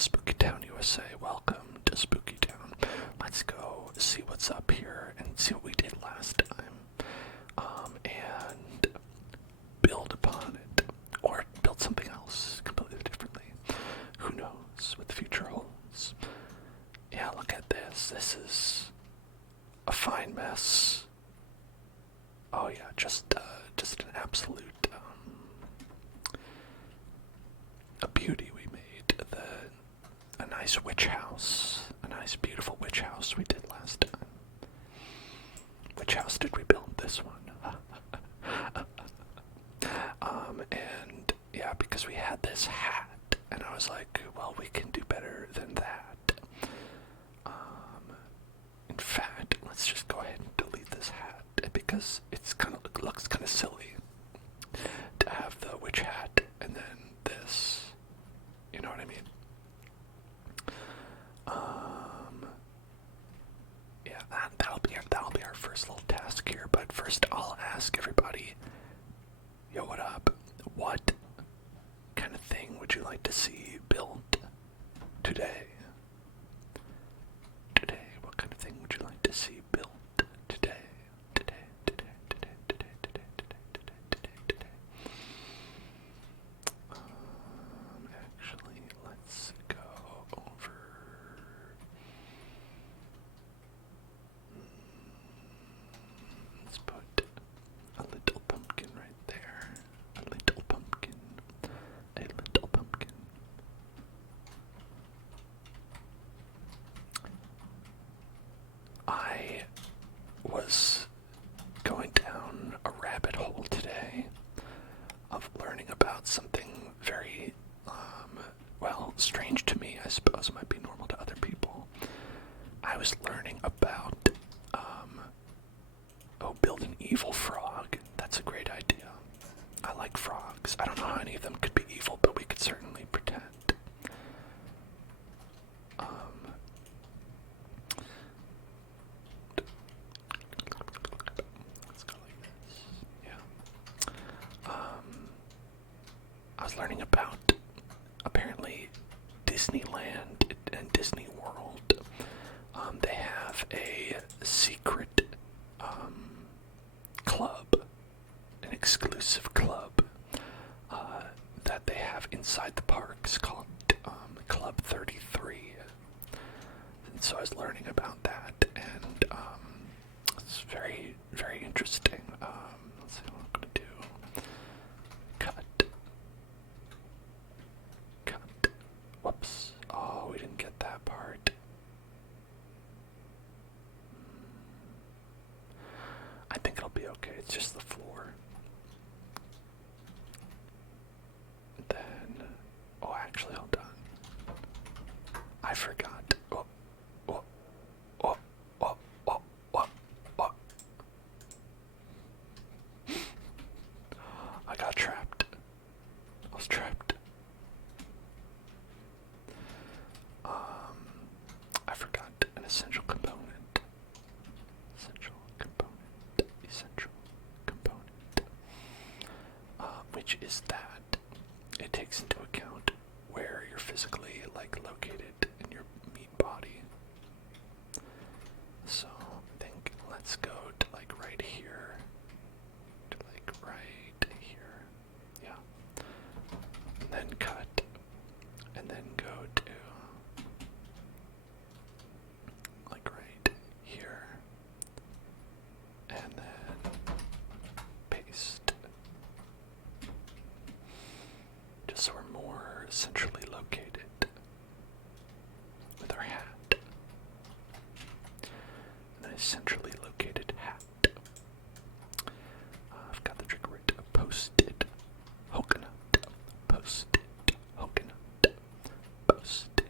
Spooky Town, USA. Welcome to Spooky Town. Let's go see what's up here and see what we did last time. And build upon it. Or build something else completely differently. Who knows what the future holds. Yeah, look at this. This is a fine mess. Oh yeah, just an absolute a beauty we made. A nice witch house, a nice beautiful witch house we did last time. Which house did we build this one? And yeah, because we had this hat, and I was like, well, we can do better than that. In fact, let's just go ahead and delete this hat because looks kind of silly to have the witch hat and then this. You know what I mean? Yeah, that'll be our first little task here. But first, I'll ask everybody, yo, what up? What kind of thing would you like to see built today? What kind of thing would you like to see built today? Actually, let's go over. Let's put a little pumpkin right there. A little pumpkin. A little pumpkin. I was going down a rabbit hole today of learning about something very, strange to me. I suppose it might be normal to other people. I was learning about, build an evil frog. That's a great idea. I like frogs. I don't know how any of them could be evil, but we could certainly pretend. Let's go like this. Yeah. I was learning about apparently Disneyland and Disney World. They have a secret club, an exclusive club that they have inside the parks called Club 33. And so I was learning about that, and it's very, very interesting. Let's see what I'm going to do. Cut. Whoops. Oh, we didn't get that part. I think it'll be okay. It's just the floor. Then, actually, hold on. I forgot. I got trapped. I was trapped. I forgot an essential component. Which is that it takes into account where you're physically located in your meat body. So I think let's go to right here. To right here. Yeah. And then cut. And then go to right here. And then paste. Just so we're more centrally located with our hat. And then a centrally located hat. I've got the trick right. Posted coconut. Posted coconut. Posted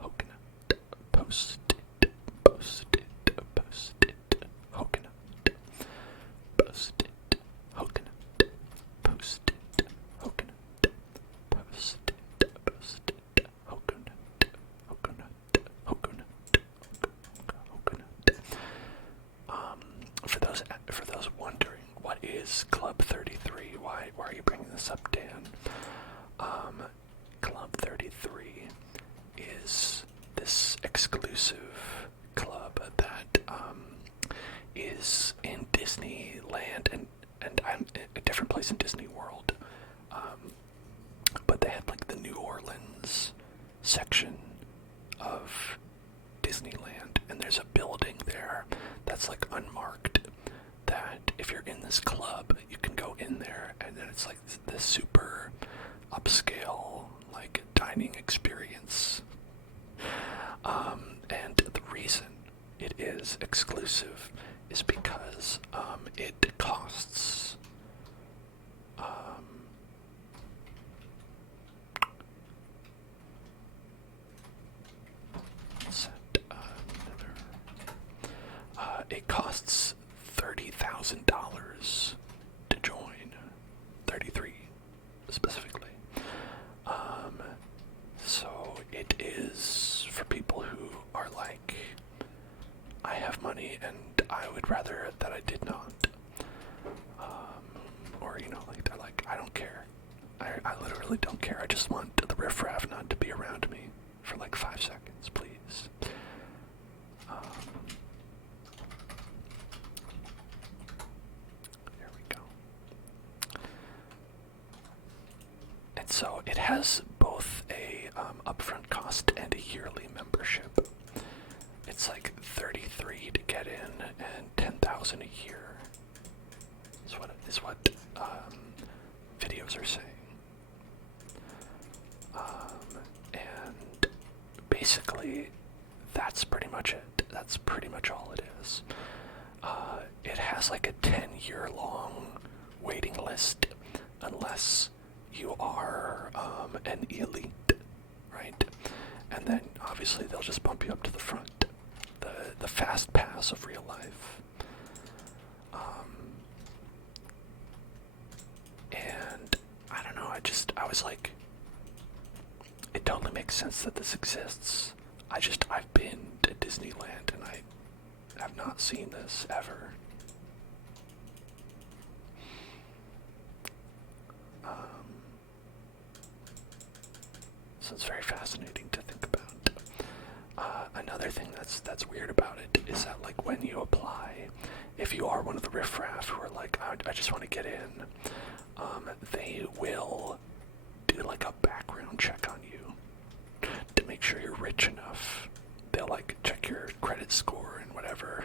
coconut. Posted coconut. Posted coconut. Posted coconut. For those wondering, what is Club 33? Why are you bringing this up, Dan? Club 33 is this exclusive club that is in Disneyland, and I'm in a different place in Disney World. But they had like the New Orleans section of Disneyland, and there's a building there that's like unmarked, that if you're in this club, you can go in there, and then it's like this super upscale, like, dining experience. And the reason it is exclusive is because it costs it costs $30,000 to join. 33 specifically. So it is for people who are like, I have money and I would rather that I did not. Or, like they're like, I don't care. I literally don't care. I just want the riffraff not to be around me for like 5 seconds, please. There we go. And so it has both a upfront cost and a yearly membership. It's like 33 to get in and 10,000 a year. Is what videos are saying. And basically, that's pretty much it. That's pretty much all it is. It has like a 10-year long waiting list unless you are an elite, right? And then obviously they'll just bump you up to the front. The fast pass of real life. And I don't know, I was like, it totally makes sense that this exists. I've been to Disneyland and I have not seen this ever. So it's very fascinating to think about. Another thing that's weird about it is that, like, when you apply, if you are one of the riffraff who are like, I just want to get in, they will do like a background check on you to make sure you're rich enough. They'll like check your credit score and whatever.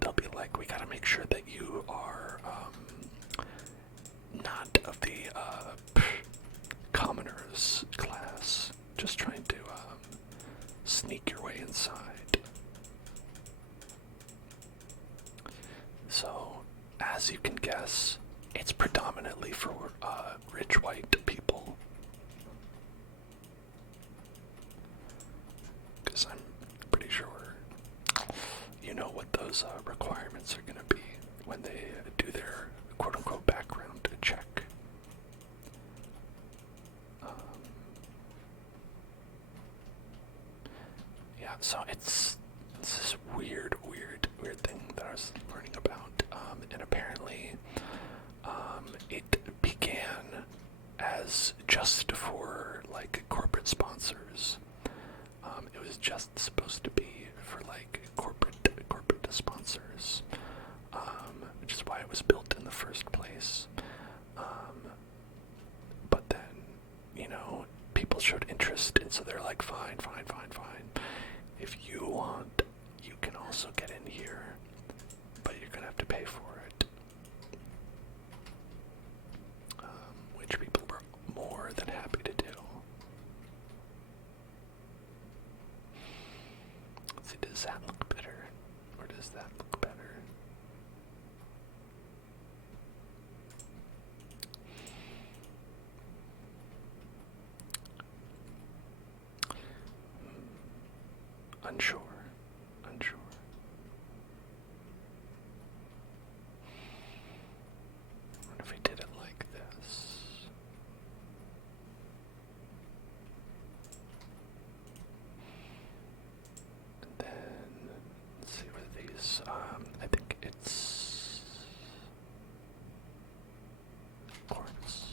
They'll be like, we gotta make sure that you are not of the commoners class, just trying to sneak your way inside. So, as you can guess, it's predominantly for rich white people. Because I'm pretty sure you know what those requirements are going to be when they do their quote-unquote background check. Yeah, so it's this weird thing that I was learning about, and apparently it began as just for like corporate sponsors. It was just supposed to be for like corporate sponsors, which is why it was built in the first place. But then, people showed interest, and so they're like, fine. If you want, you can also get in here, but you're gonna have to pay for it. Which people were more than happy to do. Let's see, does that look better? Or does that look better? Unsure. What if we did it like this? And then, let's see what these, I think it's quartz.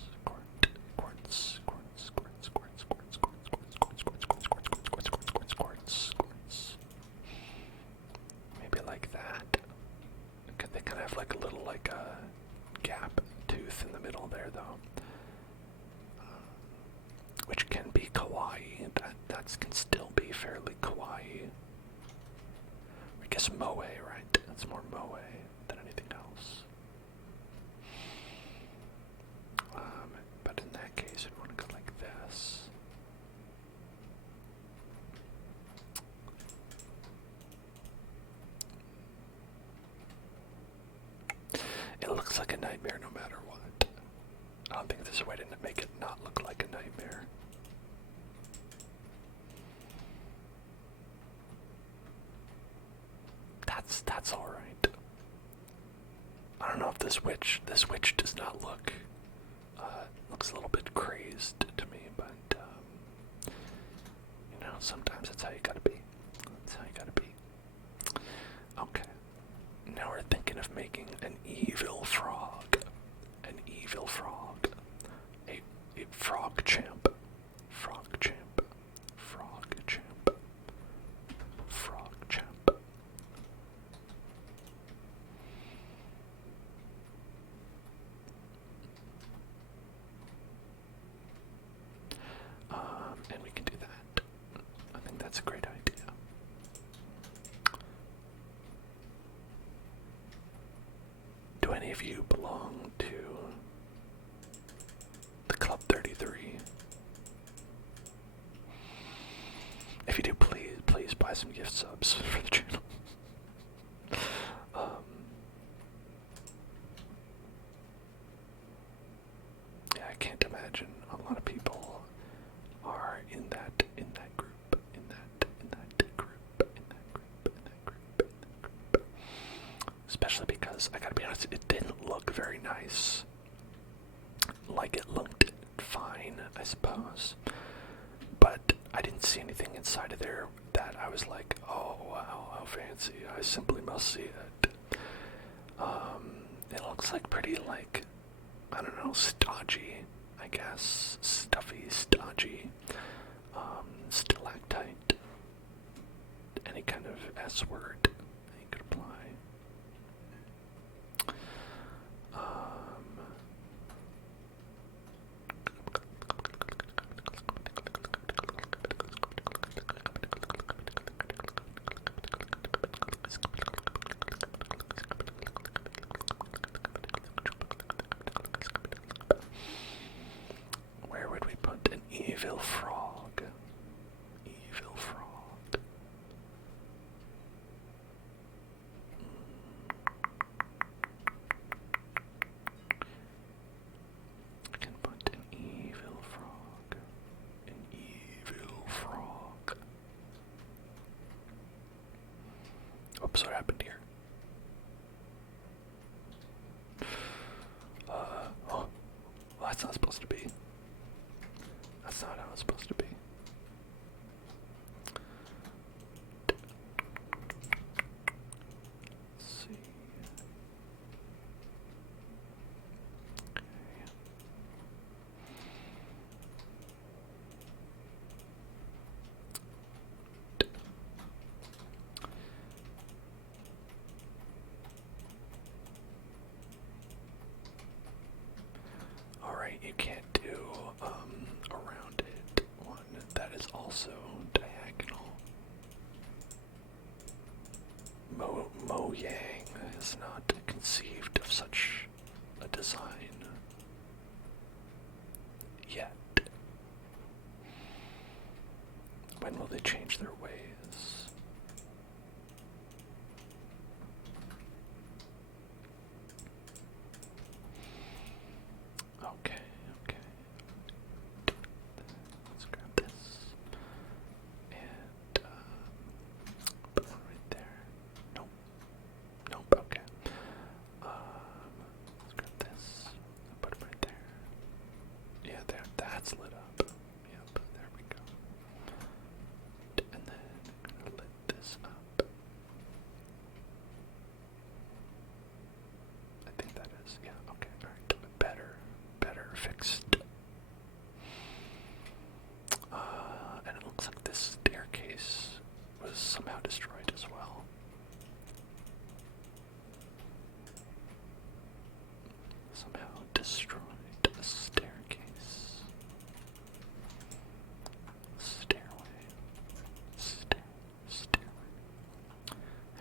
guess moe, right? That's more moe than anything else. But in that case, we'd want to go like this. It looks like a nightmare no matter what. I don't think there's a way to make it not look like a nightmare. That's all right. I don't know if this witch does not look looks a little bit crazed to me, but you know, sometimes that's how you gotta be. That's how you gotta be. Okay. Now we're thinking of making an evil frog. An evil frog. A frog champ. Frog champ. Frog champ. Frog champ. And we can do that. I think that's a great idea. Do any of you belong to the Club 33? If you do, please buy some gift subs for the channel. Yeah, I can't imagine a lot of people are in that group, in that group. Especially because, I gotta be honest, it didn't look very nice. Like, it looked fine, I suppose. But I didn't see anything inside of there that I was like, oh wow, how fancy, I simply must see it. It looks like pretty, like, I don't know, stodgy, I guess. Stuffy, stodgy. Stalactite. Any kind of S word that you could apply. Where would we put an evil frog? Evil frog. I can put an evil frog. An evil frog. Oops, what happened here? Oh, well, that's not supposed to be. That's not how it's supposed to be. Let's see. Alright, you can't do around it one that is also diagonal. Mo Yang has not conceived of such a design yet. When will they change their ways? Okay. Let's grab this and put one right there. Nope. Okay. Let's grab this and put it right there. Yeah, there. That's lit up. Yep. There we go. And then I'm gonna lit this up. I think that is. Yeah. Okay. All right. Better fixed. And it looks like this staircase was somehow destroyed as well. Somehow destroyed the staircase. Stairway. Stairway.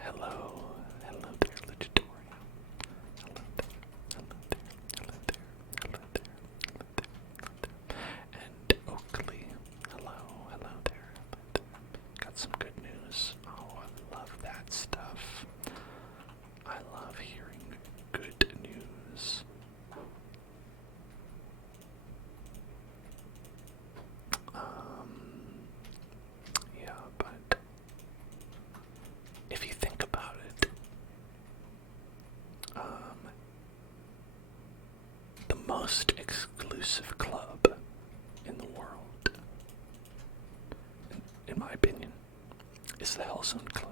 Hello. most exclusive club in the world, in my opinion, is the Hellzone Club.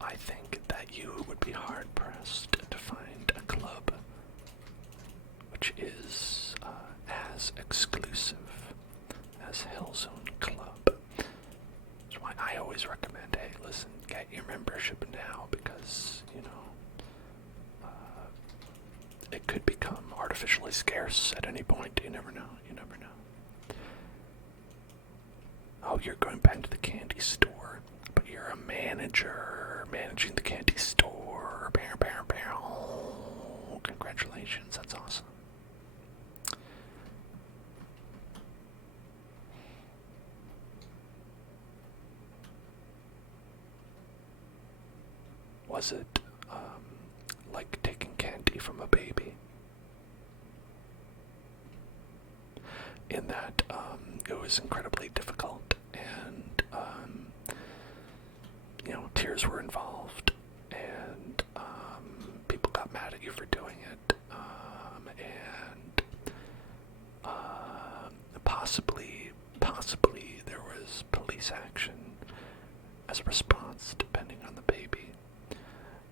I think that you would be hard-pressed to find a club which is as exclusive as Hellzone Club. That's why I always recommend, hey, listen, get your membership now, because, you know, it could become artificially scarce at any point. You never know. You never know. Oh, you're going back to the candy store, but you're a manager managing the candy store. Bow, bow, bow. Congratulations, that's awesome. Was it like taking candy from a baby? In that it was incredibly difficult, and you know, tears were involved, and people got mad at you for doing it, and possibly there was police action as a response, depending on the baby.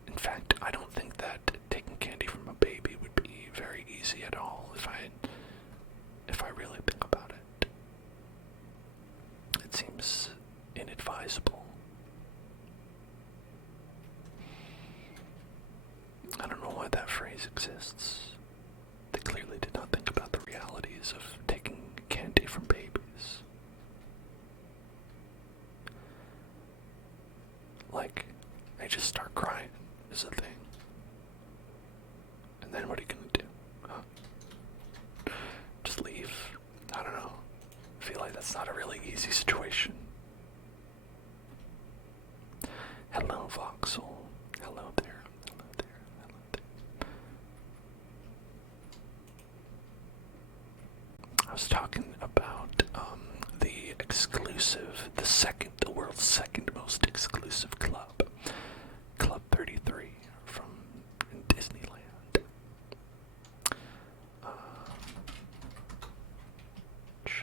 In fact, I don't think that taking candy from a baby would be very easy at all, if I really think about it. It seems inadvisable. I don't know why that phrase exists. They clearly did not think about the realities of taking candy from babies. Like, they just start crying is a thing. And then what are you gonna do? Huh? Just leave? I don't know. I feel like that's not a really easy situation. Hello, Voxel. Hello there. Hello there. Hello there. I was talking about the world's second most exclusive club, Club 33 from Disneyland.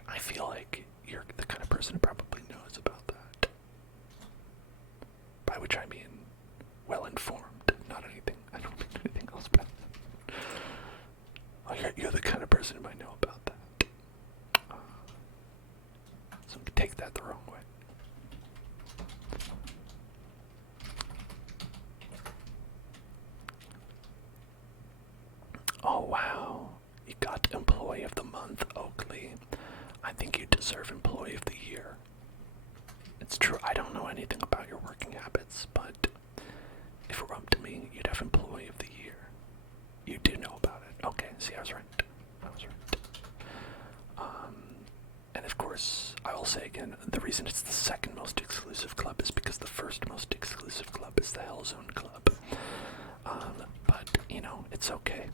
I feel like you're the kind of person who probably knows about that. By which I mean well informed, not anything. I don't mean anything else but that. Oh, you're the kind of person who might know about that. So take that the wrong way. Oh wow, you got Employee of the Month, Oakley. I think you deserve Employee of the Year. It's true, I don't know anything about your working habits, but if it were up to me, you'd have Employee of the Year. You do know about it. Okay, see, I was right. And of course, I will say again, the reason it's the second most exclusive club is because the first most exclusive club is the Hellzone Club. But, you know, it's okay.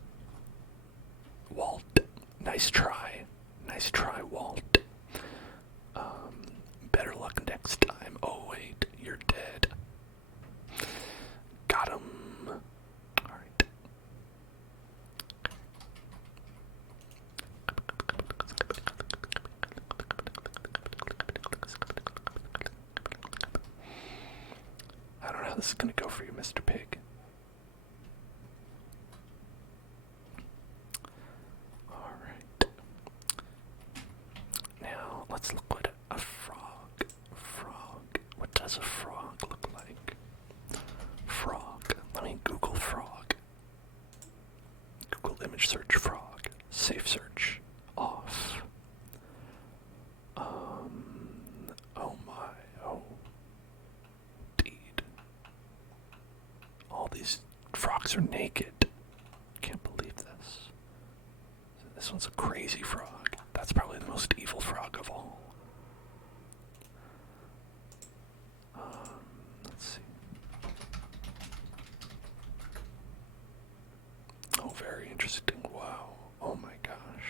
Walt, nice try. Nice try, Walt. Better luck next time. Oh wait, you're dead. Got him. Alright. I don't know how this is gonna go for you, Mr. Pig. Alright. Now, let's look at a frog. What does a frog look like? Frog. Let me Google frog. Google image search frog. Safe search. Off. Oh my. Oh. Indeed. All these frogs are naked. Can't believe this. This one's a crazy frog. That's probably the most evil frog of all. Let's see. Oh, very interesting. Wow. Oh my gosh.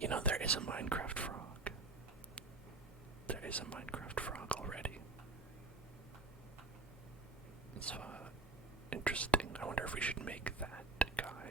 You know, there is a Minecraft frog. There is a Minecraft frog already. It's interesting. I wonder if we should make that guy.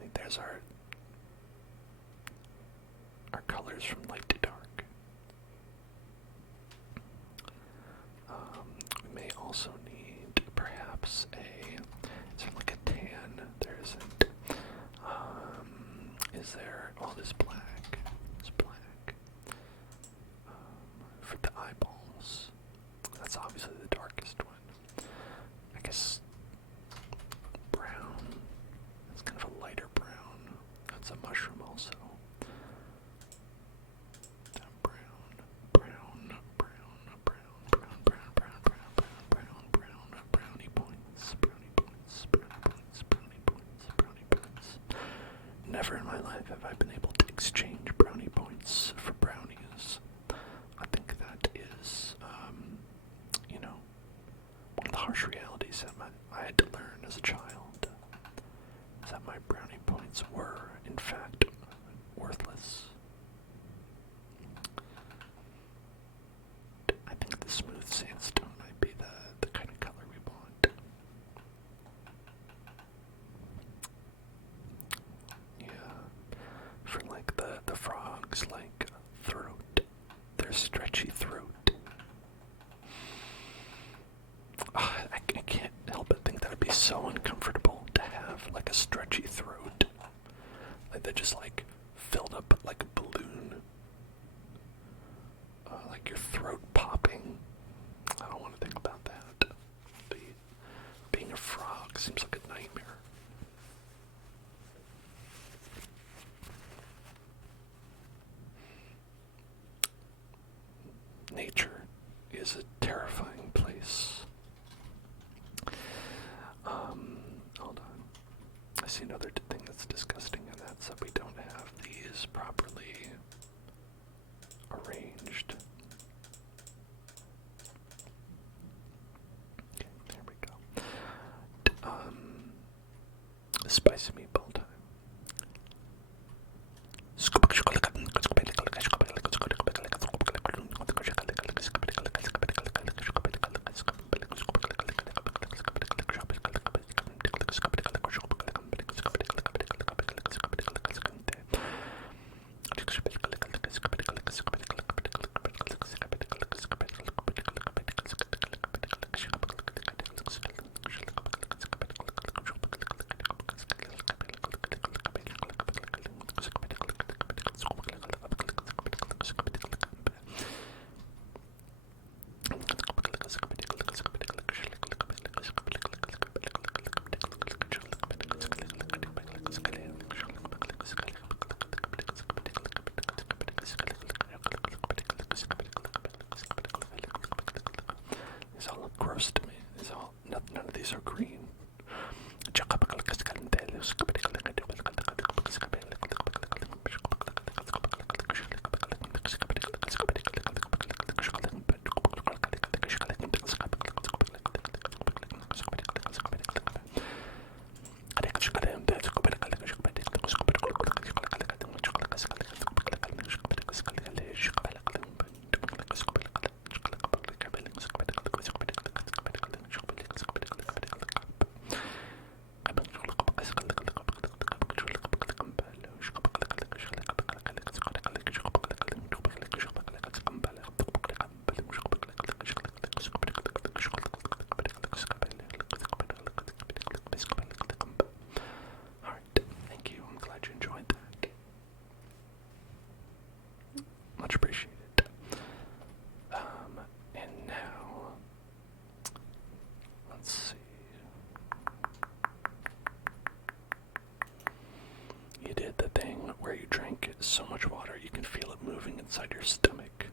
think there's our colors from light to dark. We may also need perhaps is there like a tan? There isn't. Is there, oh, this black. It's black. For the eyeballs. That's obviously the darkest one. I guess brown. It's kind of a lighter brown. That's a mushroom also. Brownie points. Never in my life have I been able to exchange brownie points for brownies. I think that is, one of the harsh realities that I had to learn as a child. Is that my brownie points were, in fact, worthless. I think the smooth sandstone might be the kind of color we want. Yeah. For like the frogs, like throat, their stretchy throat. I can't help but think that would be so uncomfortable to have like a stretchy throat. Like they're just like filled up like a balloon. Like your throat popping. I don't want to think about that. Being a frog seems like a nightmare. Nature is a terrifying place. Hold on. I see another thing that's disgusting, and that's that we don't have these properly arranged. Okay, there we go. Spicy meatball time. These all look gross to me. None of these are green. Much appreciated. And now, let's see. You did the thing where you drank so much water you can feel it moving inside your stomach.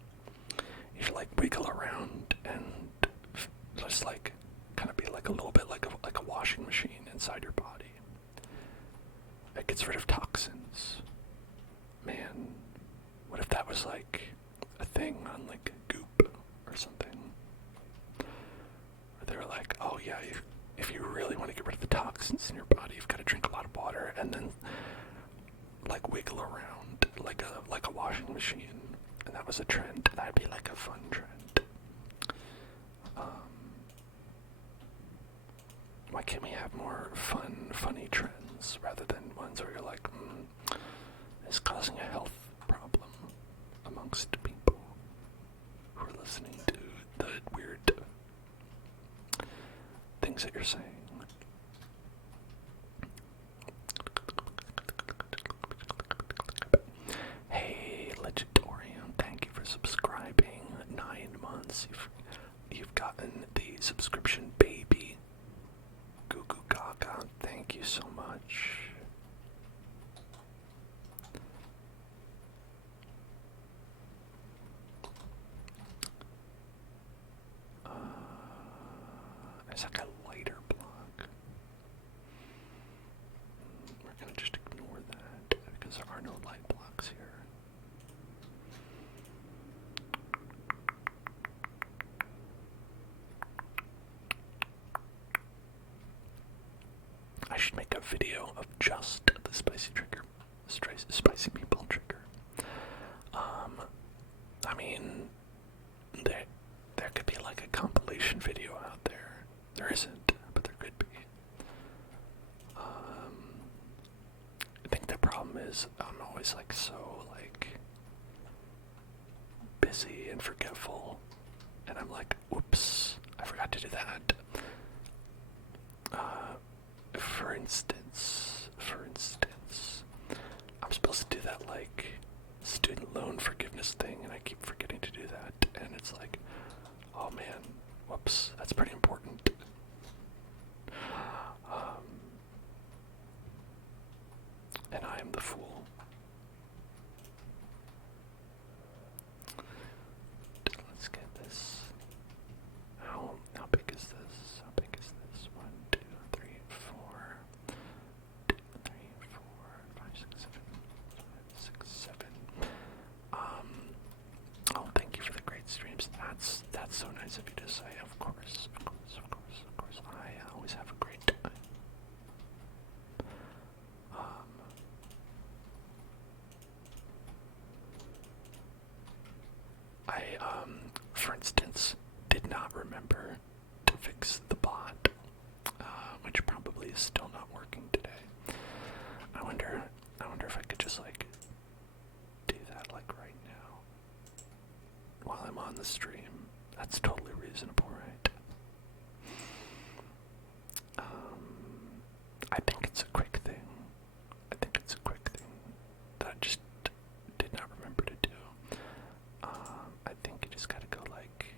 You should like wiggle around and just like kind of be like a little bit like a washing machine inside your body. It gets rid of toxins. Man, what if that was like a thing on like Goop or something? Where they were like, oh yeah, if you really want to get rid of the toxins in your body, you've got to drink a lot of water and then like wiggle around like a washing machine. And that was a trend. That'd be like a fun trend. Why can't we have more funny trends rather than ones where you're is causing a health problem amongst people who are listening to the weird things that you're saying. Hey, Legendorium, thank you for subscribing. 9 months. You've gotten the subscription, baby. Goo Goo Gaga, thank you so much. There's like a lighter block. We're gonna just ignore that because there are no light blocks here. I should make a video of just the spicy trigger, spicy meatball trigger. I mean, there could be like a compilation video out there. There isn't, but there could be. I think the problem is I'm always like so like busy and forgetful, and I'm like, whoops, I forgot to do that. For instance, I'm supposed to do that like student loan forgiveness thing, and I keep forgetting to do that, and it's like, oh man, whoops, that's pretty important. And I am the fool. Let's get this. How big is this? How big is this? 1, 2, 3, 4. 2, 3, 4, 5, 6, 7. 5, 6, 7. Oh, thank you for the great streams. That's so nice of you to say. Of course. I always have a great time. I for instance, did not remember to fix the bot, which probably is still not working today. I wonder if I could just like do that like right now while I'm on the stream. That's totally reasonable, right? I think it's a quick thing. That I just did not remember to do. I think you just gotta go like,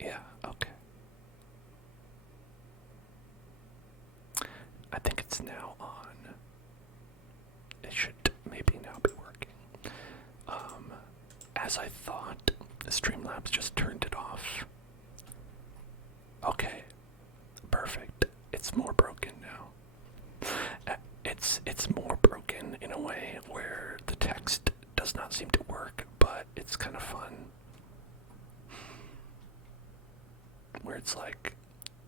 yeah, okay. I think it's now on. It should maybe now be working. As I thought, Streamlabs just turned it off. Okay, perfect. It's more broken now. It's more broken in a way where the text does not seem to work, but it's kind of fun. Where it's like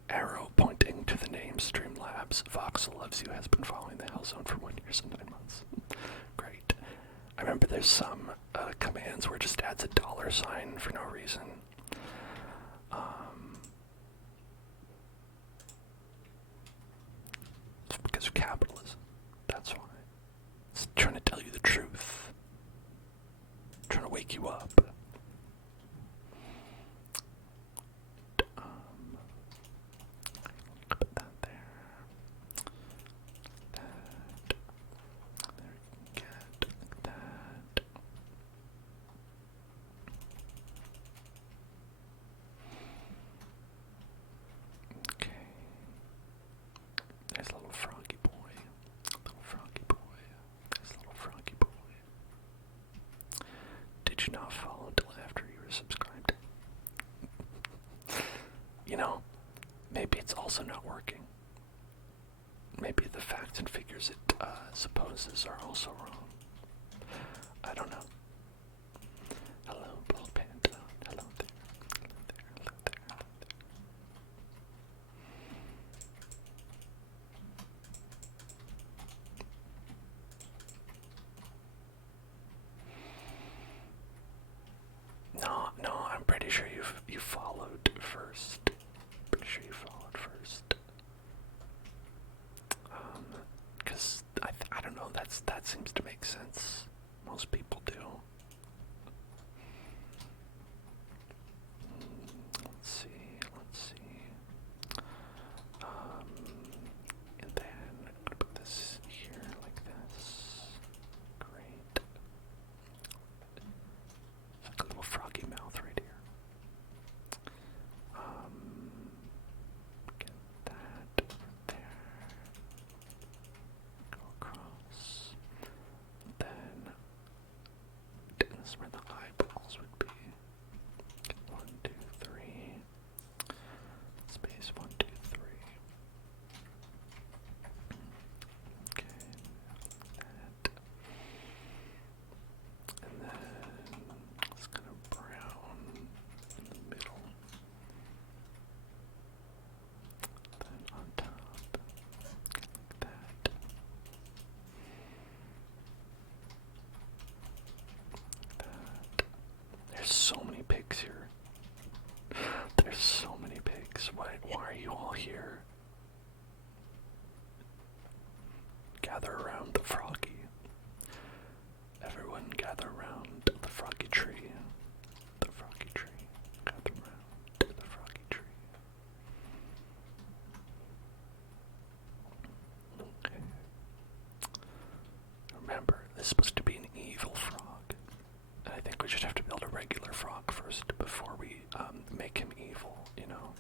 arrow pointing to the name Streamlabs. Voxel loves you, has been following the Hell Zone for 1 year and 9 months. Great. I remember there's some commands where it just adds a $sign for no reason. It's because of capitalism. That's why. It's trying to tell you the truth. Trying to wake you up. Put that there. That. There we get that. Okay. There's a little froggy boy. Little froggy boy. There's a little froggy boy. Did you not follow until after you were subscribed? You know, maybe it's also not working. Maybe the facts and figures it supposes are also wrong. I don't know. Hello, Blue Panda. Hello there. Hello there. Hello there. Hello there. No, I'm pretty sure you followed first. Pretty sure you followed first. gather around the froggy. Everyone gather around the froggy tree. The froggy tree. Gather around the froggy tree. Okay. Remember, this is supposed to be an evil frog. And I think we just have to build a regular frog first before we make him evil, you know?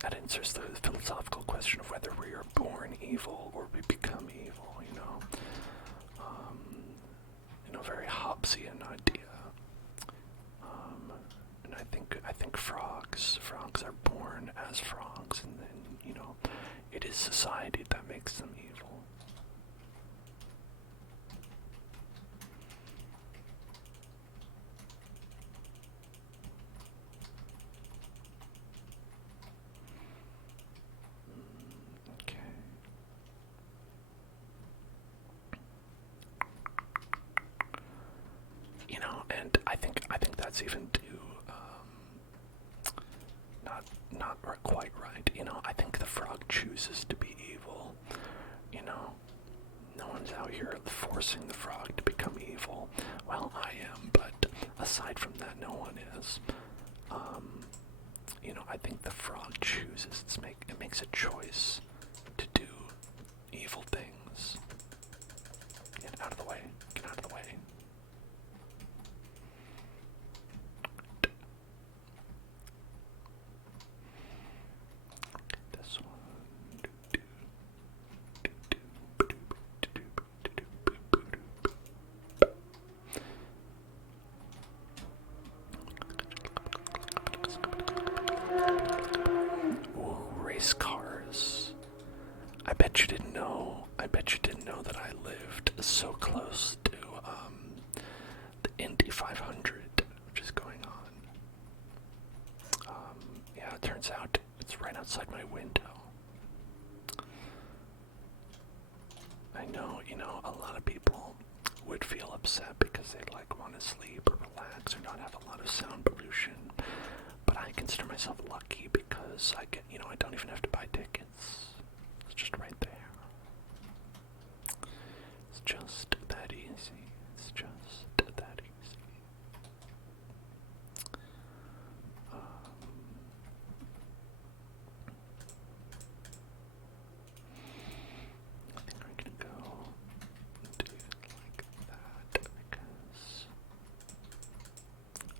That answers the philosophical question of whether we are born evil or we become evil, you know? Very Hobbesian idea. And I think frogs are born as frogs, and then, you know, it is society that makes them evil. Okay. You know, and I think that's even too not quite right. You know, I think the frog chooses to be evil. You know, no one's out here forcing the frog to become evil. Well, I am, but aside from that, no one is. You know, I think the frog chooses. It makes a choice to do evil things. Get out of the way. Get out of the way. This one. Ooh, race cars. I bet you didn't know. I bet you didn't know that I lived so close to the Indy 500, which is going on. Yeah, it turns out it's right outside my window. I know, you know, a lot of people would feel upset because they want to sleep or relax or not have a lot of sound pollution. But I consider myself lucky because I don't even have to buy tickets. It's just right there. It's just that easy. It's just that easy. I think we're gonna go do it like that because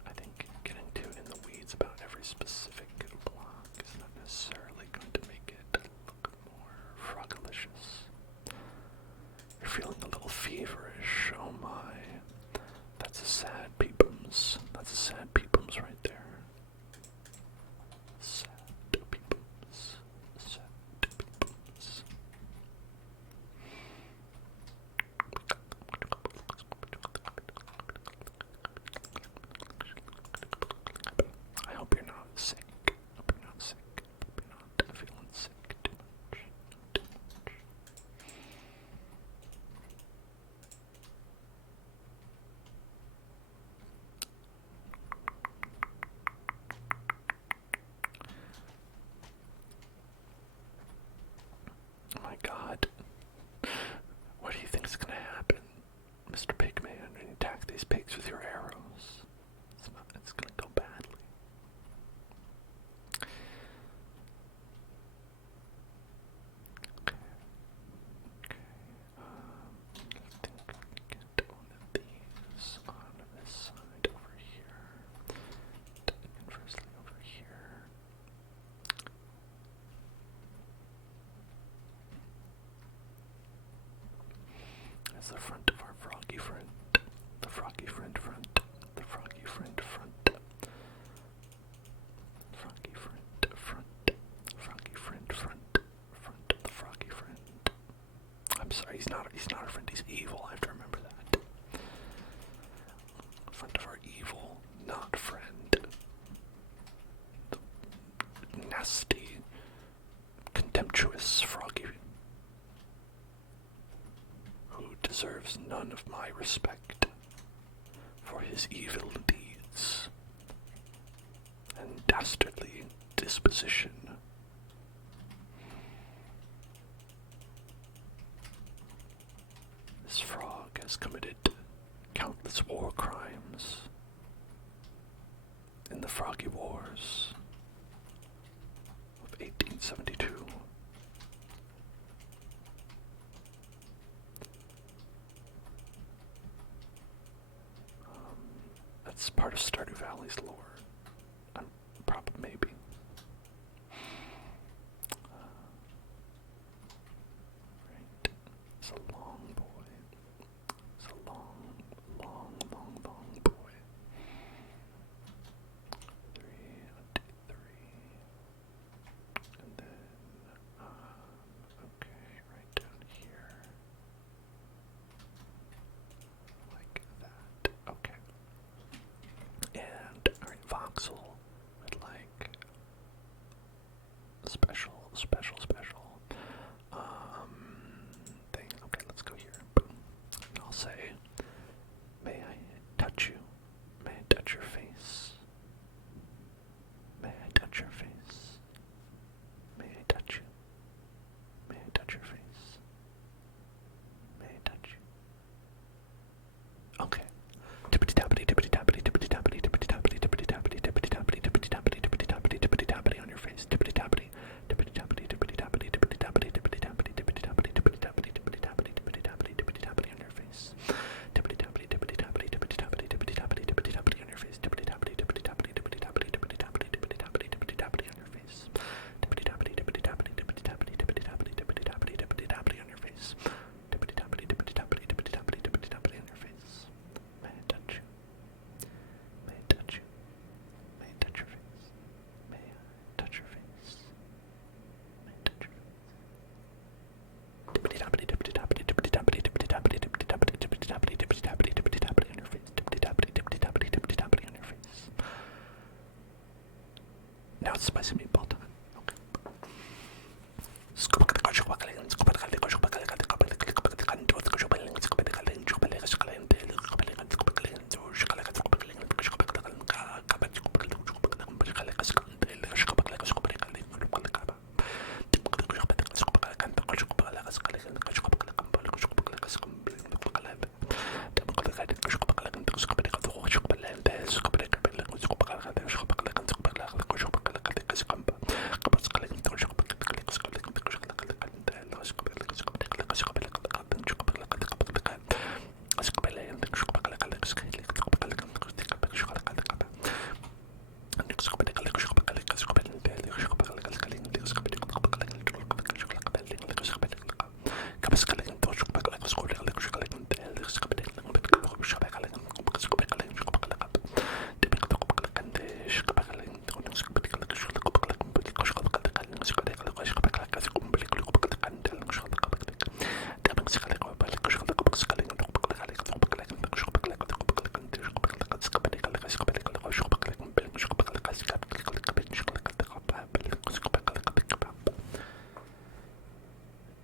I think getting too in the weeds about every specific block is not necessarily going to make it look more frogalicious. You're feeling a little feverish, oh my. That's a sad peepums. That's a sad peepums right there. Sad peepums. Sad peepums. I hope you're not sick. I hope you're not sick. I hope you're not feeling sick too much. Too much. Oh my god. What do you think is going to happen, Mr. Pigman, when you attack these pigs with your arrows? It's going to go badly. Okay. I think we can get one of these on this side over here. And firstly over here. As the front of our froggy friend. The froggy friend front. The froggy friend front. Froggy friend front. Froggy friend front. Front of the froggy friend. I'm sorry, he's not a friend, he's evil. I have to remember that. Front of our evil, not friend. The nasty, contemptuous froggy who deserves none of my respect for his evil deeds and dastardly disposition. is part of Stardew Valley's lore. Probably, maybe. Right. It's a long boy. It's a long, long, long, long boy. 3, 1, 2, 3. And then, okay, right down here. Like that. Okay. And, alright, Voxel would like special thing. Okay, let's go here. Boom. And I'll say, may I touch you? May I touch your face? May I touch your face? May I touch you? May I touch your face? May I touch you? Okay. Tippity tappity, tippity tappity, tippity tappity, tippity tappity, tippity tappity, tippity tappity, tippity tappity, tippity tappity, tippity tappity on your face. Tippity tappity, tippity tappity, tippity tappity, tippity tappity, tippity tappity, tippity tappity, tippity tappity, tippity tappity, tippity tappity, tippity tappity on your face. Tippity tappity, tippity tappity, tippity tappity, tippity tappity, tippity tappity on your face. Tippity tappity, tippity tappity, tippity tappity, tippity tappity, tippity tappity, tippity tappity on your face. Tippity tappity, tippity tappity, tippity tappity, tippity tappity, tippity tappity, tippity tappity on your face. Tippity tappity, tippity tappity, tippity tappity, tippity tappity on your face. May I touch you? May I touch you? May I touch your face? May I touch your face? May I touch your face? Tippity tappity, tippity tappity, tippity tappity, tippity tappity, tippity tappity, tippity tappity, tippity tappity, tippity tappity on your face. Tippity tappity, tippity tappity, tippity tappity on your face. Now it's spicy meatball time. Okay.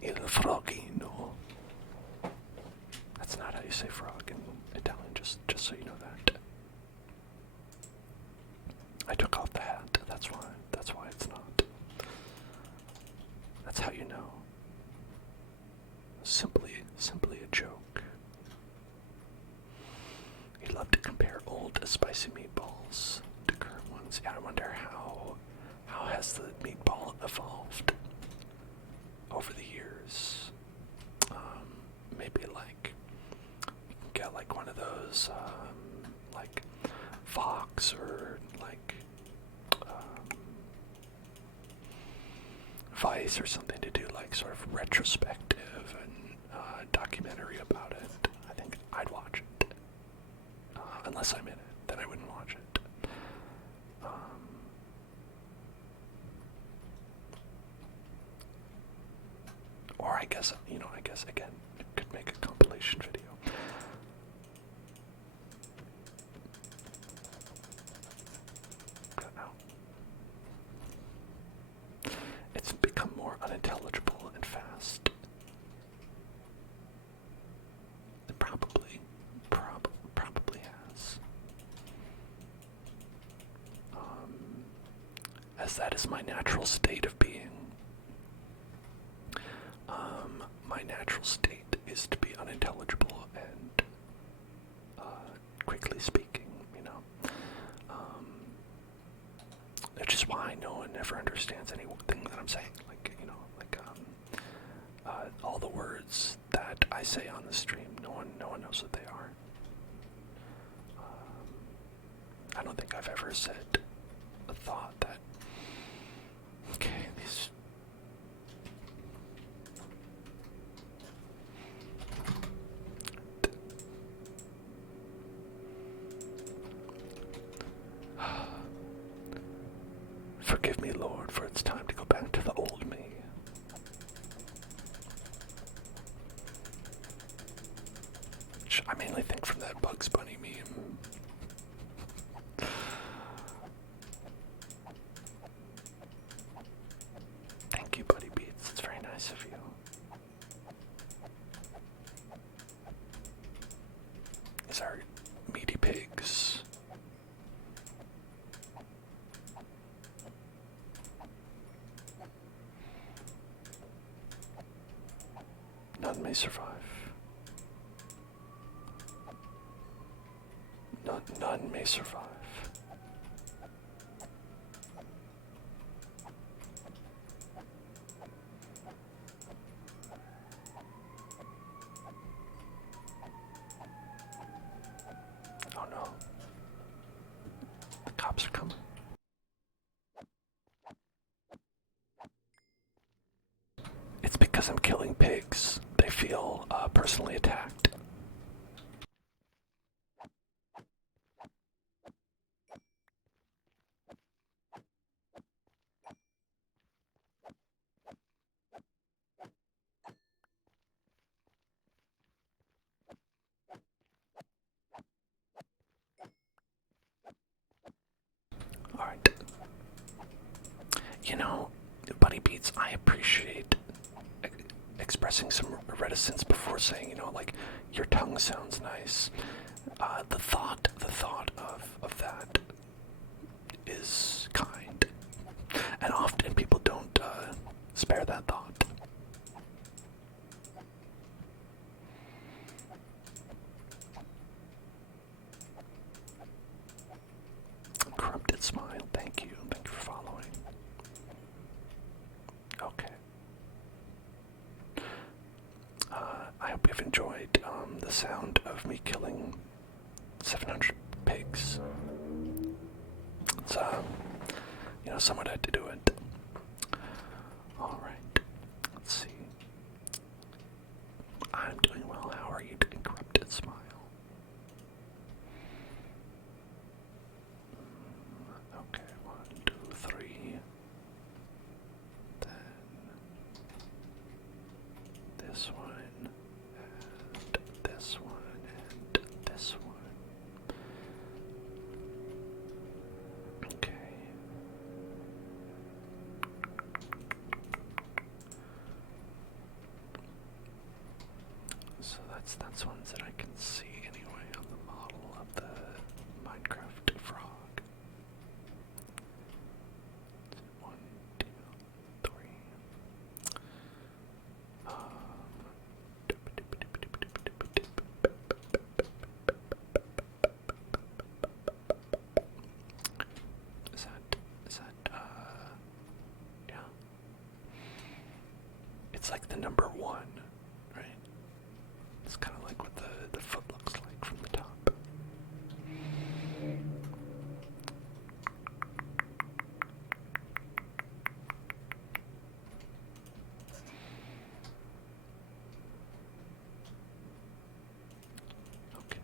Il frogino. That's not how you say frog in Italian, just so you know that. I took off the hat, that's why it's not. That's how you know. Simply a joke. He loved to compare old spicy meatballs to current ones. Yeah, I wonder how has the meatball evolved over the years. Maybe like you can get like one of those like Fox or like Vice or something to do like sort of retrospective and documentary about it. I think I'd watch it. Unless I'm in it, then I wouldn't watch it. Or I guess again, could make a compilation video. It's become more unintelligible and fast. It probably has. As that is my natural state of being. My natural state is to be unintelligible and quickly speaking, you know. Which is why no one ever understands anything that I'm saying. All the words that I say on the stream, no one knows what they are. I don't think I've ever said a thought that, okay, these. Forgive me, Lord, for it's time to go back to the old me. Which I mainly think from that Bugs Bunny meme. Thank you, Buddy Beats. It's very nice of you. These are meaty pigs. None may survive. None may survive. Oh no. The cops are coming. It's because I'm killing pigs. They feel personally attacked. Alright. You know, Buddy Beats, I appreciate expressing some reticence before saying, you know, like, your tongue sounds nice. The thought of that is kind. And often people don't spare that thought. Corrupted Smile, thank you. Thank you for following. Okay. I hope you've enjoyed the sound of me killing 700 pigs. It's, you know, someone had to do it. Alright, let's see. I'm doing well. How are you doing, Corrupted Smile? Okay, 1, 2, 3. Then this one, and this one, and this one. Okay. So that's ones that I can see anyway on the model of the Minecraft frog. 1, 2, 3. Is that yeah. It's like the number 1, right? It's kind of like what the foot looks like from the top. Okay.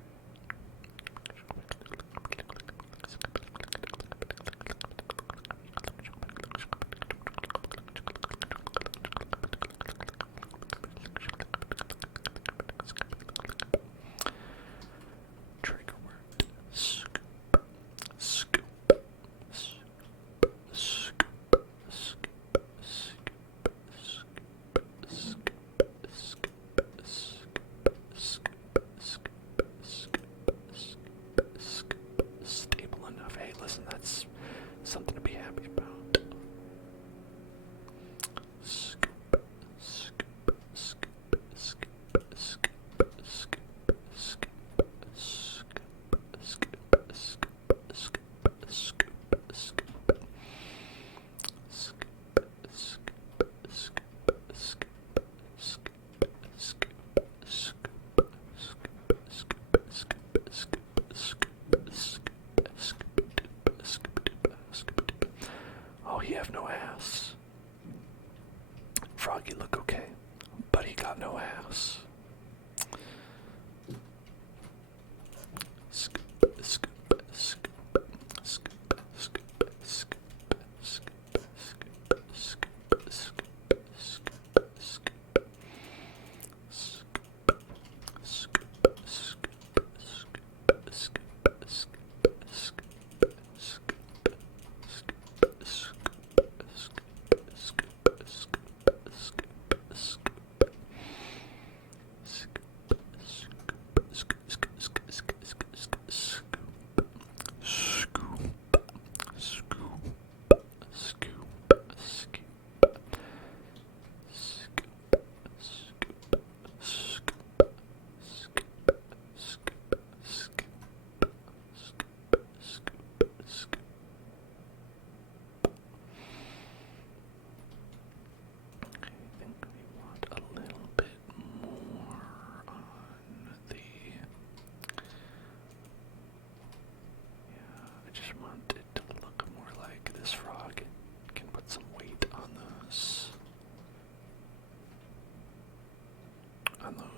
he look okay, but he got no ass. Scoop, scoop, scoop, scoop, scoop, scoop, scoop, scoop, scoop, scoop, scoop,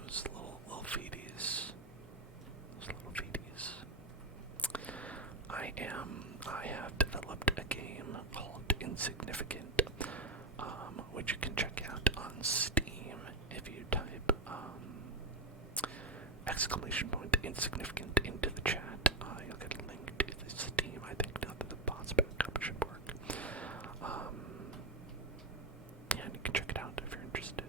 those little feeties. Those little feeties. I have developed a game called Insignificant, which you can check out on Steam if you type exclamation point insignificant into the chat. You'll get a link to the Steam. I think now that the bots back up should work. Yeah, and you can check it out if you're interested.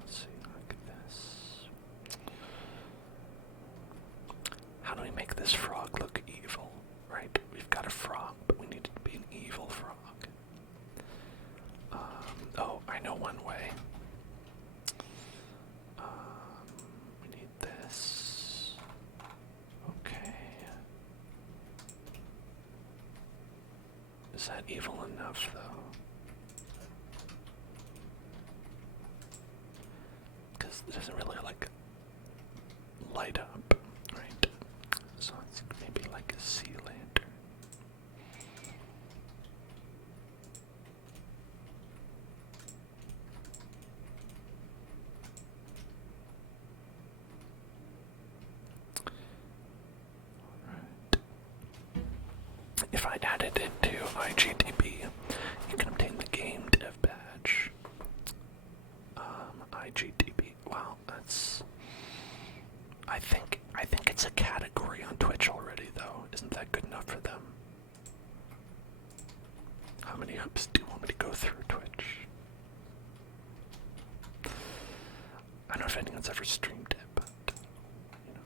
Let's see, like this. How do we make this frog look evil? Right? We've got a frog, but we need it to be an evil frog. Oh, I know one way. We need this. Okay. Is that evil enough, though? Because it doesn't really, like, light up, right? So it's maybe like a sea lantern. Alright. If I'd added it to IGDB, you can obtain the game dev badge. IGDB. Wow, that's. I think it's a category on Twitch already, though. Isn't that good enough for them? How many hoops do you want me to go through Twitch? I don't know if anyone's ever streamed it, but you know,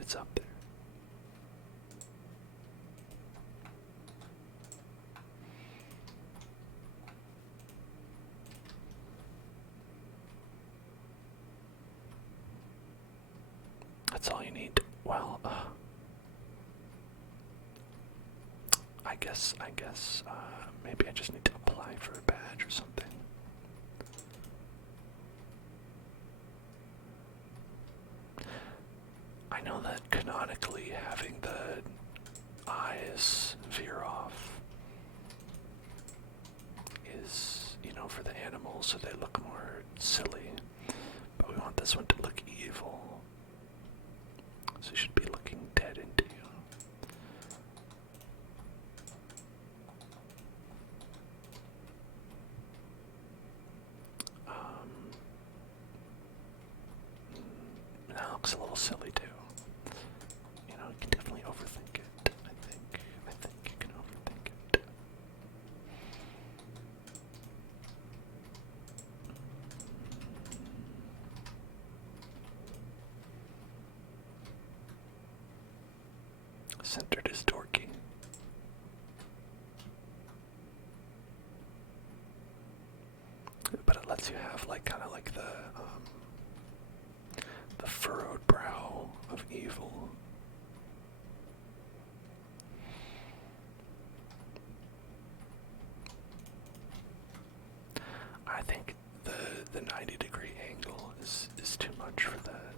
it's up there. That's all you need. Well, I guess, maybe I just need to apply for a badge or something. I know that canonically having the eyes veer off is, you know, for the animals so they look more silly, but we want this one to look evil. So you should be looking dead into you. That looks a little silly too. You know, you can definitely overthink it. I think you can overthink it. Centered is dorky. But it lets you have like kind of like the furrowed brow of evil. I think the 90-degree angle is too much for that.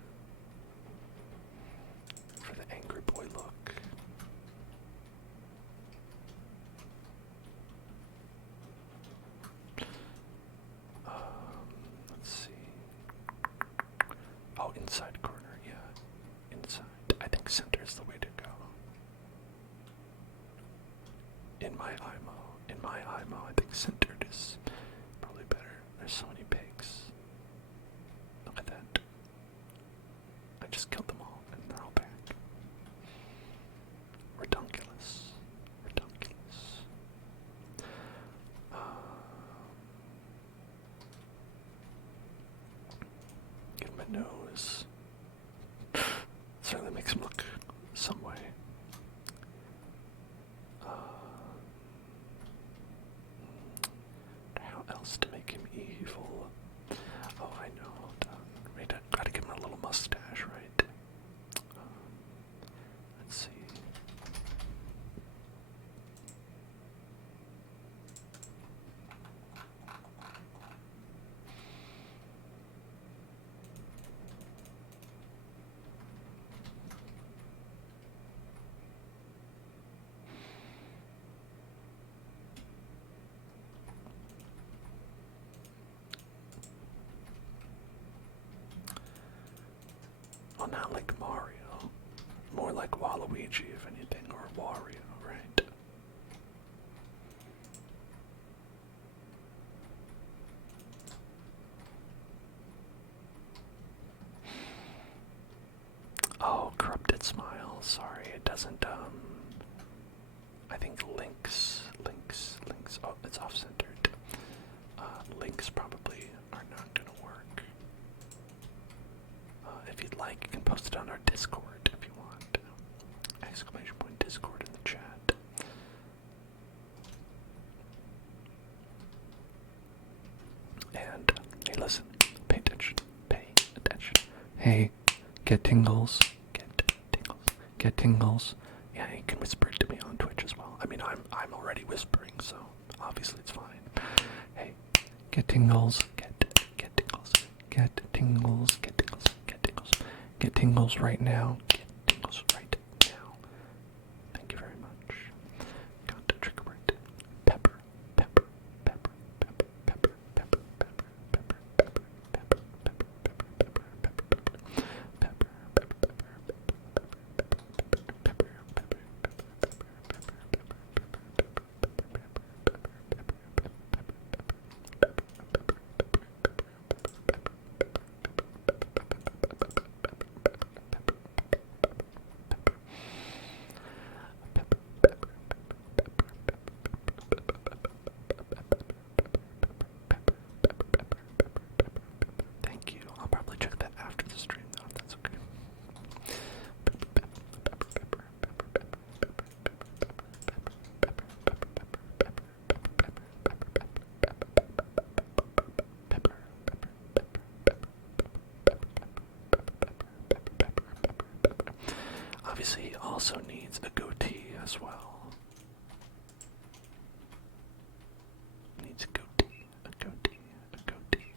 inside corner, yeah. Inside. I think center is the way to go. In my IMO, I think centered is probably better. There's so many pigs. Look at that. I just killed them all, and they're all back. Redunculous. Redunculous. Get my nose. Certainly makes him look some way. How else to make him evil? Oh, I know. Wait, I gotta give him a little mustache, right? Let's see. Well, not like Mario. More like Waluigi, if anything, or Wario, right? Oh, corrupted smile. Sorry, it doesn't, I think links. Oh, it's off-centered. Links probably are not gonna work. If you'd like, you can post it on our Discord if you want. Exclamation point Discord in the chat. And, hey, listen. Pay attention. Pay attention. Hey, get tingles. Get tingles. Get tingles. Yeah, you can whisper it to me on Twitch as well. I mean, I'm already whispering, so obviously it's fine. Hey, get tingles. Get tingles. Get tingles. Get tingles. Get tingles. Get tingles right now. Get tingles right now. Thank you very much. Got the trigger word. Pepper. Pepper. Pepper. Pepper. Pepper. Pepper. Pepper. Pepper. Pepper. Thank you. I'll probably check that after the stream, though, if that's okay. Obviously, he also needs a goatee as well. Needs a goatee, a goatee, a goatee.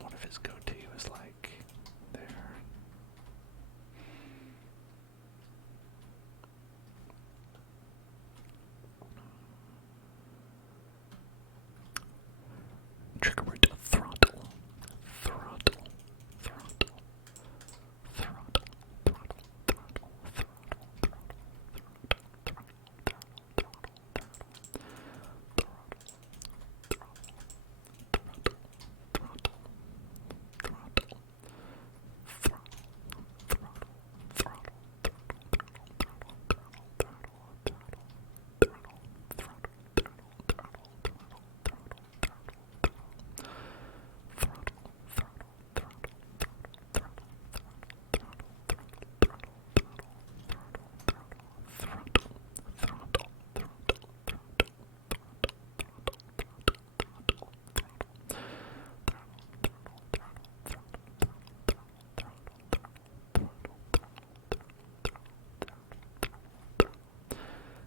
One of his goatee was like there. Trigger word throttle. Throttle. Throttle. Throttle. Throttle. Throttle. Throttle.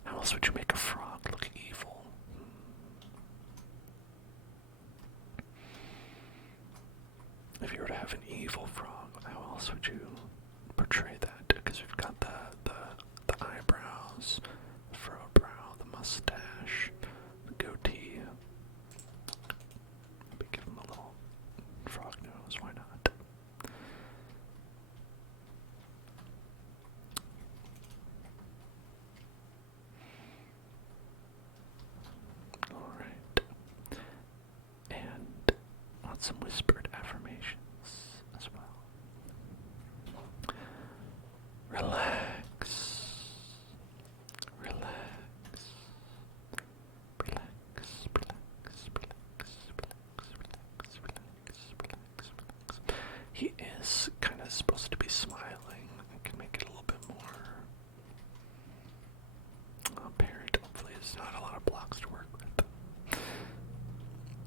How else would you make a frog look evil? If you were to have an evil frog, how else would you portray that? Because we've got the eyebrows, the furrowed brow, the mustache, the goatee. Maybe give him a little some whispered affirmations as well. Relax. Relax. Relax. Relax. Relax. Relax. He is kind of supposed to be smiling. I can make it a little bit more apparent. Hopefully, there's not a lot of blocks to work with.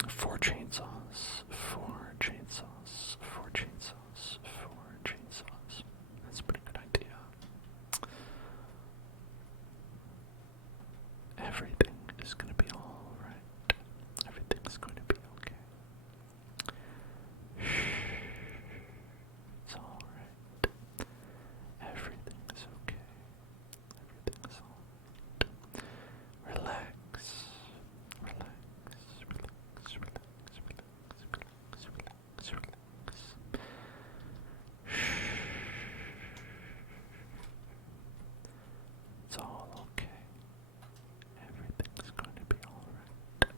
4 chainsaws. 4 chainsaws. 4 chainsaws. 4 chainsaws. That's a pretty good idea. Everything is going to be alright. Everything is going to be okay. It's alright. Everything is okay. Everything is alright. Relax. Relax. Relax. Relax. Relax. Relax. Relax. It's all okay. Everything's going to be alright.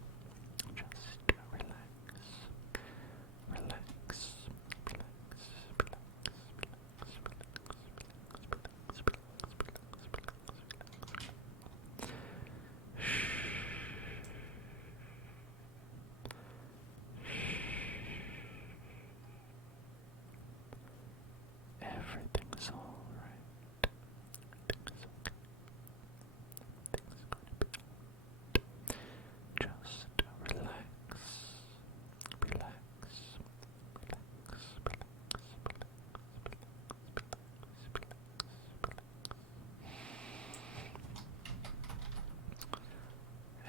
Just relax. Relax. Relax. Relax. Everything's alright. Everything's okay. Everything's going to be alright. Just relax. Relax. Relax. Relax.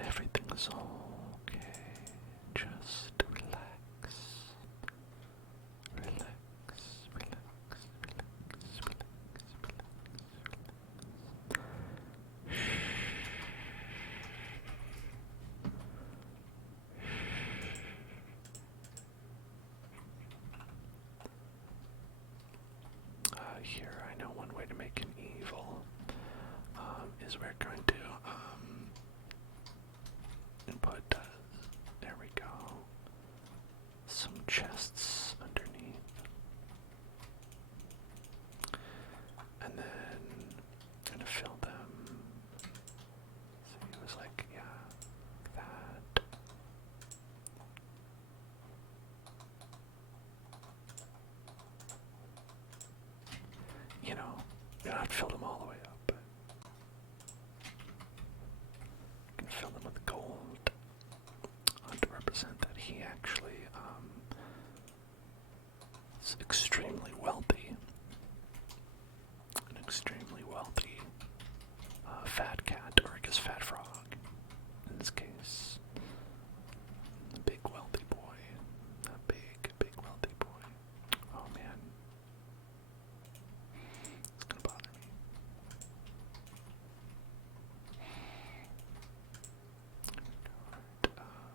Everything is okay. Just relax. Relax. Relax. Here, I know one way to make an evil is we're going to put, there we go, some chests underneath. And then I'm gonna fill them. See, it was like, yeah, that. You know, not fill them all the way up, but you can fill them with gold to represent that he actually is extremely wealthy. An extremely wealthy fat cat, or I guess fat frog in this case. A big wealthy boy. A big wealthy boy. Oh man. It's gonna bother me. Alright,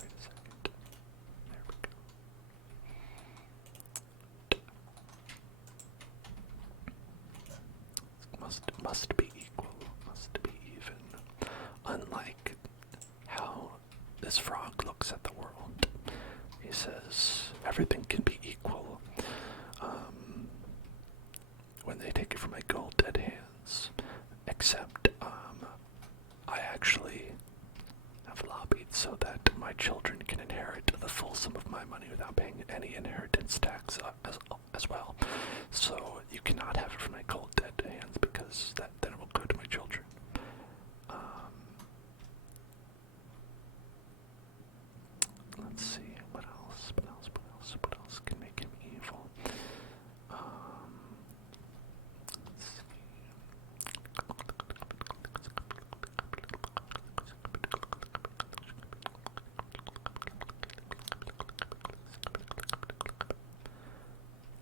wait a second. There we go. Must be equal. Must be even. Unlike how this frog looks at the world. He says everything can be equal. When they take it from my gold dead hands. Except I actually have lobbied so that my children can inherit the full sum of my money without paying any inheritance tax as well. So you cannot have it from my cold dead hands because then it will go to my children. Let's see, what else can make him evil? Let's see.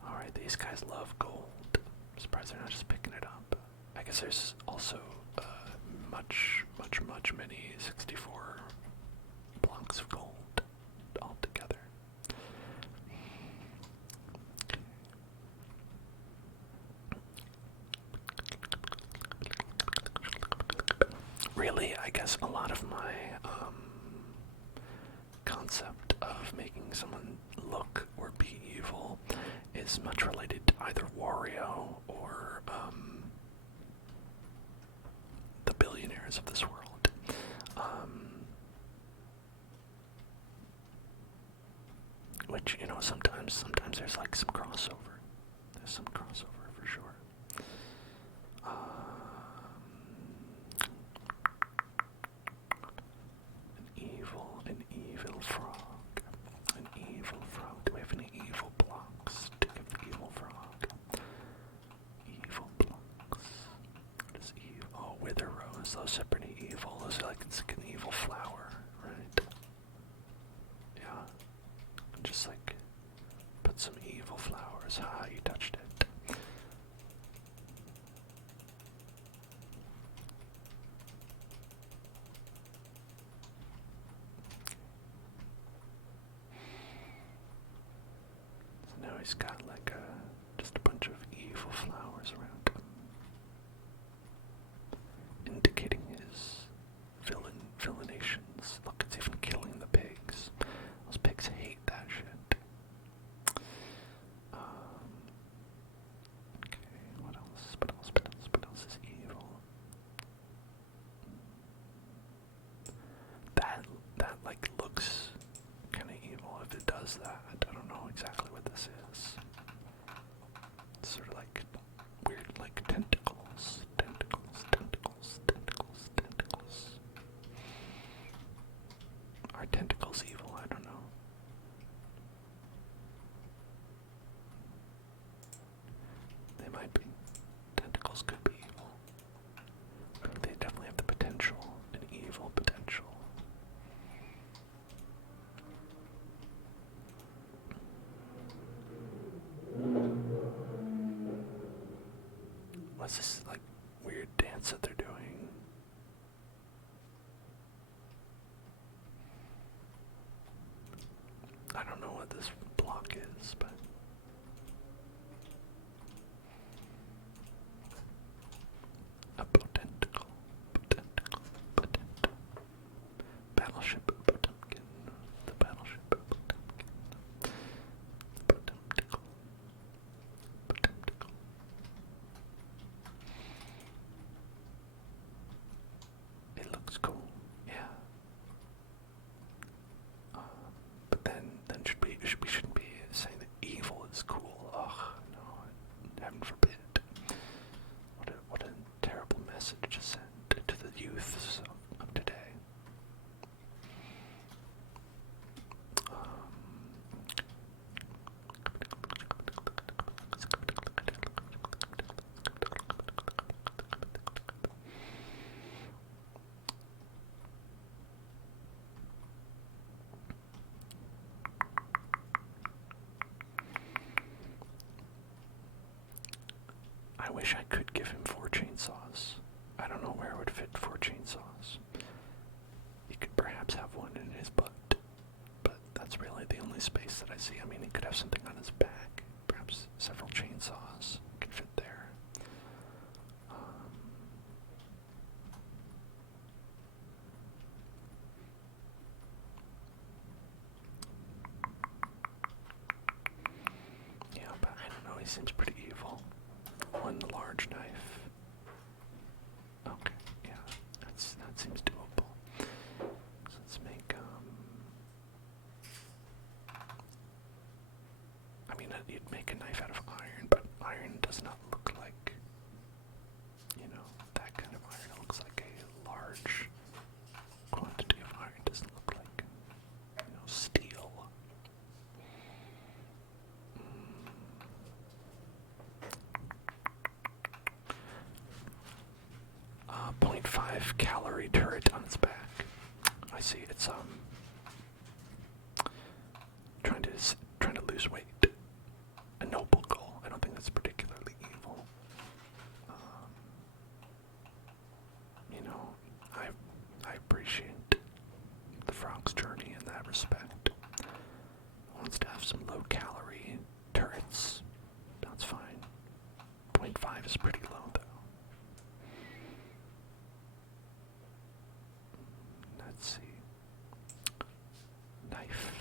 Alright, these guys love gold. I'm surprised they're not just picking it up. I guess there's also many 64 blocks of gold altogether. Really, I guess a lot of my concept of making someone look or be evil is much related to either Wario or the billionaires of this world. Which, you know, sometimes there's like some crossover. There's some crossover for sure. An evil frog. An evil frog. Do we have any evil blocks to give the evil frog? Evil blocks. What is evil? Oh, wither rose. Those are pretty evil. Those are like it's like an evil flower, right? Yeah. Just like put some evil flowers. Ah, you touched it. So now he's got like just a bunch of evil flowers around him, indicating his villainations. Look, it's even killing the pigs. Those pigs hate that shit. Okay, what else? What else is evil? That like looks kind of evil if it does that. I don't know exactly what this is. It's sort of like weird, like tentacles. Are tentacles evil? I don't know. They might be. Tentacles could be evil. They definitely have the potential, an evil potential. What's this like weird dance that they're doing? I don't know what this block is, but a potenticle. Battleship Potemkin. The battleship Potemkin. Potemticle. It looks cool, yeah. But then we shouldn't be saying that evil is cool. Ugh, no, heaven forbid. What a terrible message to send to the youths of today. I wish I could give him 4 chainsaws. I don't know where it would fit 4 chainsaws. He could perhaps have one in his butt, but that's really the only space that I see. I mean, he could have something on his back. Perhaps several chainsaws could fit there. Yeah, but I don't know. He seems pretty evil. One large knife. Okay, yeah, that seems doable. So let's make I mean, you'd make a knife out of iron, but iron does not look like, you know, that kind of iron. It looks like a large quantity of iron. It doesn't look like, you know, steel. 0.5 calorie turret on its back. I see. It's trying to lose weight. A noble goal. I don't think that's particularly evil. You know, I appreciate the frog's journey in that respect. Wants to have some low calorie turrets. That's fine. 0.5 is pretty low though. Let's see. Knife.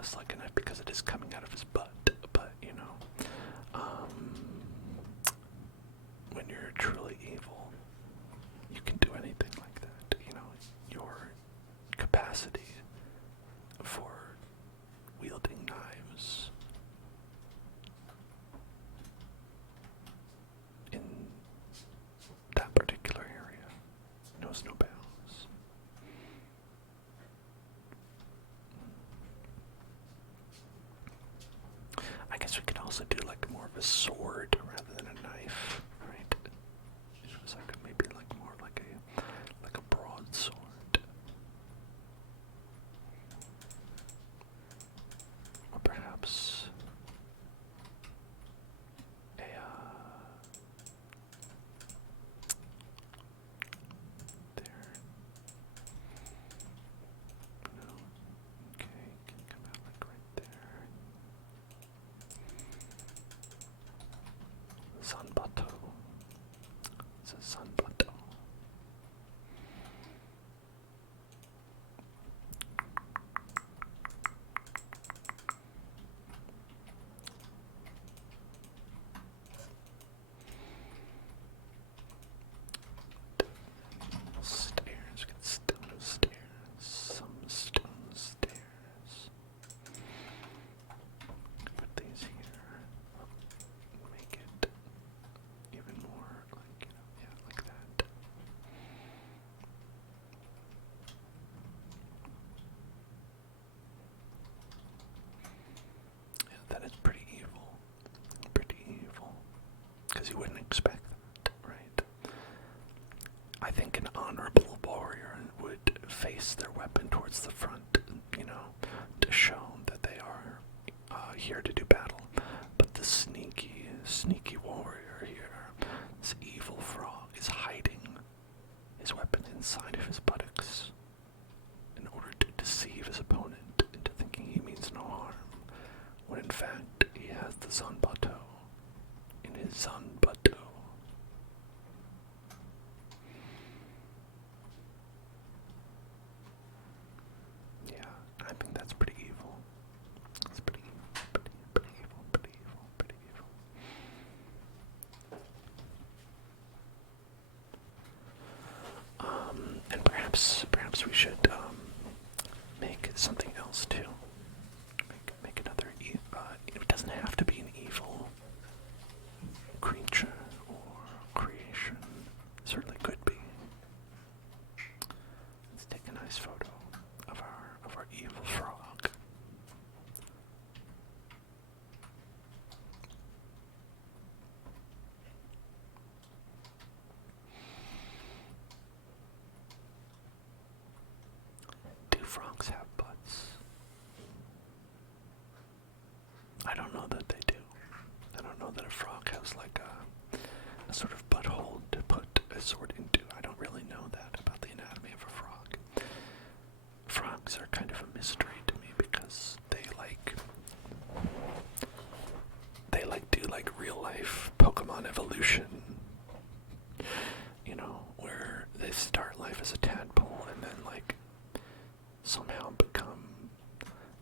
less like an F because it is coming out of his butt. But, you know, when you're truly evil, you can do anything like that. You know, your capacity for wielding knives in that particular area knows no bounds. I guess we could also do like more of a sword rather than a knife, right? So maybe like more like a broadsword. Or perhaps a there. No. Okay, can come out like right there. Sanbato. It's a sanbato. Stairs, get stone stairs, some stone stairs. Put these here. Make it even more like, you know, yeah, like that. Yeah, that is pretty evil. Pretty evil. Because you wouldn't expect that, right? I think an honorable warrior would face their weapon towards the front, you know, to show that they are here to do battle. But the sneaky warrior here, this evil frog, is hiding his weapon inside of his buttocks in order to deceive his opponent into thinking he means no harm, when in fact he has the Zanbato in his Zanbato. Yeah, I think that's pretty evil. It's pretty evil, pretty evil, pretty evil, pretty evil. And perhaps we should make something else too. Make another. It doesn't have to be an evil creature or creation. It certainly could be. Let's take a nice photo of our evil frog. Do frogs have butts? I don't know that they do. I don't know that a frog has like a sort of butthole to put a sword into. I don't really know that about the anatomy of a frog. Frogs are kind of a mystery to me because they do like real life Pokemon evolution. You know, where they start life as a tadpole and then like somehow become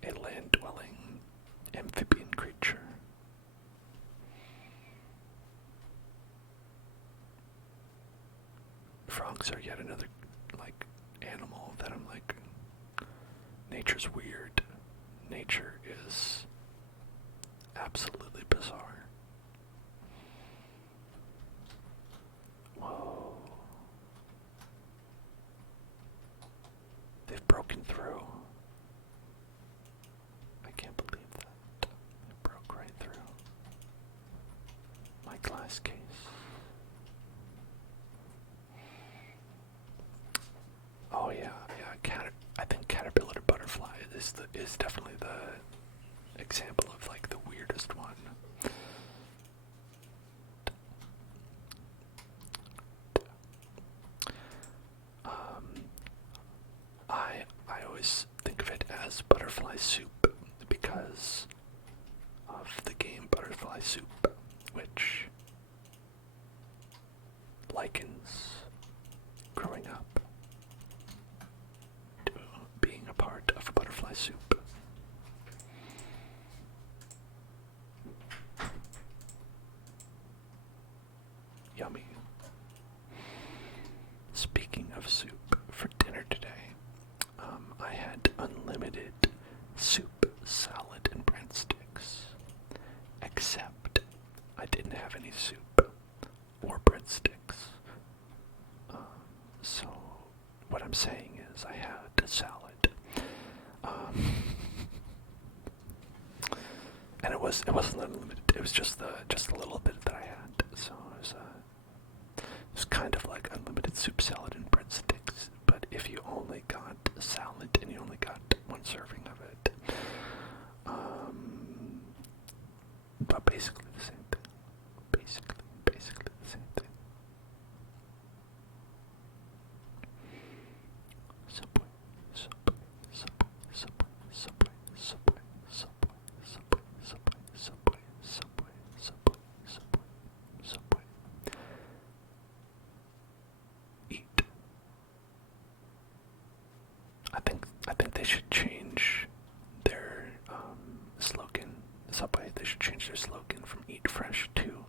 a land-dwelling amphibian creature. Frogs are yet another like animal that I'm like, nature's weird. Nature is absolutely bizarre. Whoa. They've broken through. I can't believe that. They broke right through my glass case. Oh yeah. I think caterpillar butterfly is definitely the example of like the weirdest one. I always think of it as butterfly soup because of the game Butterfly Soup, which likens growing up to being a part of a butterfly soup. any soup or breadsticks. So what I'm saying is I had a salad. And it wasn't unlimited. It was just a little bit that I had. So it was kind of like unlimited soup, salad, and breadsticks. But if you only got a salad and you only got one serving of it, but basically the same thing. Basically the same thing. Subway, subway, subway, subway, subway, subway, subway, subway, subway, subway, subway, subway, subway, subway. Eat. I think they should change their slogan. Subway, they should change their slogan from "Eat Fresh" to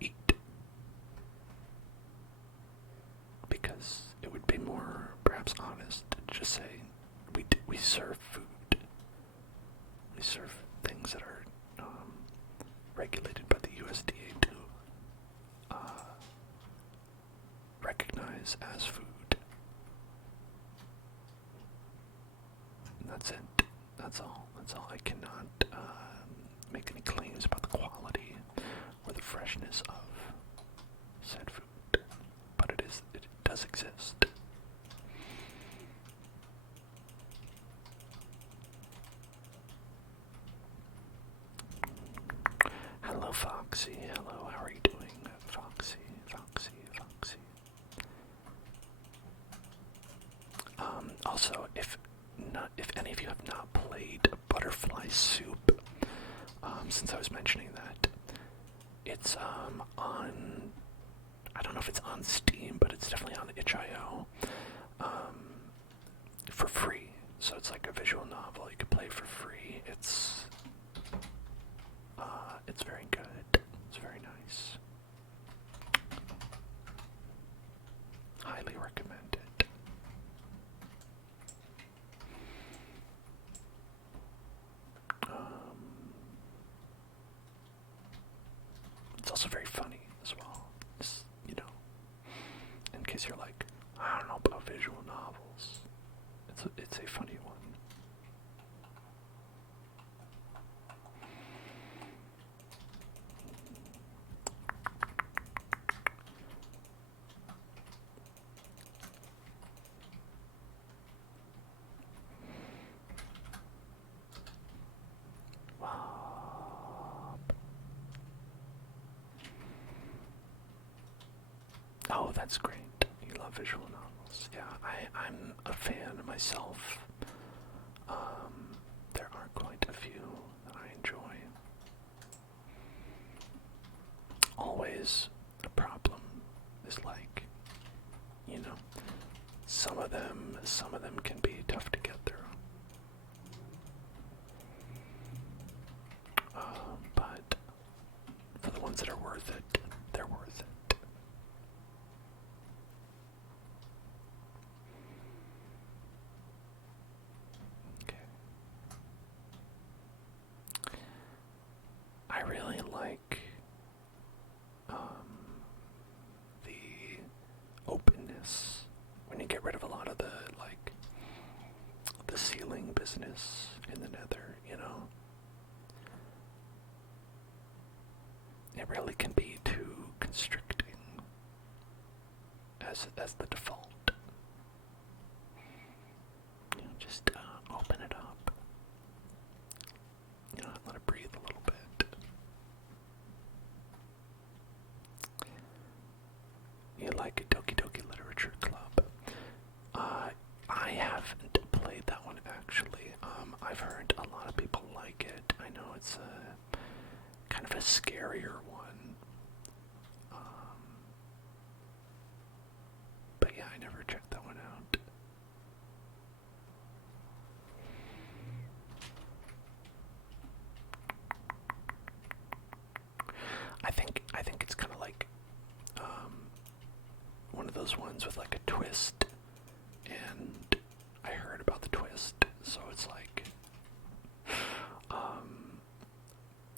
"Eat," because it would be more perhaps honest to just say we serve food. We serve things that are regulated by the USDA to recognize as food. And that's it. That's all. I cannot make any claims about the quality or the freshness of said food, but it does exist. Hello, Foxy. Hello, how are you doing, Foxy? Also, if any of you have not played Butterfly Soup, since I was mentioning that, it's on, I don't know if it's on Steam, but it's definitely on itch.io, for free. So it's like a visual novel you can play for free. It's very good. It's very nice. Highly recommend it. It's also very funny as well. It's, in case you're like, I don't know about visual novels. It's a funny one. Oh, that's great. You love visual novels. Yeah, I'm a fan myself. There are quite a few that I enjoy. Always a problem is like, some of them can be tough to get through. But for the ones that are worth it, they're worth it. Okay. I really like the openness when you get rid of a lot of the ceiling business in the nether, It really can be too constricting as the default. Just open it up. Let it breathe a little bit. You like Doki Doki Literature Club? I haven't played that one actually. I've heard a lot of people like it. I know it's kind of a scarier one. But yeah, I never checked that one out. I think it's kind of like one of those ones with like a twist, and I heard about the twist, so it's like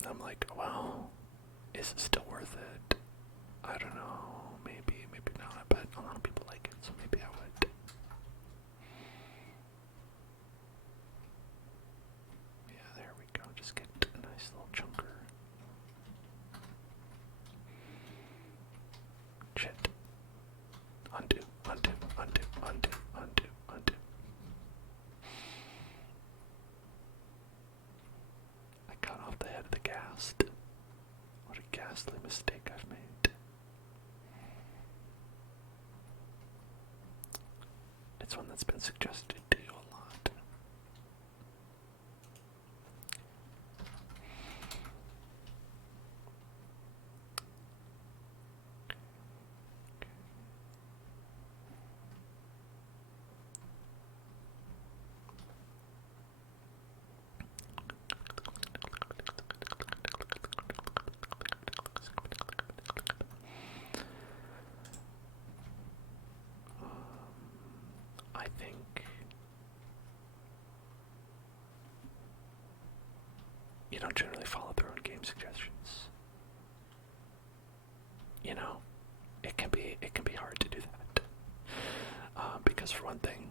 I'm like, well, is it still worth it? Shit. Undo, undo, undo, undo, undo, undo. I cut off the head of the ghast. What a ghastly mistake I've made. It's one that's been suggested to you a lot. I think you don't generally follow through on game suggestions. You know, it can be hard to do that because for one thing,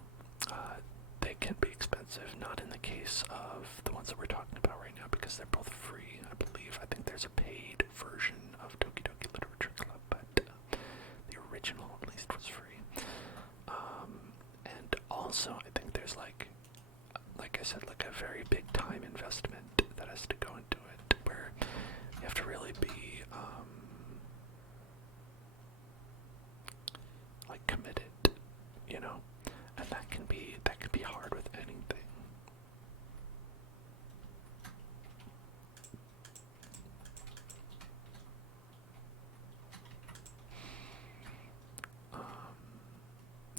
they can be expensive. Not in the case of the ones that we're talking about right now because they're both free. I believe. I think there's a paid version of Doki Doki Literature Club, but the original at least was free. And also, I think there's like I said, like a very big time investment that has to go into it, where you have to really be like committed, you know, and that can be hard with anything.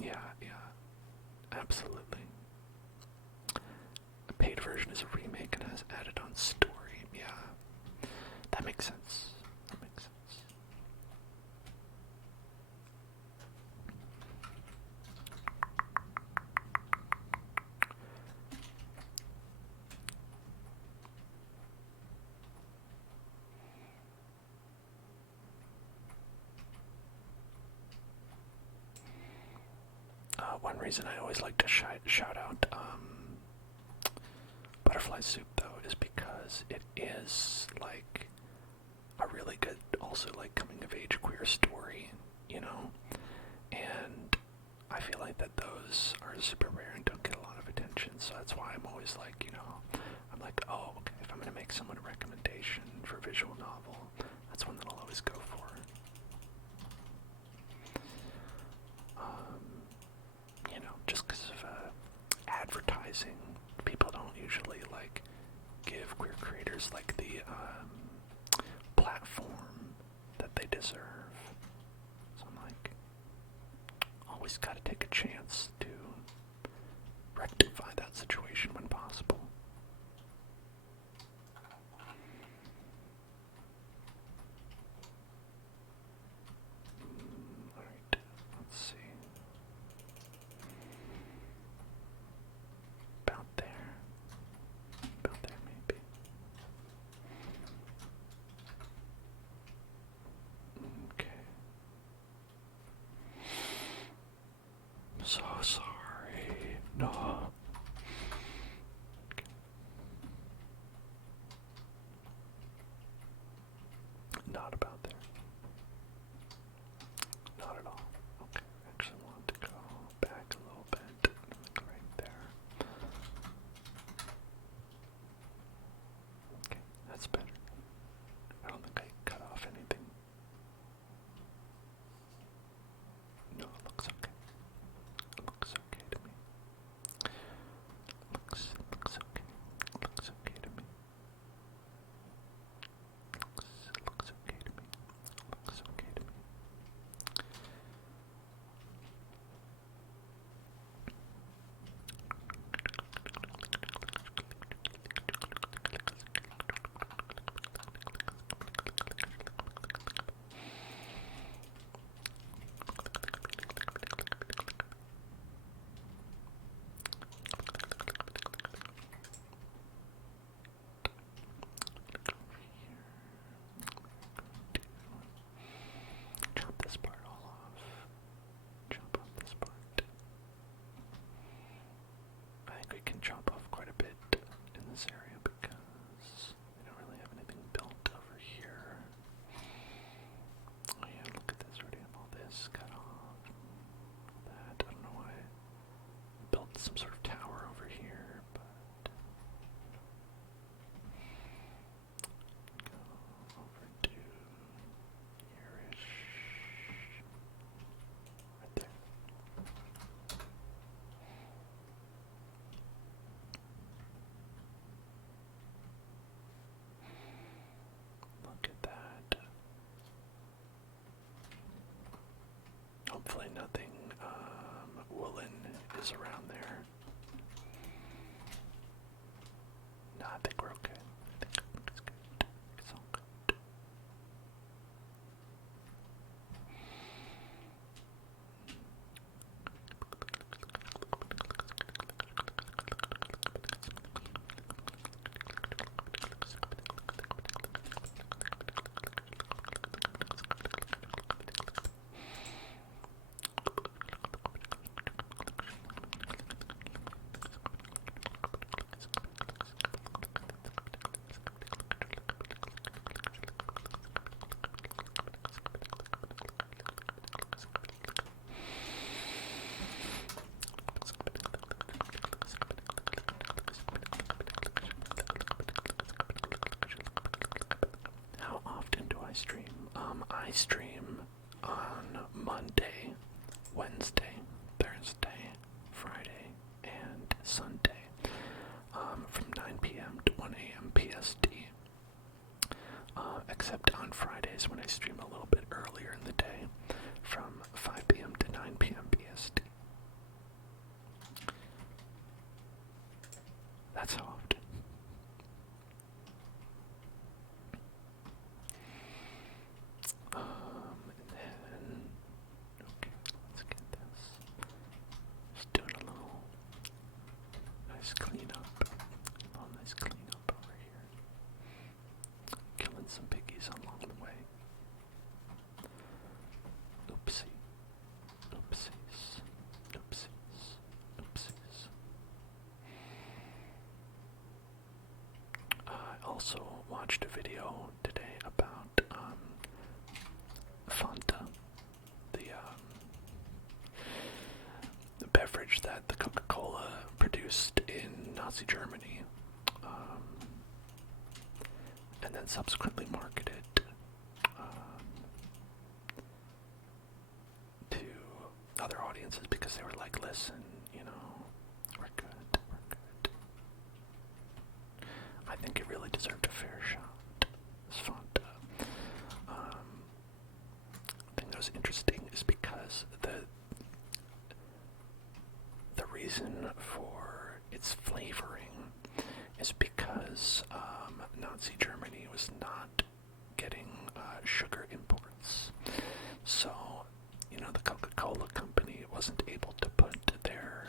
Yeah, absolutely. A paid version is a remake and has added on story. Yeah, that makes sense. That makes sense. One reason I always like to shout out Butterfly Soup, though, is because it is like a really good, also like coming of age queer story, you know, and I feel like that those are super rare and don't get a lot of attention, so that's why I'm always like, you know, I'm like, oh, okay, if I'm gonna make someone a recommendation for a visual novel, that's one that I'll always go for. You know, just because of advertising, people don't usually like give queer creators like the platform that they deserve. So I'm like, always gotta take a chance to rectify that situation when possible. Alright, let's see. About there. About there, maybe. Okay. So sorry. No. Okay. Not about there. Not at all. Okay. I actually want to go back a little bit. Like right there. Okay, that's better. I don't think I cut off anything. No, it looks okay. It looks okay to me. some sort of tower over here, but go over to here-ish. Right there. Look at that. Hopefully nothing woolen is around there. No, I think we're okay. I think it's good. It's all good. How often do I stream? I stream on Monday, Wednesday, Thursday, Friday, and Sunday, from 9 p.m. to 1 a.m. PST. Except on Fridays when I stream a little bit earlier in the day, from 5 p.m. to 9 p.m. PST. That's how often. And then, okay, let's get this. Just doing a little nice cleanup. A little nice cleanup over here. Killing some piggies along the way. Oopsie. Oopsies. Oopsies. Oopsies. I also watched a video today about Fanta, the beverage that the Coca-Cola produced in Nazi Germany, and then subsequently marketed to other audiences because they were like, listen, we're good, we're good. I think it really deserved a fair shot. It's Fanta. The thing that was interesting is because the reason for its flavoring is because Nazi Germany was not getting sugar imports. So, the Coca-Cola company wasn't able to put their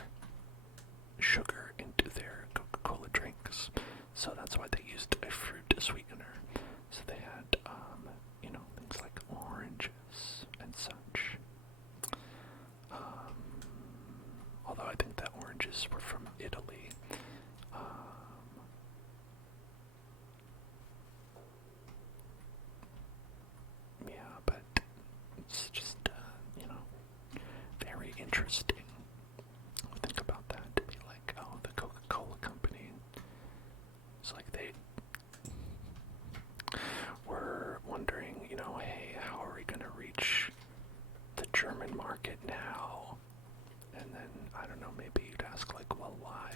sugar into their Coca-Cola drinks. So that's why they used a fruit sweetener. So they had, things like oranges and such. Although I think that oranges were from Italy. Yeah, but it's just, very interesting. Think about that, to be like, oh, the Coca-Cola company. It's like they were wondering, hey, how are we going to reach the German market now? And then, I don't know, maybe you'd ask, like, well, why?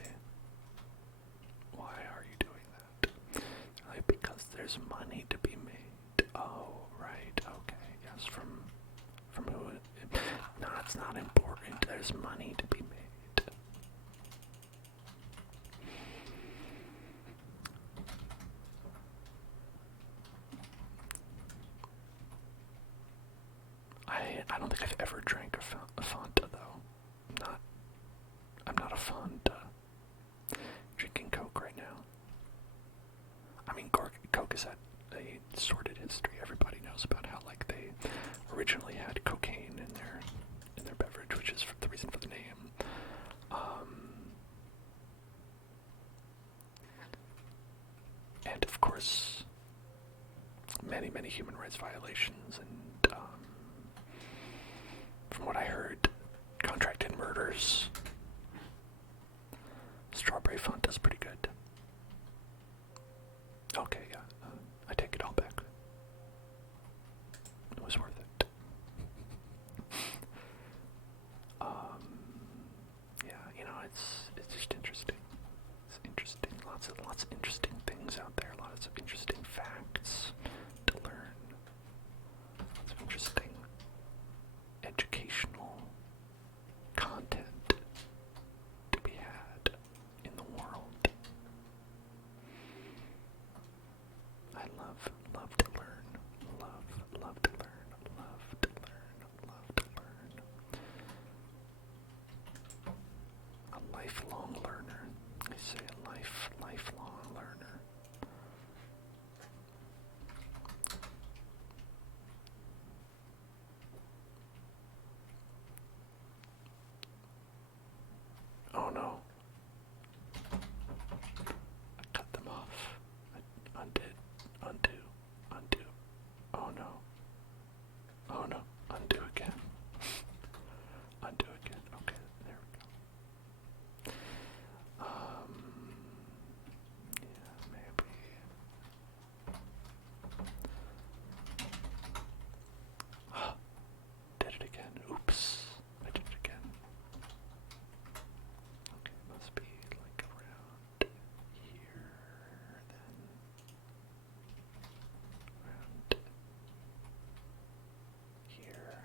Why are you doing that? Like, because there's money to be made. Oh, right, okay, yes, from who? No, it's not important. There's money to be made. I don't think I've ever drank a Fanta, though. I'm not a Fanta. Drinking Coke right now. I mean, Coke has had a sordid history. Everybody knows about how, like, they originally had cocaine in their beverage, which is the reason for the name. And of course, many human rights violations, and from what I heard, contracted murders. spray font is pretty good. Okay, yeah, I take it all back. It was worth it. Yeah, you know, it's just interesting. It's interesting. Lots of interesting things out there. Lots of interesting facts to learn. Lots of interesting educational content to be had in the world. I love to learn. Love to learn. Love to learn. Love to learn. A lifelong learner. I say a lifelong learner. Oh no. I cut them off. I undid. Undo. Oh no. Oh no. Undo again. Undo again. Okay, there we go. Yeah, maybe. Did it again. Oops. I did it again. Okay, must be like around here then. Around here.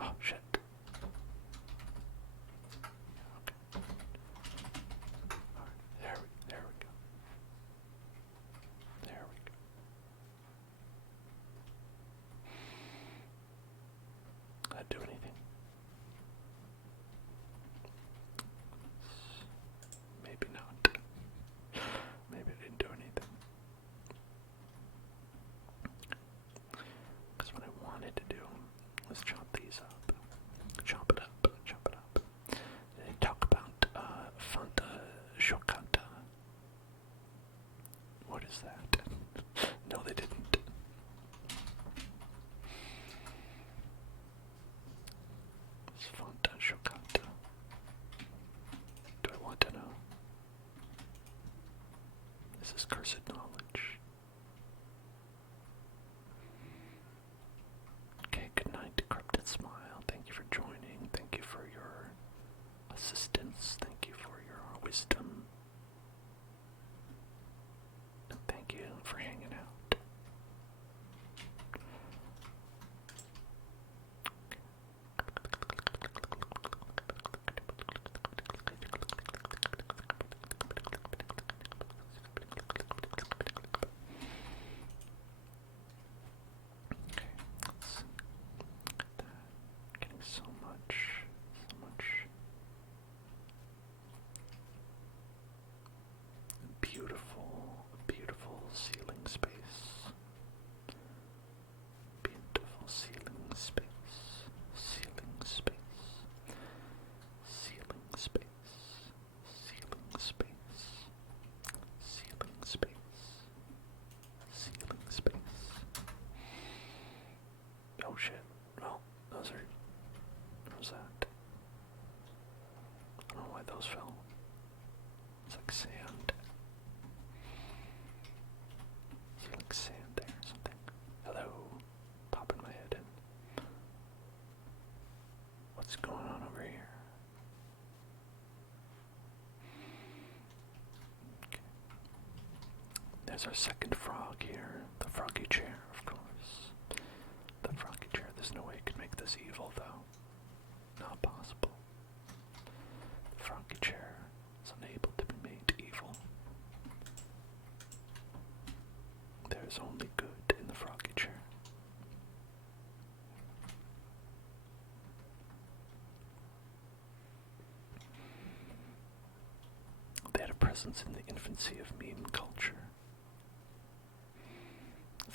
Oh shit. Okay. Alright, there we go. There we go. Did I do anything? Maybe not. Maybe I didn't do anything. Because what I wanted to do was chop these up. Chop it up. Chop it up. They talk about Fanta Chocanta. What is that? No, they didn't. It's Fanta Chocanta. Do I want to know? This is cursed knowledge. Okay, good night, Decrepit Smile. Thank you for joining. Thank you for your assistance. Thank you for your wisdom. And thank you for hanging out. Okay, let's look at that. Getting so much beautiful ceiling space. Beautiful ceiling space. Ceiling space. Ceiling space. Ceiling space. Ceiling space. Ceiling space. Oh shit. Well, those are. What was that? I don't know why those fell. It's like sand. It's like sand there or something. Hello. Popping my head in. What's going on over here? Okay. There's our second frog here. The froggy chair, of course. The froggy chair. There's no way it could make this evil, though. Not possible. The froggy chair is unable to be made evil. There is only good in the froggy chair. They had a presence in the infancy of meme culture.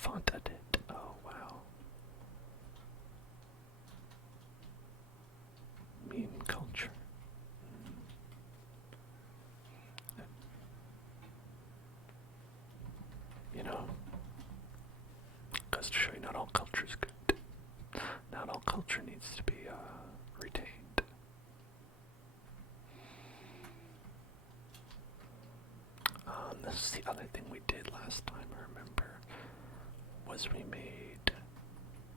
Fanta did. Oh, wow. Meme culture. You know, goes to show you not all culture is good. Not all culture needs to be retained. was we made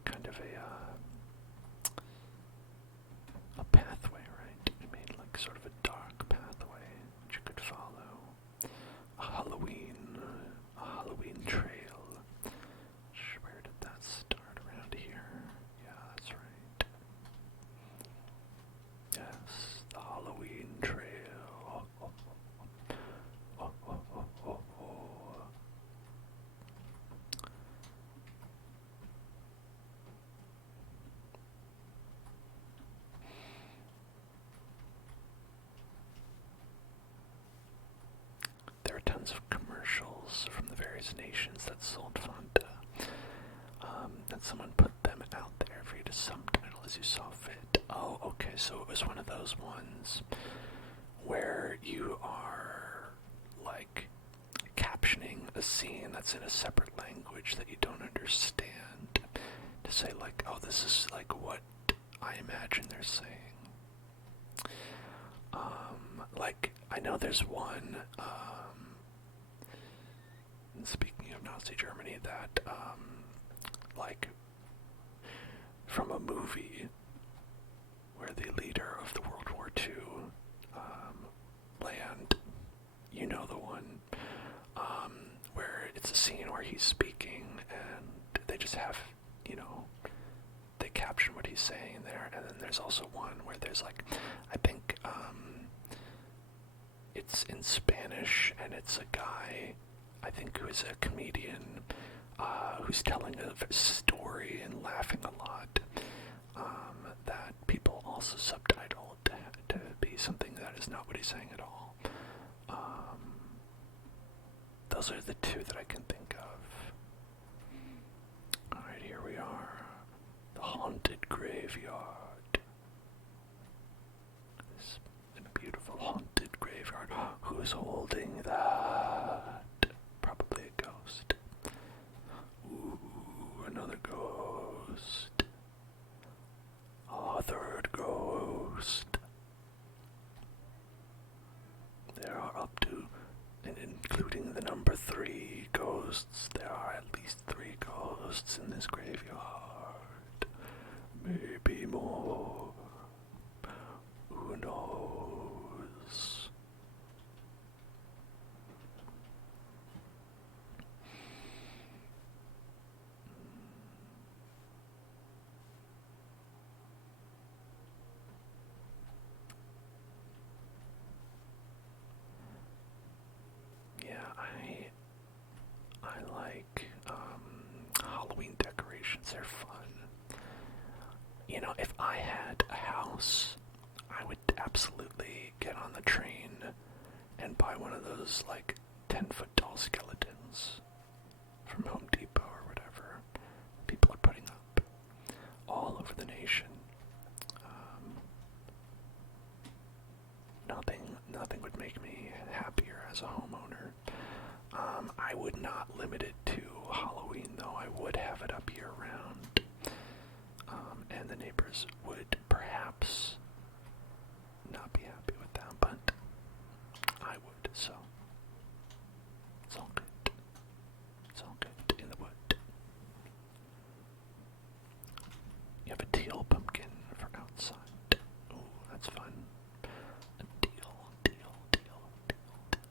kind of a pathway, right? We made like sort of a dark pathway that you could follow. A Halloween trail. Where did that start? Around here? Yeah, that's right. Yes, the Halloween trail. There are tons of commercials from the various nations that sold Fanta, and someone put them out there for you to subtitle as you saw fit. Oh, okay, so it was one of those ones where you are, like, captioning a scene that's in a separate language that you don't understand to say, like, oh, this is, like, what I imagine they're saying. Like, I know there's one, speaking of Nazi Germany, that, like, from a movie where the leader of the World War II, land, you know the one, where it's a scene where he's speaking and they just have, you know, they caption what he's saying there, and then there's also one where there's like, I think, it's in Spanish, and it's a guy, I think, who is a comedian, who's telling a story and laughing a lot, that people also subtitled to be something that is not what he's saying at all. Those are the two that I can think of. Alright, here we are. The haunted graveyard. This beautiful haunted graveyard. Who's holding that? Probably a ghost. Ooh, another ghost. A third ghost. There are up to, and including the number 3 ghosts, there are at least 3 ghosts in this graveyard. Maybe more. Who knows? Yeah, I like Halloween decorations. They're fun. You know, if I had a house, I would absolutely get on the train and buy one of those, like, 10-foot tall skeletons from Home Depot or whatever people are putting up all over the nation. Nothing would make me happier as a homeowner. I would not limit it to Halloween, though. I would have it up year round. And the neighbors would perhaps not be happy with that, but I would, so it's all good. It's all good in the wood. You have a teal pumpkin for outside. Ooh, that's fun. A teal.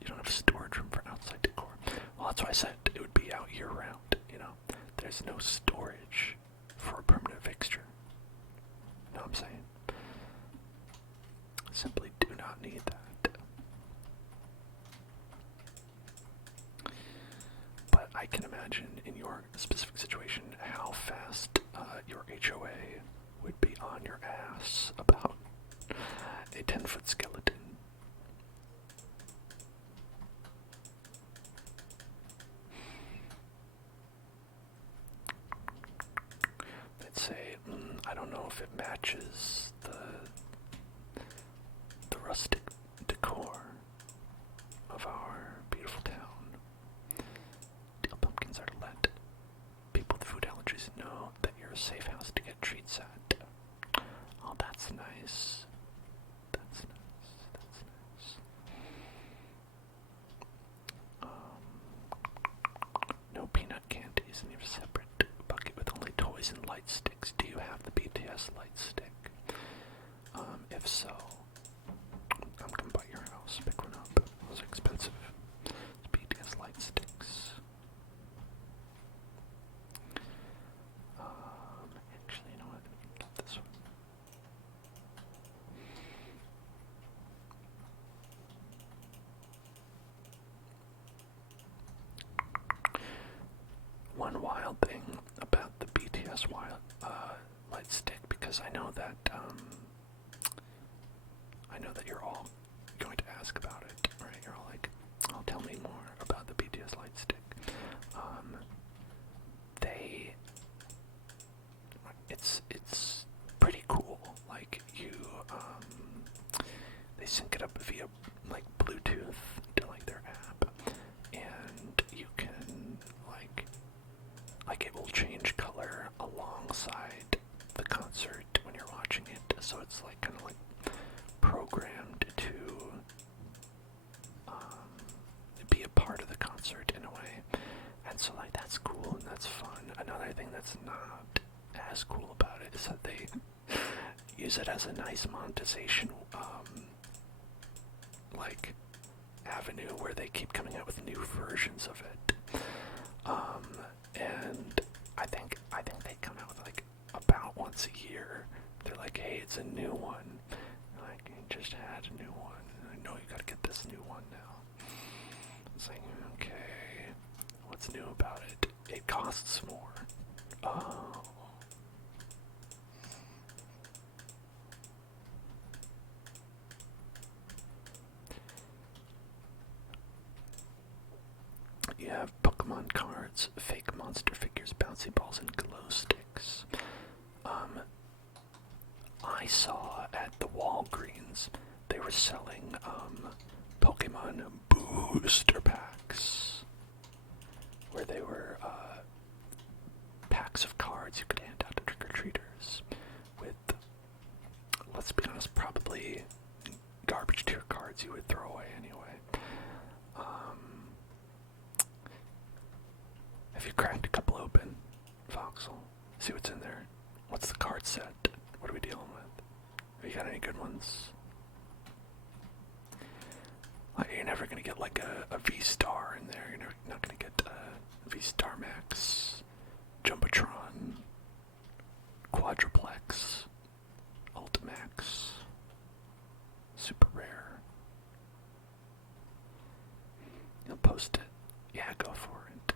You don't have storage room for outside decor. Well, that's why I said it would be out year round, you know. There's no storage for a permanent fixture. You know what I'm saying? Simply do not need that. But I can imagine in your specific situation how fast your HOA would be on your ass about a 10-foot skeleton. Let's say, I don't know if it matches the rustic decor of our beautiful town. Teal pumpkins are to let people with food allergies know that you're a safe house to get treats at. Oh, that's nice. That's nice. No peanut candies, and you're separate. reason light sticks. Do you have the BTS light stick? If so, I'm gonna buy your house. Pick one up. Those are expensive. It's BTS light sticks. Actually, you know what? Get this one. One wild thing about the BTS light stick, because I know that you're all going to ask about it, right? You're all like, "Oh, tell me more about the BTS light stick." It's pretty cool. Like they sync it up via like Bluetooth to like their app, and you can like it will change color alongside the concert when you're watching it. So it's like kind of like programmed to be a part of the concert in a way. And so like that's cool and that's fun. Another thing that's not as cool about it is that they use it as a nice monetization like avenue where they keep coming out with new versions of it. And I think they come out with like about once a year. They're like, "Hey, it's a new one." Like, "You just had a new one. I know you gotta get this new one now." It's like, okay, what's new about it? It costs more. Oh. You have Pokemon cards, fake monster figures, bouncy balls, and glow sticks. I saw at the Walgreens they were selling Pokemon booster packs, where they were packs of cards you could hand out to trick-or-treaters with, let's be honest, probably garbage tier cards you would throw away anyway. Have you cracked a couple open, Voxel? See what's in there. What's the card set? What are we dealing with? Have you got any good ones? You're never gonna get like a V-Star in there. You're not gonna get a V-Star Max, Jumbotron, Quadruplex, Ultimax, Super Rare. You'll post it. Yeah, go for it.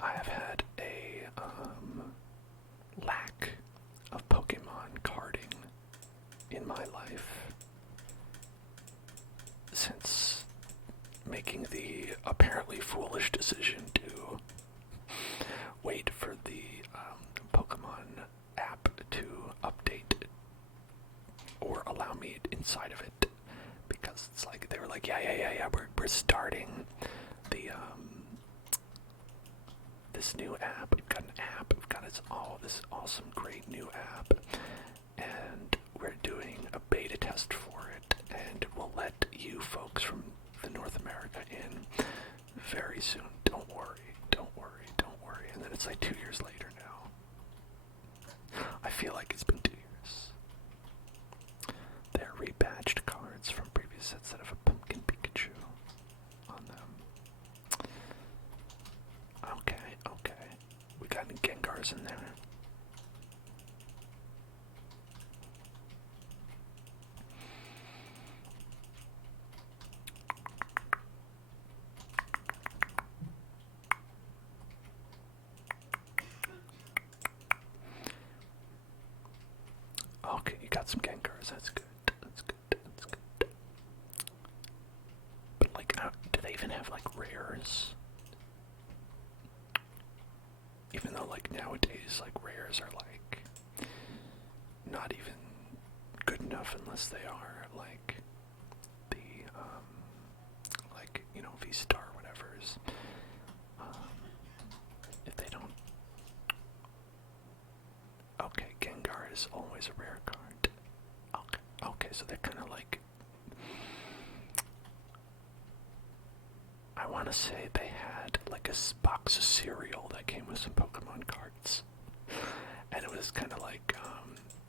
I have had a lack of Pokemon carding in my life since making the apparently foolish decision to wait for the Pokemon app to update or allow me inside of it, because it's like they were like, yeah, we're starting the this new app. We've got an app. We've got this awesome, great new app, and we're doing a beta test for it, and we'll let you folks from the North America in very soon. Don't worry, don't worry, don't worry. And then it's like 2 years later now. I feel like it's been 2 years. They're rebadged cards from previous sets that have a pumpkin Pikachu on them. Okay. We got Gengars in there. Okay, you got some Gengars. That's good. That's good. But like, do they even have like rares? Even though like nowadays like rares are like not even good enough unless they are like the like, you know, V-Star whatever's. If they don't, okay, Gengar is always a rare card. Okay, so they're kind of like want to say they had like a box of cereal that came with some Pokemon cards. And it was kind of like,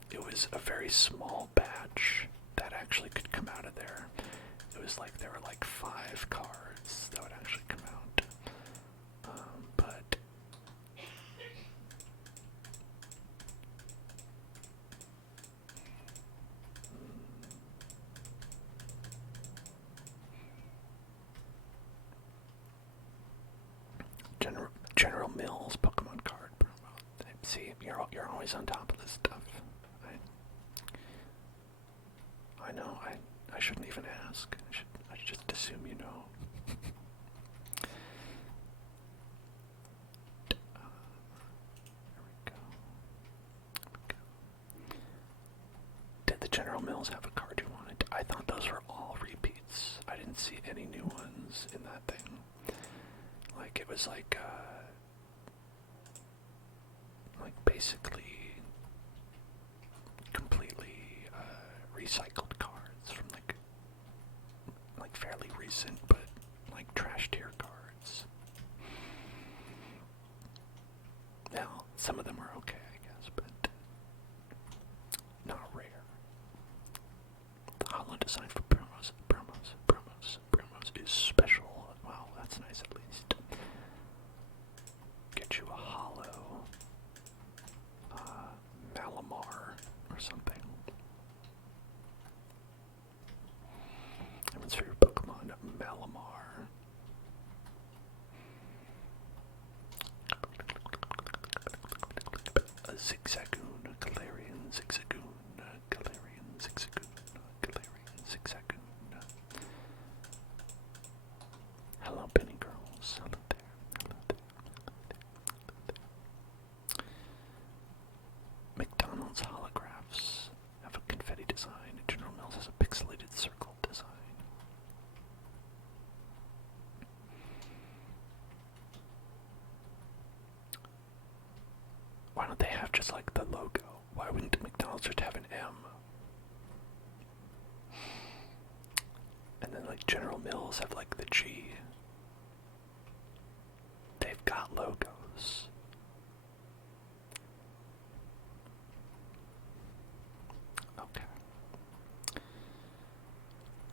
it was a very small batch that actually could come out of there. It was like there were like 5 cards that would actually come out. But General Mills Pokemon card promo. See, you're always on top of this stuff. I know. I shouldn't even ask. I should just assume you know. There we go. Did the General Mills have a card you wanted? I thought those were all repeats. I didn't see any new ones in that thing. Like it was like basically completely recycled cards from like fairly recent, but like trash tier cards. Now, some of them are okay, I guess, but not rare. The holo design for promos is special. Wow, that's nice at least. Get you a holo Malamar or something. Everyone's favorite Pokemon, Malamar. A Zigzagoon, a Galarian Zigzagoon, a Galarian Zigzagoon, a Galarian Zigzagoon. Hello, Penny Girls. Hello there. Hello there. Hello there. McDonald's holographs have a confetti design. General Mills has a pixelated circle design. Why don't they have just like the logo? Why wouldn't McDonald's just have an M? And then like General Mills have like the G. They've got logos. Okay.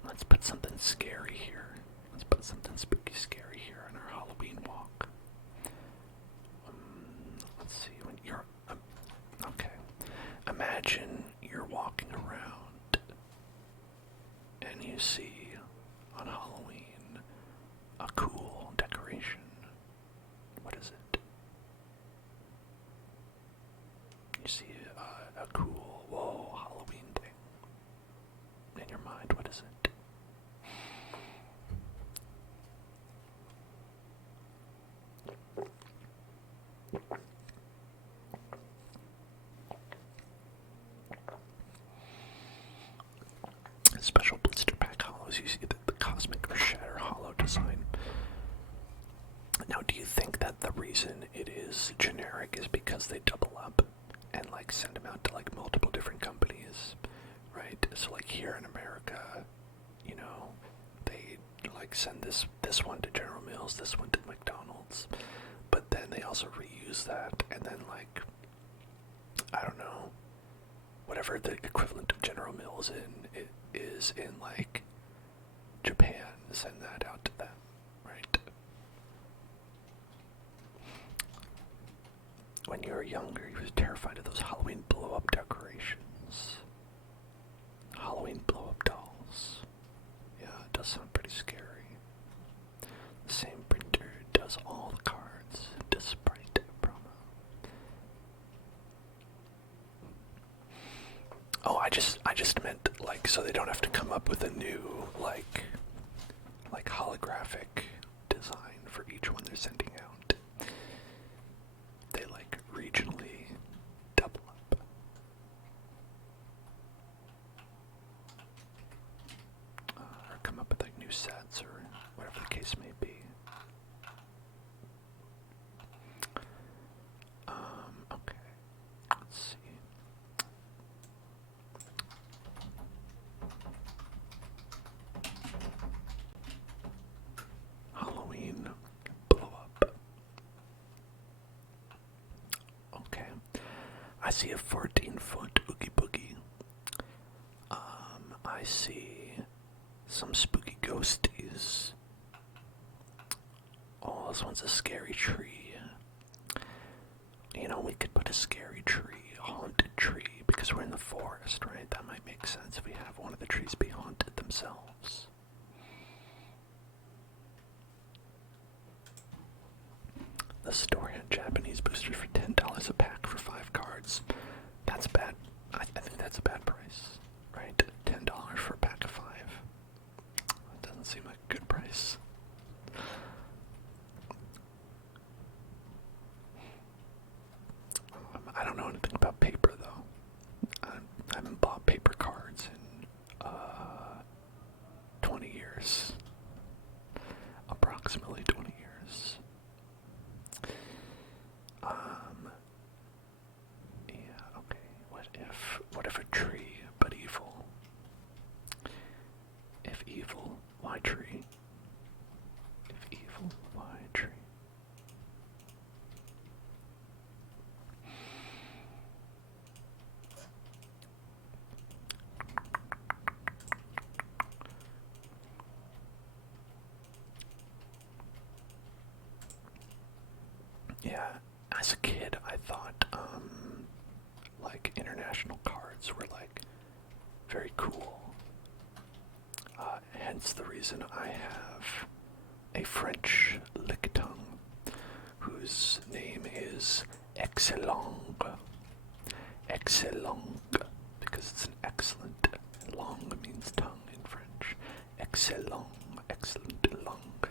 Let's put something scary here. Let's put something spooky scary here on our Halloween walk. Let's see, when you're, okay. Imagine you're walking around and you see on Halloween a cool decoration. What is it? You see a cool, whoa, Halloween thing in your mind. What is it? Special blister pack hollows. You see the cosmic or shatter hollow design. Now, do you think that the reason it is generic is because they double up and like send them out to like multiple different companies, right? So like here in America, you know, they like send this one to General Mills, this one to McDonald's, but then they also reuse that, and then like, I don't know, whatever the equivalent of General Mills is in like Japan, send that out to them, right? When you were younger, you was terrified of those Halloween blow-up decorations. Halloween blow-up dolls. Yeah, it does sound pretty scary. The same printer does all the cards, does Sprite promo. Oh, I just meant like so they don't have to come up with a new like holographic design for each one they're sending out. They like regionally double up. Or come up with like new sets or whatever the case may be. Okay. Let's see. see a 14-foot oogie boogie. I see some spooky ghosties. Oh, this one's a scary tree. You know, we could put a scary tree, a haunted tree, because we're in the forest, right? That might make sense if we have one of the trees be haunted themselves. The store had Japanese boosters for $10 a pack for 5 cards. That's bad. I think that's a bad price, right? $10 for a pack of 5. That doesn't seem like a good price. I don't know anything about paper, though. I haven't bought paper cards in 20 years. Approximately 20 years. Yeah, okay. What if a tree, but evil? If evil, why tree? If evil, why tree? Yeah, as a kid, I thought, like, international cards were, like, very cool. Hence the reason I have a French lickitung, whose name is Excellent. Excellent, because it's an excellent. Langue means tongue in French. Excellent, excellent langue.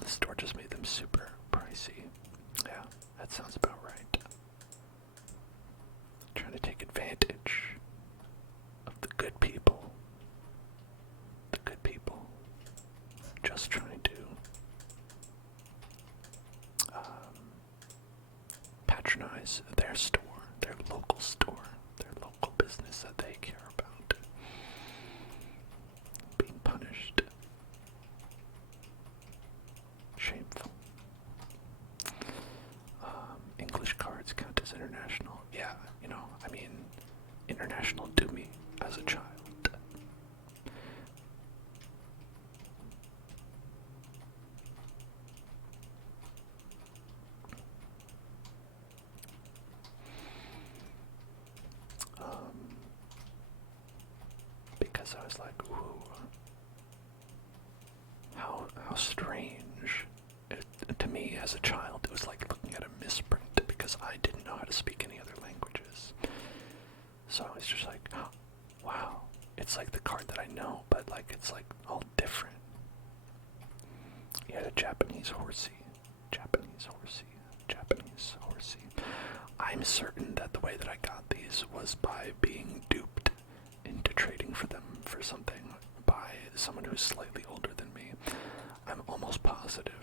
The store just made them super pricey. Yeah, that sounds about right. Trying to take advantage of the good people. The good people. Just trying to patronize their store, their local business that they care about. Being punished. Shameful. English cards count as international. Yeah, you know, I mean, international to me as a child. Because I was like, ooh, how strange. To me, as a child, it was like looking at a misprint because I didn't know how to speak any other languages. So I was just like, oh, wow, it's like the card that I know, but like it's like all different. You had a Japanese horsey, Japanese horsey, Japanese horsey. I'm certain that the way that I got these was by being duped into trading for them for something by someone who's slightly older than me. I'm almost positive.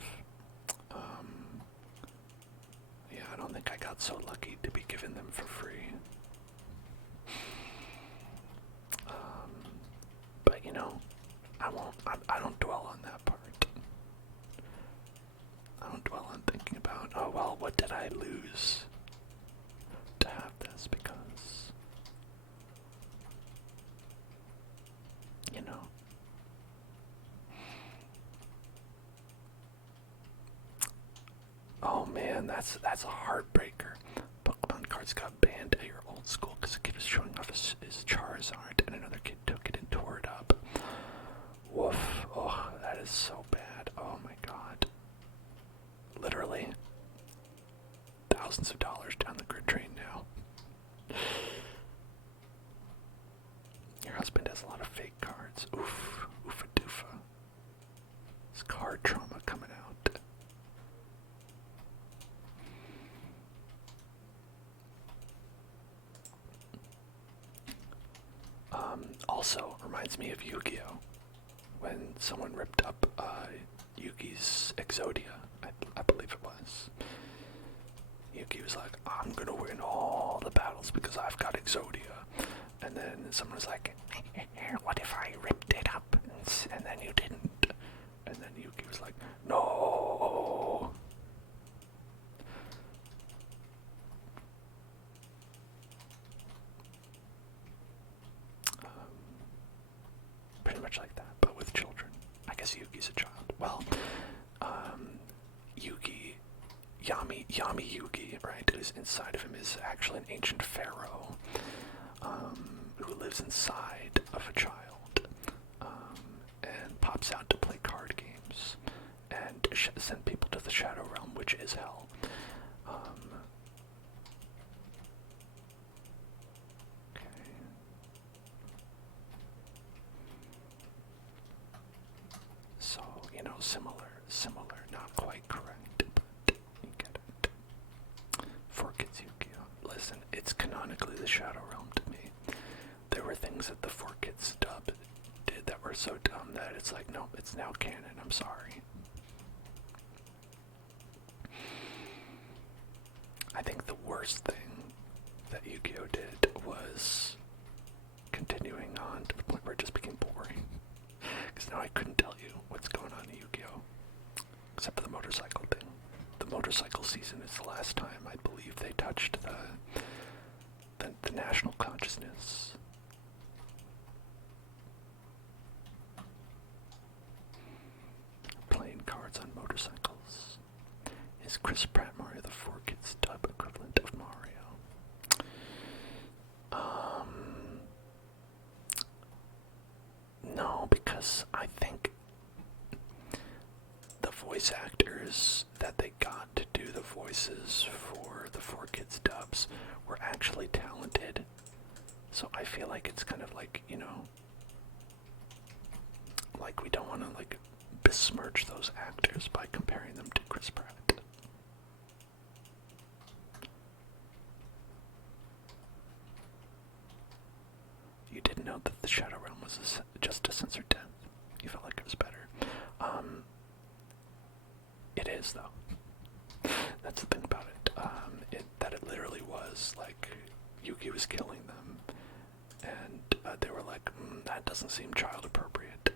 Yeah, I don't think I got so lucky to be given them for free. But you know, I don't dwell on that part. I don't dwell on thinking about, oh well, what did I lose to have this, because, you know. Oh man, that's a heartbreaker. Pokemon cards got banned at your old school because a kid was showing off his Charizard and another kid took it and tore it up. Woof. Oh, that is so bad. Oh my god. Literally thousands of dollars down the grid train now. Your husband has a lot of fake cards. Oof. Oofa doofa. It's card trauma coming out. Also, reminds me of Yu-Gi-Oh! When someone ripped up Yugi's Exodia, I believe it was. Yugi was like, I'm gonna win all the battles because I've got Exodia. And then someone was like, what if I ripped it up and then you didn't? And then Yugi was like, no. much like that, but with children. I guess Yugi's a child. Well, Yugi, Yami Yugi, right, who's inside of him is actually an ancient pharaoh, who lives inside of a child, and pops out to play card games, and send people to the Shadow Realm, which is hell. Okay. So, similar, not quite correct, but you get it. For Kids Yu-Gi-Oh! Listen, it's canonically the Shadow Realm to me. There were things that the 4Kids dub did that were so dumb that it's like, no, it's now canon, I'm sorry. I think the worst thing that Yu-Gi-Oh! Did was continuing on to the point where it just became boring. Because now I couldn't tell you what's going on in Yu-Gi-Oh! Except for the motorcycle thing. The motorcycle season is the last time I believe they touched the national consciousness. Playing cards on motorcycles. Is Chris Pratt Mario the 4Kids dub equivalent of Mario? No, because I think the voice actors that they got to do the voices for the 4Kids dubs were actually talented. So I feel like it's kind of like, like we don't want to like besmirch those actors by comparing them to Chris Pratt. You didn't know that the Shadow Realm was just a censored death. You felt like it was better. It is, though. That's the thing about it. That it literally was, like, Yugi was killing them, and they were like, that doesn't seem child appropriate.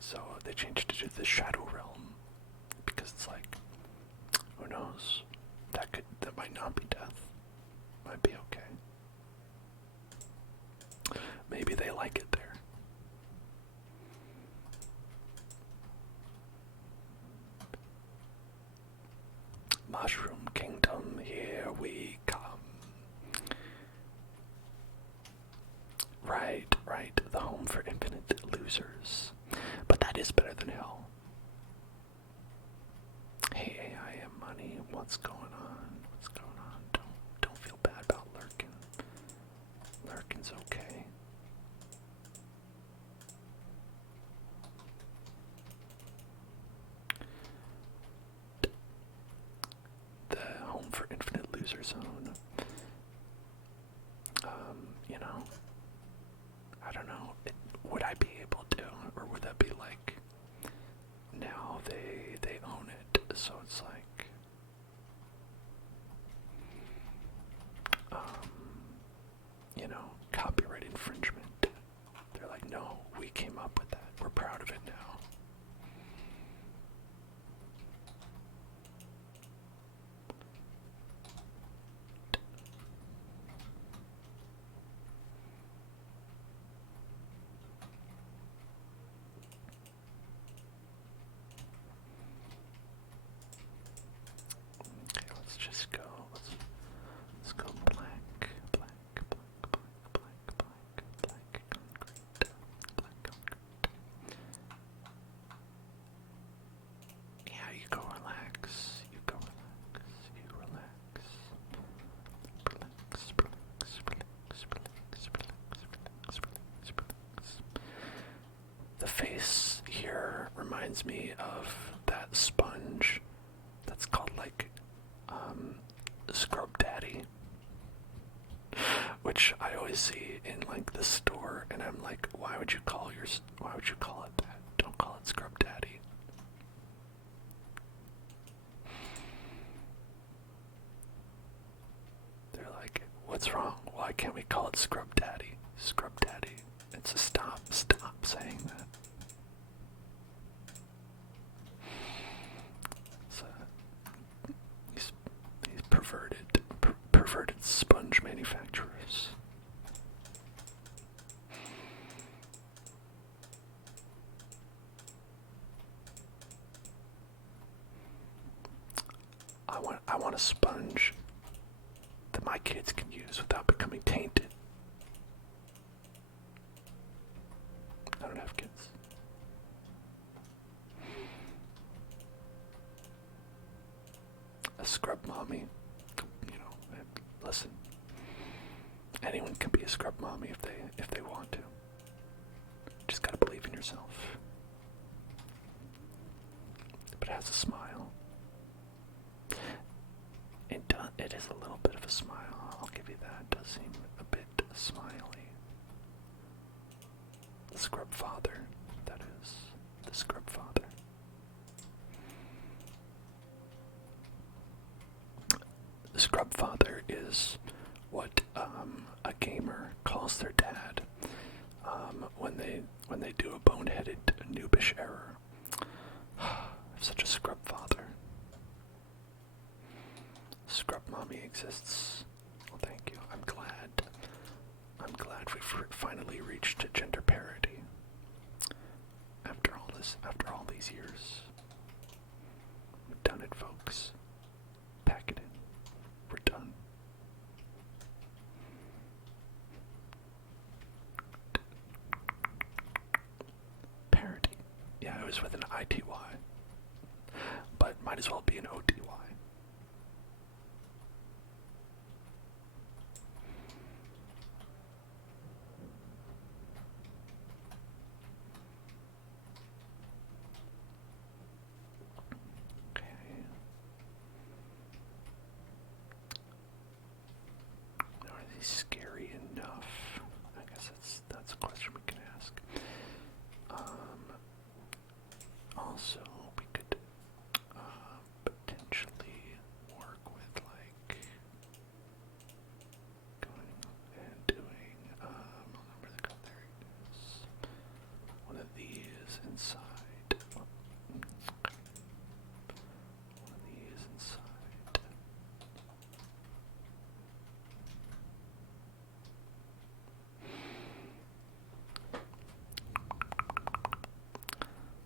So they changed it to the Shadow Realm, because it's like, who knows? That might not be death. Might be okay. Maybe they like it there. Mushroom Kingdom, here we come. Right, the home for infinite losers. But that is better than hell. Hey, AI am money, what's going on? What's going on? Don't feel bad about lurking. Lurking's okay. The home for infinite loser zone. I don't know. Would I be able to, or would that be like, now they own it, so it's like, copyright infringement. They're like, no, we came up with that. We're proud of it now. Okay, let's just go. Let's go black concrete. Black concrete. Yeah, you go relax. You go relax. You relax. Relax. The face here reminds me of that sponge that's called like Scrub Daddy, which I always see in like the store, and I'm like, why would you call it that? Don't call it Scrub Daddy. They're like, what's wrong? Why can't we call it Scrub Daddy? Scrub Daddy. It's a stop saying that. These perverted sponge manufacturers. I want a sponge that my kids can use without becoming tainted. I don't have kids. A scrub mommy, you know. Listen, anyone can be a scrub mommy if they want to. Just gotta believe in yourself. But it has a smile. It is a little bit of a smile. I'll give you that. It does seem a bit smiley. The scrub father, that is. The scrub father. The scrub father is what a gamer calls their dad when they do a boneheaded noobish error. Such a scrub father. Scrub mommy exists. Well, thank you. I'm glad we've finally reached gender parity. After all these years. We've done it, folks. Pack it in. We're done. Parity. Yeah, it was with an ITY. But might as well be an OTY. Scary enough? I guess that's a question we can ask. Also, we could potentially work with like going and doing where they go. There it is. One of these inside. One of these inside.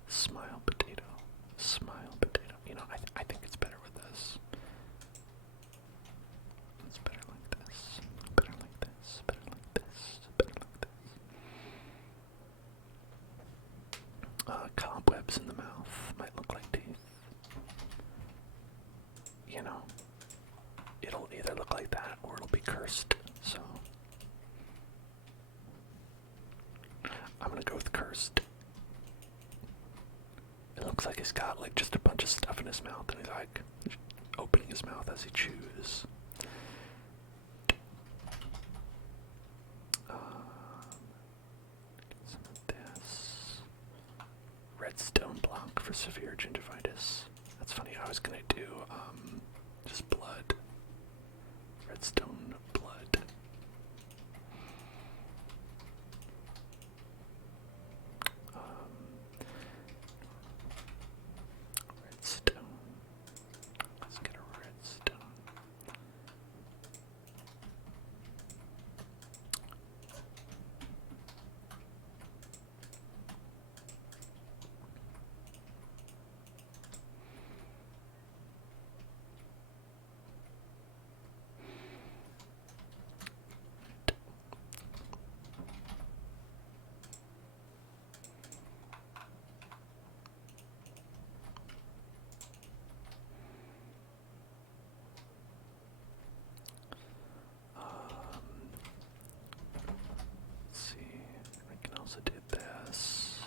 Smile potato. Smile potato. You know, I think it's better with this. It's better like this. Better like this. Better like this. Better like this. Cobwebs in the mouth might look like teeth. You know, it'll either look like that or it'll be cursed. So I'm gonna go with cursed. It looks like he's got like just a bunch of stuff in his mouth and he's like opening his mouth as he chews. Some of this. Redstone block for severe gingivitis. That's funny, I was gonna do just blood. Redstone blood. Redstone. Let's get a redstone. Let's see. I can also do this.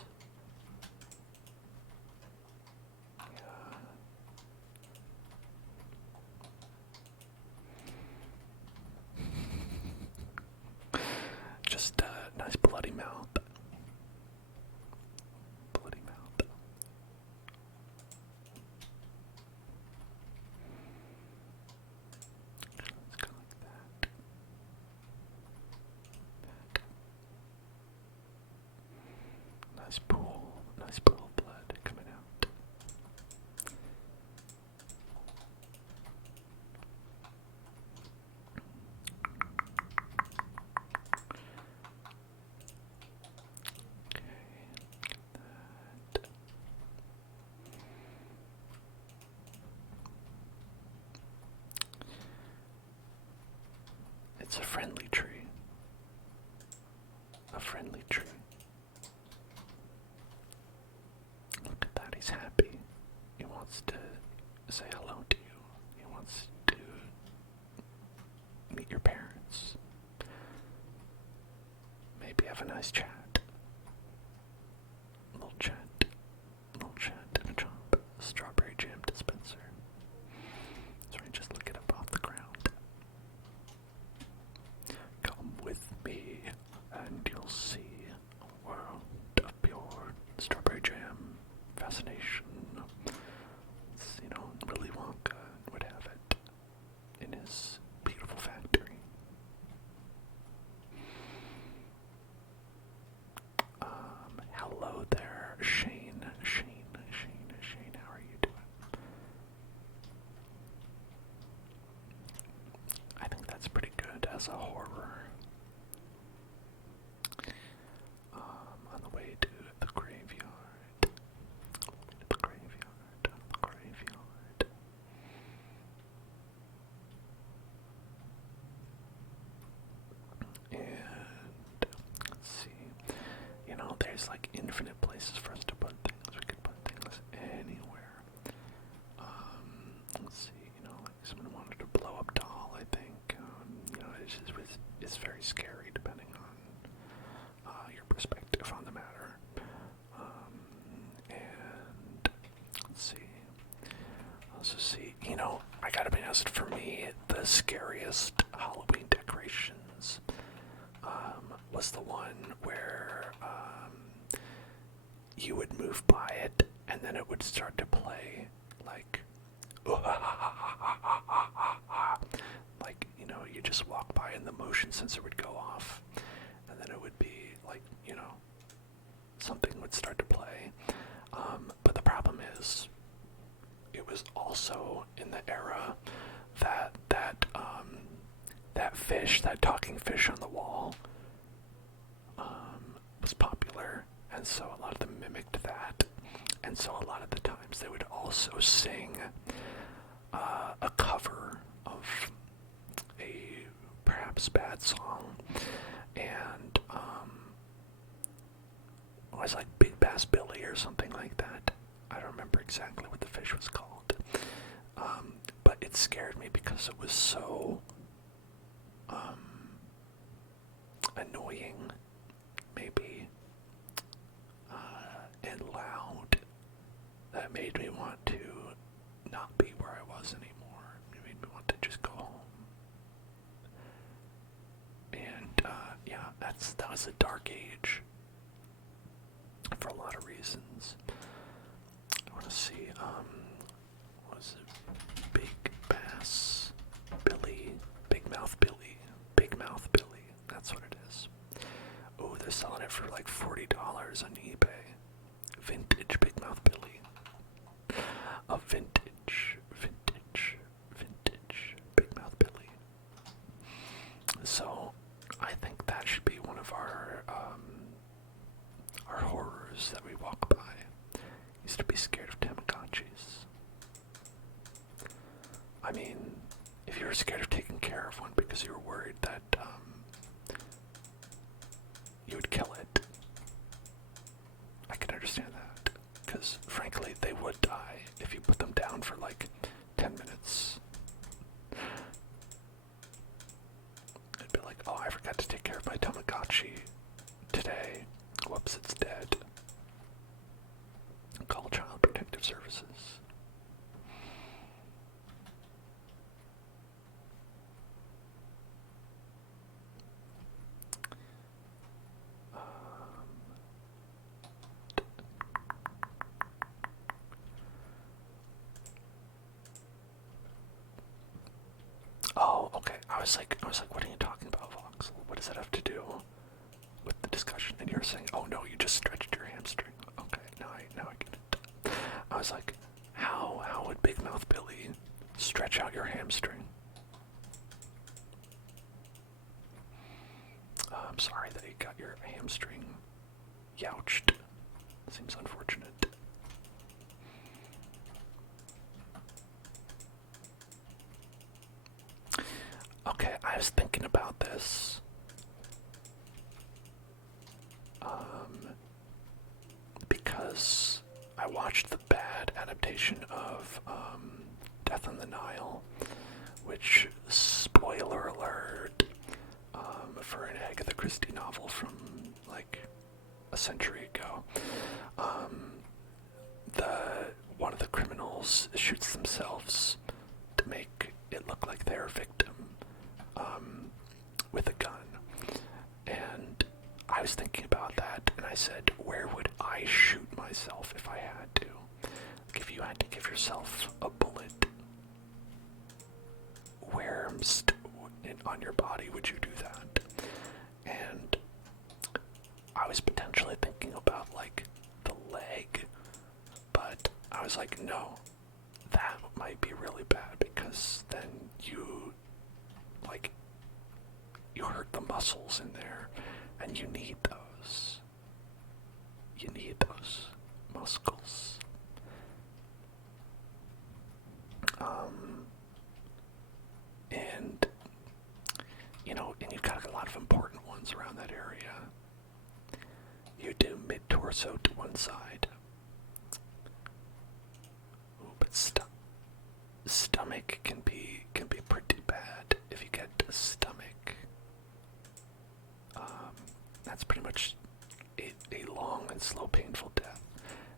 Yeah. Just a nice bloody mouth. Bloody mouth. Let's go like that. Nice pool of blood coming out. Okay, get that. it's a friendly tree. A friendly tree. Look at that, he's happy. He wants to say hello to you. He wants to meet your parents. Maybe have a nice chat. Little chat. Little chat and a chomp. A strawberry jam dispenser. Sorry, just look it up off the ground. Come with me and you'll see a world of pure strawberry jam fascination. It's, Willy Wonka would have it in his beautiful factory. Hello there, Shane. Shane, how are you doing? I think that's pretty good as a horror. On the way to the graveyard. The graveyard. And let's see. There's like infinite places for us to put things. We could put things anywhere. Let's see. Like someone wanted to blow up doll. I think. It's very scary depending on your perspective on the matter. And let's see. Also see. I gotta be honest. For me, the scariest Halloween decorations was the one where you would move by it and then it would start to play like you just walk by and the motion sensor would go off and then it would be like something would start to play, but the problem is it was also in the era that fish, that talking fish on the wall, was popular, and so a lot of them mimicked that, and so a lot of the times they would also sing a cover of a perhaps bad song, and it was like Big Bass Billy or something like that. I don't remember exactly what the fish was called, but it scared me because it was so annoying, maybe, and loud, that made me want to not be where I was anymore. It made me want to just go home. And yeah, that was a dark age for a lot of reasons. I want to see, what was it? Big Bass Billy, Big Mouth Billy. That's what it is. Oh, they're selling it for like $40 on eBay. Vintage Big Mouth Billy. A vintage Big Mouth Billy. So, I think that should be one of our horrors that we walk by. Used to be scared of Tamagotchis. I mean, if you were scared of taking care of one because you were worried that you would kill it, I can understand that. Because, frankly, they would die if you put them down for like 10 minutes. It'd be like, oh, I forgot to take care of my Tamagotchi today. Whoops, it's dead. Call Child Protective Services. Oh, okay. I was like, what are you talking about, Vox? What does that have to do with the discussion? And you're saying, oh no, you just stretched your hamstring. Okay, now I get it. I was like, how would Big Mouth Billy stretch out your hamstring? I'm sorry that you got your hamstring youched. Seems unfortunate. Okay, I was thinking about this. Because I watched the bad adaptation of Death on the Nile, which, spoiler alert, for an Agatha Christie novel from like a century ago, one of the criminals shoots themselves to make it look like they're a victim with a gun. And I was thinking about that, and I said, where would I shoot myself if I had to? Like, if you had to give yourself a bullet, where on your body would you do that? And I was potentially thinking about, like, the leg, but I was like, no, that might be really bad, because then you hurt the muscles in there, and you need those. You need those muscles. And, and you've got a lot of important ones around that area. You do mid-torso to one side. Ooh, but stomach can be pretty bad if you get a stomach. That's pretty much a long and slow, painful death.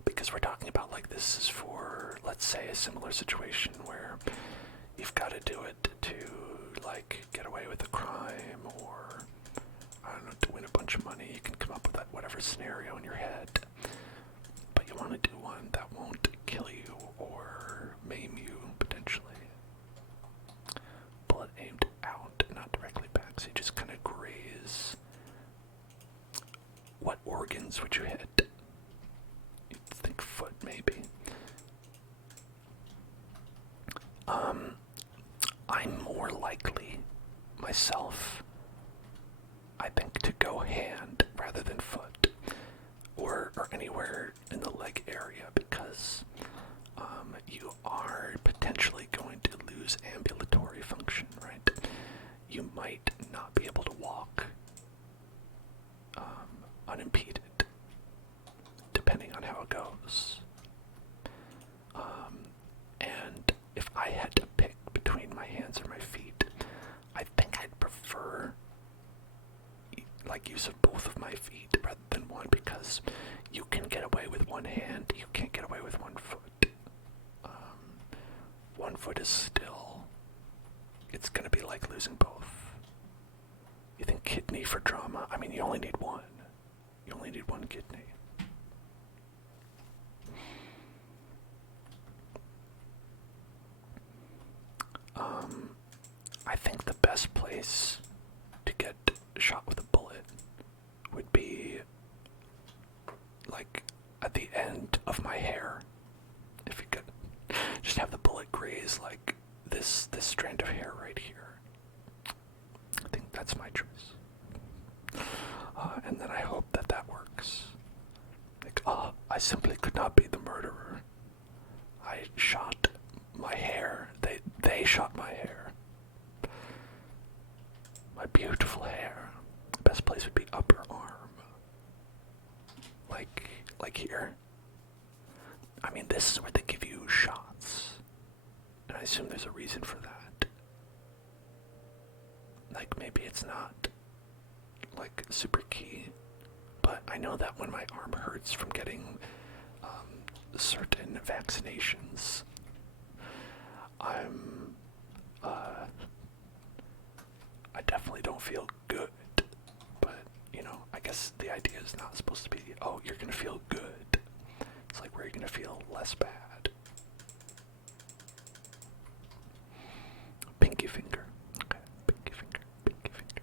Because we're talking about, like, this is for, let's say, a similar situation where you've got to do it to, like, get away with a crime, or, I don't know, to win a bunch of money. You can come up with that whatever scenario in your head. But you want to do one that won't kill you or maim you, potentially. Bullet aimed out, not directly back, so you just kind of graze. What organs would you hit? You'd think foot, maybe. I'm more likely, myself, I think, to go hand rather than foot, or anywhere in the leg area, because you are potentially going to lose ambulatory function, right? You might not be able to walk unimpeded, depending on how it goes. And if I had to pick between my hands or my feet, I think I'd prefer like use of both of my feet rather than one, because you can get away with one hand, you can't get away with one foot. One foot is still, it's gonna be like losing both. You think kidney for drama? I mean, you only need one. You only need one kidney. I think the best place to get shot with a bullet would be like at the end of my hair. If you could just have the bullet graze like this strand of hair right here. I think that's my choice. And then I hope that works. Like, I simply could not be the murderer. I shot my hair. They shot my hair. My beautiful hair. The best place would be upper arm. Like here. I mean, this is where they give you shots. And I assume there's a reason for that. Like, maybe it's not, like, super key. But I know that when my arm hurts from getting certain vaccinations, I definitely don't feel good. But, I guess the idea is not supposed to be, oh, you're gonna feel good. It's like where you're gonna feel less bad. Pinky finger. Okay, pinky finger, pinky finger.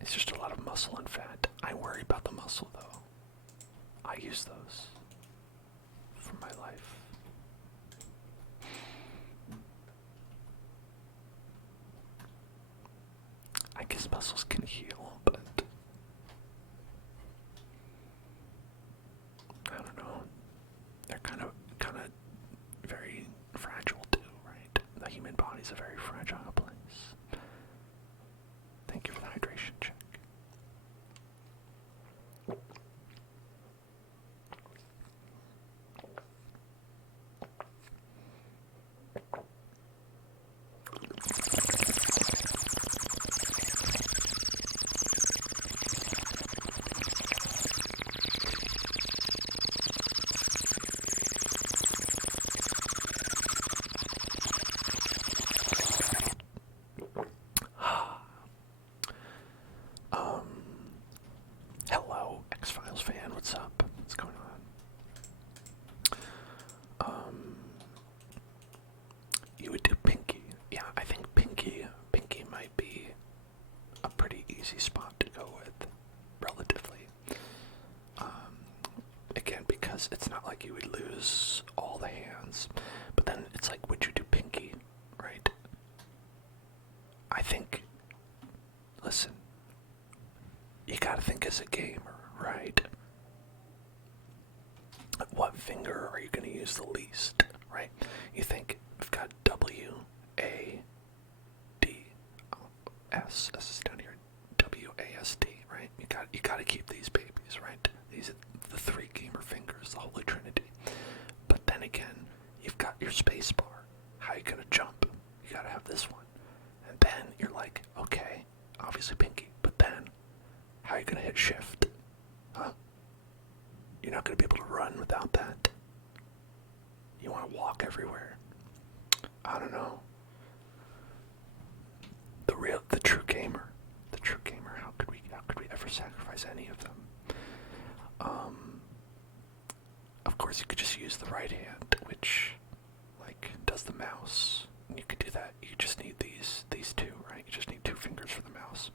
It's just a lot of muscle and fat. I worry about the muscle, though. I use those for my life. I guess muscles can heal, but I don't know. They're kind of you gotta think as a gamer, right? What finger are you gonna use the least, right? You think we've got W, A, D, S. S is down here. W, A, S, D, right? You gotta keep these babies, right? These are the three gamer fingers, the holy trinity. But then again, you've got your space bar. How you gonna jump? You gotta have this one. And then you're like, okay, obviously pinky, but then how are you gonna hit shift? Huh? You're not gonna be able to run without that. You wanna walk everywhere. I don't know. The true gamer. The true gamer, how could we ever sacrifice any of them? Of course you could just use the right hand, which like does the mouse. You could do that. You just need these two, right? You just need two fingers for the mouse.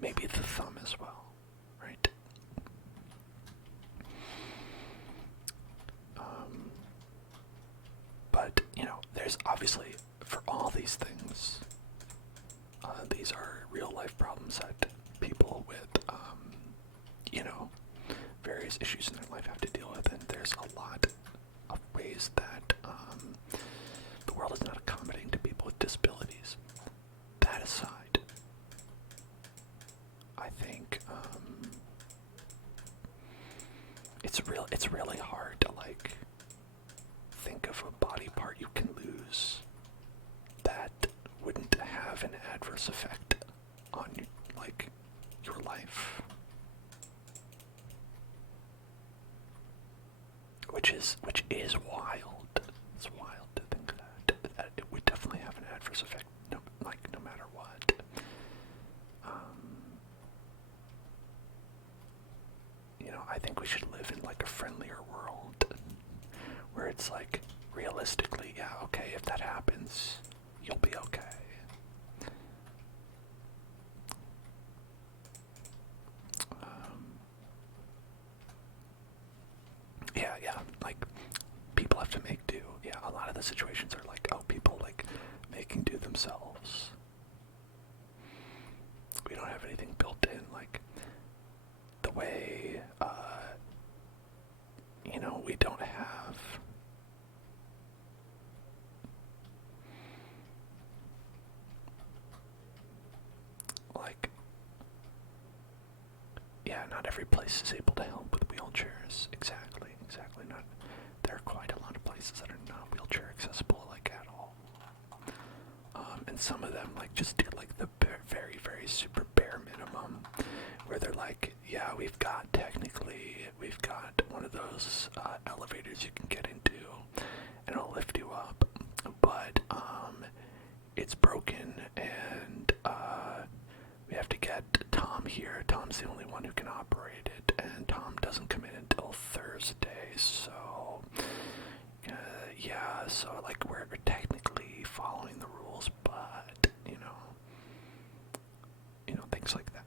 Maybe the thumb as well, right? But, there's obviously, for all these things, these are real life problems that people with, various issues in their life have to deal with, and there's a lot of ways that the world is not accommodating to people with disabilities. That aside, I think it's really hard to think of a body part you can lose that wouldn't have an adverse effect on your life. Which is wild. It's wild to think that it would definitely have an adverse effect, no matter what. I think we should live in a friendlier world where it's realistically, yeah, okay, if that happens, you'll be okay. Yeah, people have to make do. Yeah, a lot of the situations are people making do themselves. We don't have anything built in, the way, we don't have yeah, not every place is able to help with wheelchairs. Exactly. Not there are quite a lot of places that are not wheelchair accessible at all. And some of them just do the very, very super bare minimum, where they're yeah, we've got one of those elevators you can get into, and it'll lift you up, but it's broken, and we have to get Tom here. Tom's the only one who can operate it, and Tom doesn't come in until Thursday, so yeah, so we're technically following the rules, but things like that.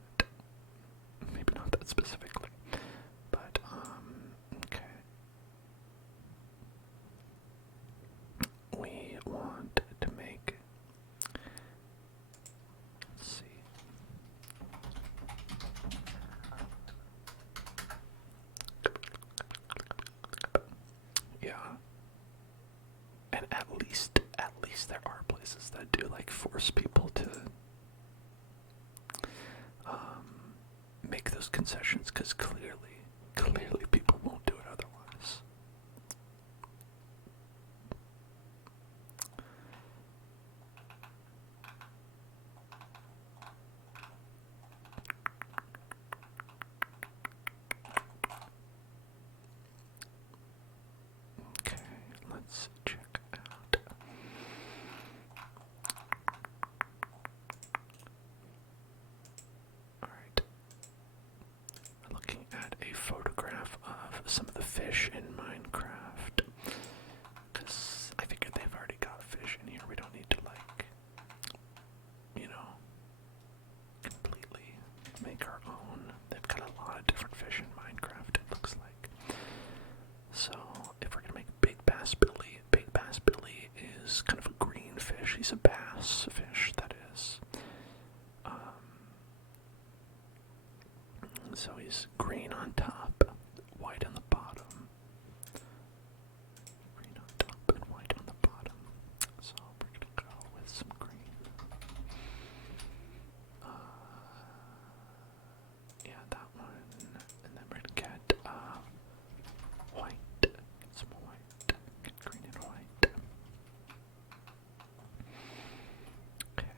Maybe not that specifically, but okay. We want to make, let's see. Yeah. And at least there are places that do force people to make those concessions, because clearly people won't do it otherwise. Okay, let's check out. Alright. Looking at a photograph of some of the fish in Minecraft. Because I figured they've already got fish in here. We don't need to, completely make our own. They've got a lot of different fish in Minecraft, it looks like. So, if we're gonna make Big Bass Billy is kind of a green fish. He's a bass fish, that is. So he's green on top, white on the bottom. Green on top and white on the bottom. So we're gonna go with some green. Yeah, that one. And then we're gonna get white. Get some white. Get green and white. Okay.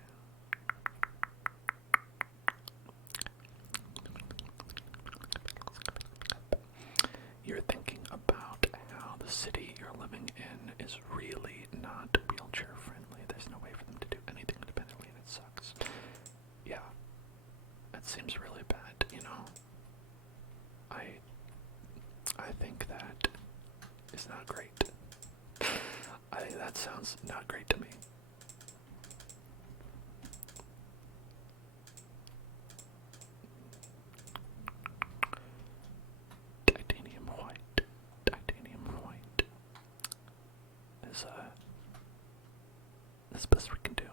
You're thinking about how the city you're living in is really not wheelchair friendly. There's no way for them to do anything independently, and it sucks. Yeah, that seems really bad, you know? I think that is not great. I think that sounds not great to me. Titanium white. Titanium white is the best we can do.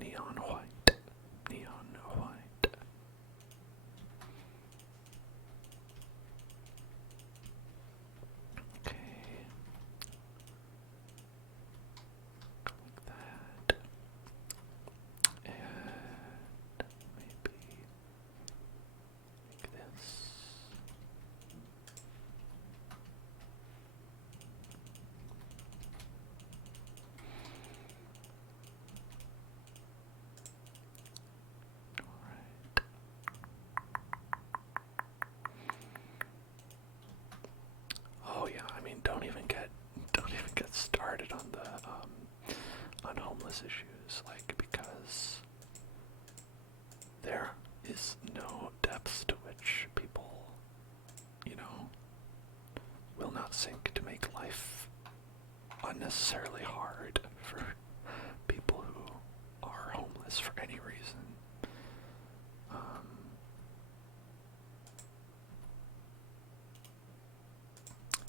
Neon white. Neon white. Okay. Go like that. And maybe like this. Alright. Oh yeah, I mean don't even get started on the on homeless issues, like, because there is no depths to which people, you know, will not sink to make life unnecessarily hard for people who are homeless for any reason.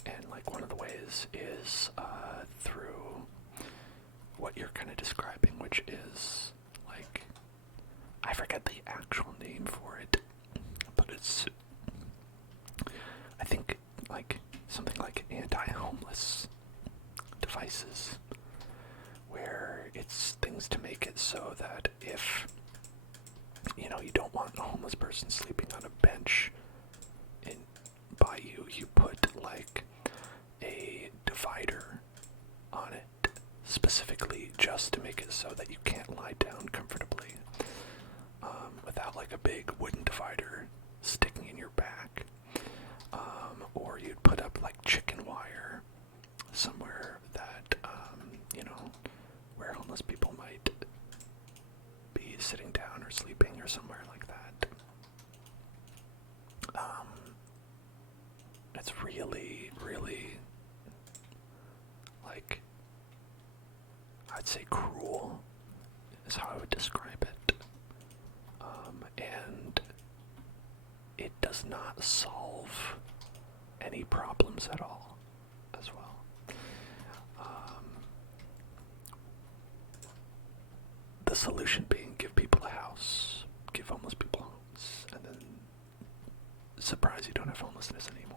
And like one of the ways is through what you're kind of describing, which is like, I forget the actual name for it, but it's, I think, like something like anti-homeless devices, where it's things to make it so that if, you know, you don't want a homeless person sleeping on a bench by you, you put like a divider on it specifically just to make it so that you can't lie down comfortably without like a big wooden divider sticking in your back. Or you'd put up like chicken wire somewhere that, you know, where homeless people might be sitting down or sleeping or somewhere like that. It's really, really, like, I'd say cruel is how I would describe it. And it does not solve any problems at all, as well. The solution being give people a house, give homeless people homes, and then surprise you don't have homelessness anymore.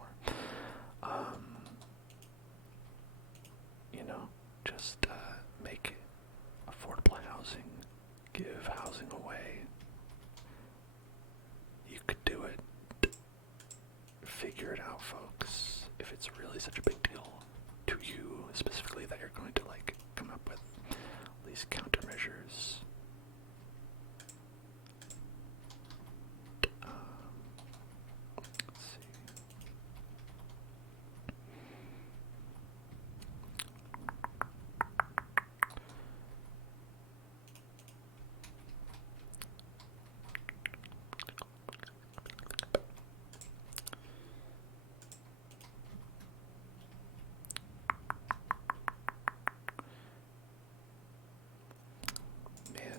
You know, just make affordable housing, give housing away. You could do it. Figure it out, folks. If it's really such a big deal to you specifically that you're going to like come up with these countermeasures. Let's see. Man,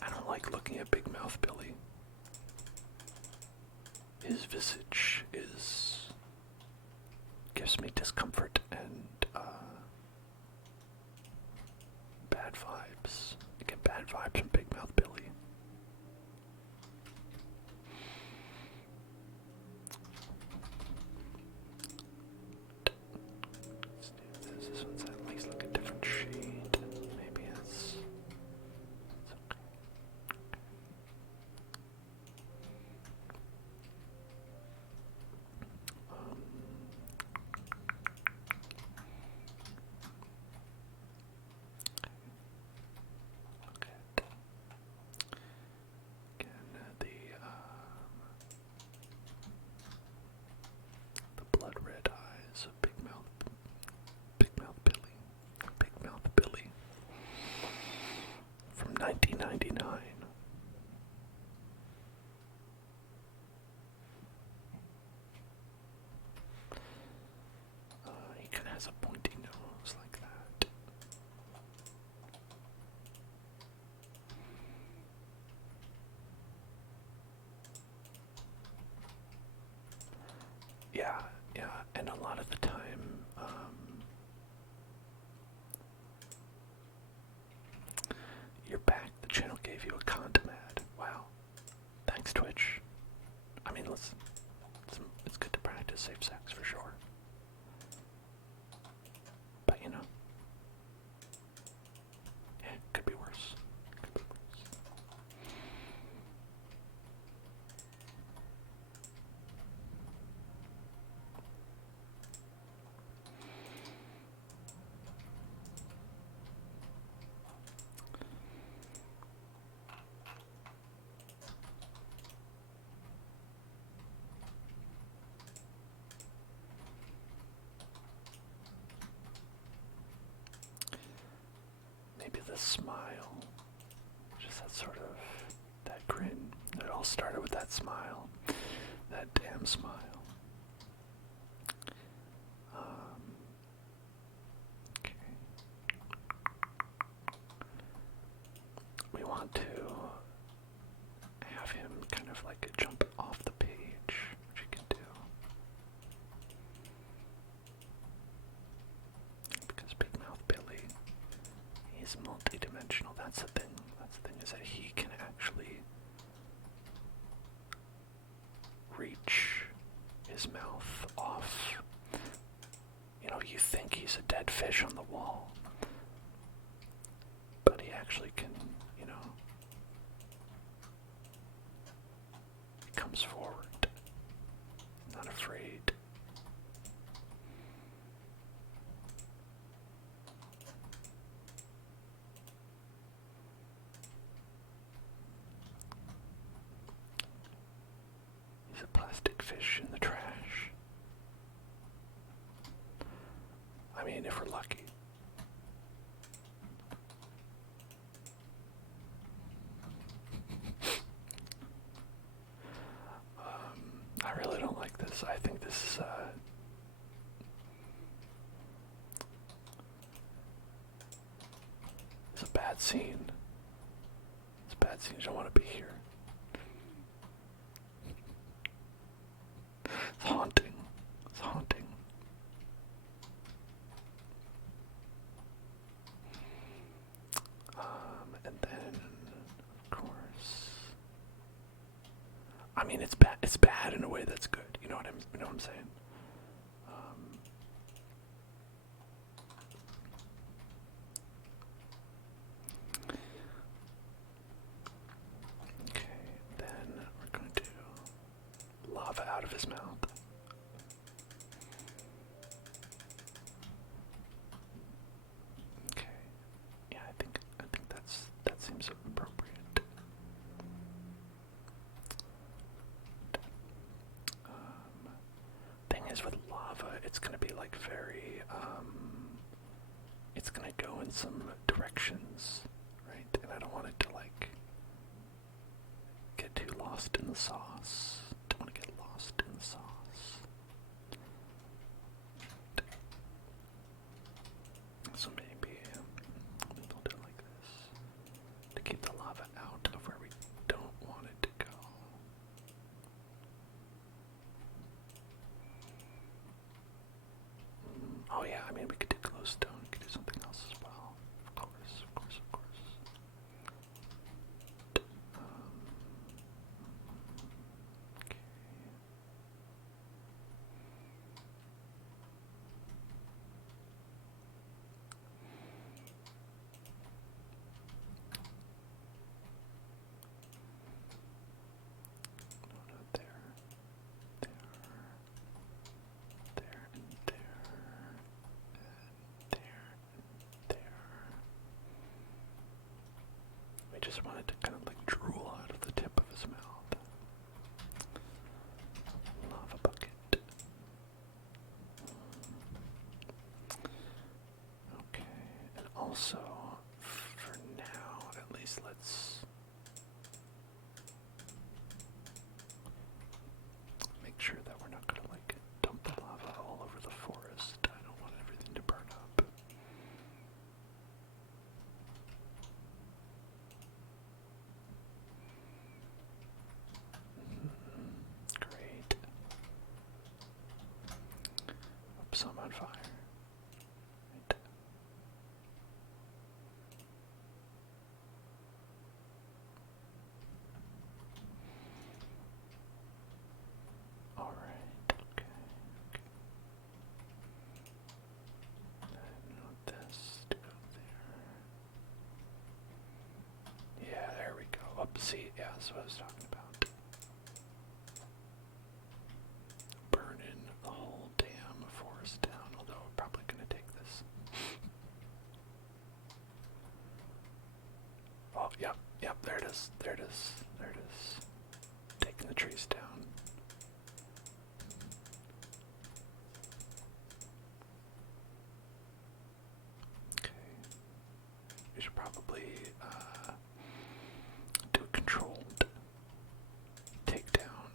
I don't like looking at Big Mouth Billy. His visage gives me discomfort and bad vibes. I get bad vibes from Big Mouth Billy. has a pointy nose like that. Yeah, yeah, and a lot of the time, you're back. The channel gave you a condom ad. Wow. Thanks, Twitch. I mean, it's good to practice safe sex for sure. But you know, yeah, could be worse. Could be worse. Maybe the smile, just that sort of, that grin. It all started with that smile, that damn smile. Okay. We want to have him kind of like jump off the page, which you can do. Because Big Mouth Billy, he's multi-dimensional. That's the thing. That's the thing, is that he can actually reach his mouth off. You know, you think he's a dead fish on the wall, but he actually can, you know, he comes forward, not afraid. He's a plastic fish in the trash. I mean, if we're lucky. I really don't like this. I think this is it's a bad scene. It's a bad scene. You don't want to be here. It's haunting. It's haunting. And then, of course, I mean, it's bad. It's bad in a way that's good. You know what I'm saying? Okay, then we're going to do lava out of his mouth. Okay, yeah, I think that seems appropriate. Thing is, with lava, it's gonna be like very, it's gonna go in some directions, right? And I don't want it to like get too lost in the sauce. Don't want to get lost in the sauce. So maybe we'll do it like this to keep the lava out of where we don't want it to go. Oh yeah, I mean, we could do glowstone, we could do something else as well. Of course, of course, of course. Okay. No, not there. There. There and there. There. We just wanted to kind of like drool out of the tip of his mouth. Lava bucket. Okay, and also, for now, at least let's make sure that we're not gonna like dump the lava all over the forest. I don't want everything to See, yeah, that's what I was talking about. Burning the whole damn forest down, although we're probably gonna take this. Oh, yep, there it is, there it is, there it is. Taking the trees down. Okay. We should probably do a controlled takedown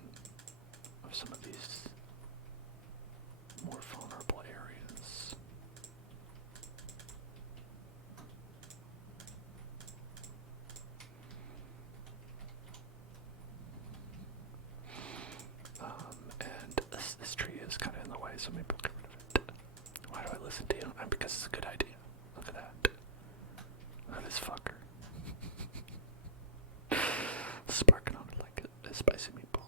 of some of these more vulnerable areas. And this tree is kind of in the way, so maybe we'll get rid of it. Why do I listen to you? Because it's a good idea. Look at that. Look at this fucker. Sparking on it like a spicy meatball.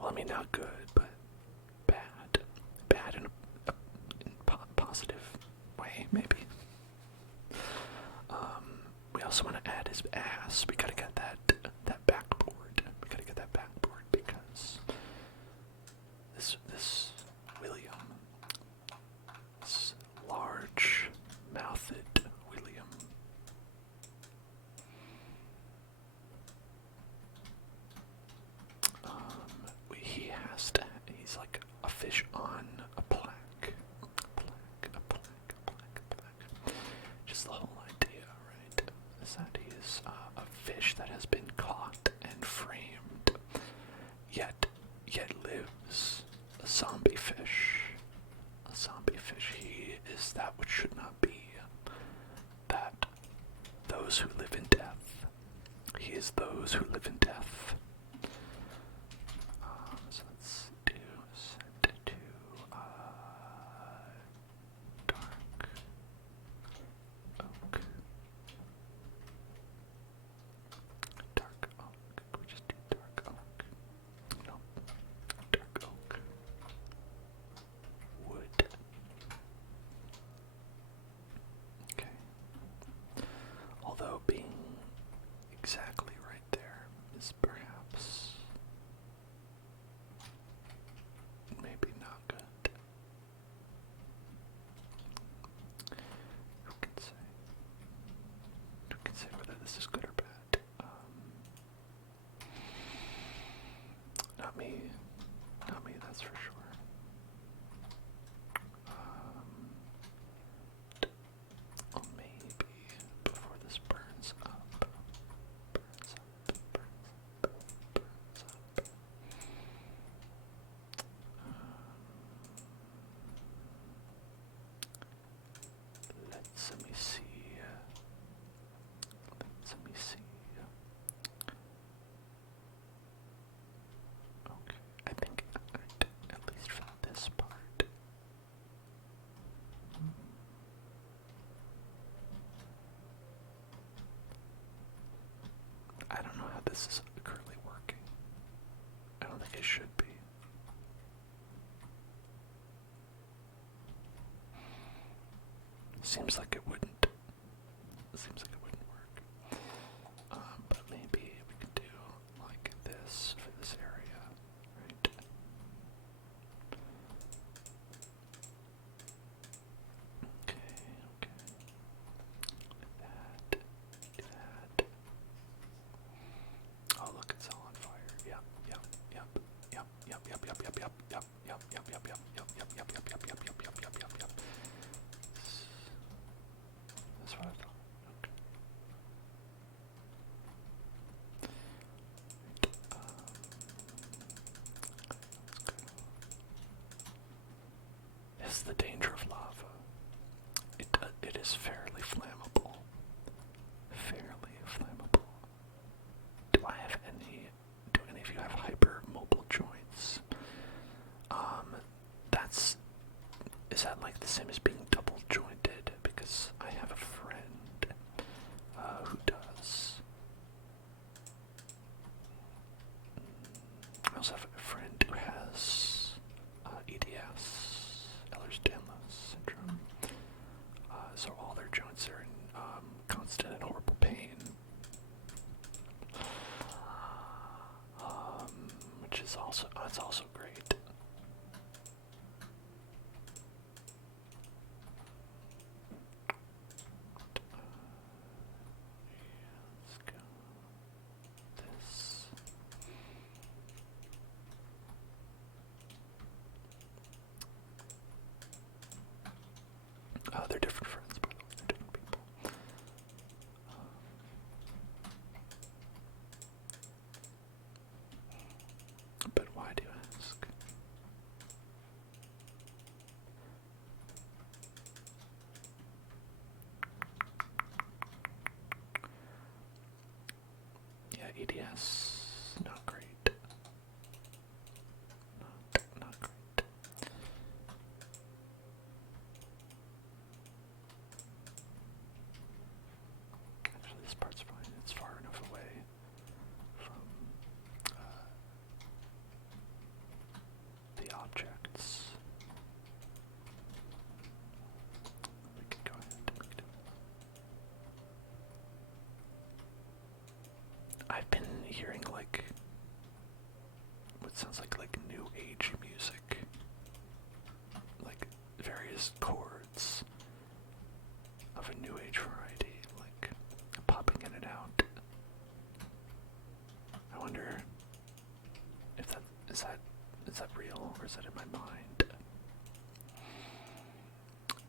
Well, I mean, not good, but bad. Bad in a positive way, maybe. We also want to add his ass. We gotta get that backboard. We gotta get that backboard because this William, this large-mouthed William, he's like a fish on a plaque. A plaque. Just the whole idea, right? Is that he's a fish that has been caught and framed, yet lives. A zombie fish. A zombie fish. He is that which should not be. That those who live in death. He is those who live in death. So let's do set to dark oak. this is currently working. I don't think it should be. Seems like it wouldn't. Seems like it wouldn't work. But maybe we could do like this for this area, right? Okay. That. Oh, look, it's all on fire. Yep. That's what I thought. Okay. This is the danger of lava. It is fairly flammable. Fairly flammable. Do any of you have hypermobile joints? Is that like the same as being double jointed? Because I have a friend who does. I also have a friend who has EDS, Ehlers-Danlos syndrome. So all their joints are in constant and horrible pain. Which is also, it's also great. Let's go. This. They're different friends, by the way. They're different people. But why do you ask? Yeah, EDS, not great. Not great. Actually, this part's fine. It's far enough away from the objects. We can go ahead and make it. I've been hearing like what sounds like new age music, like various chords of a new age variety, like popping in and out. I wonder if is that real or is that in my mind?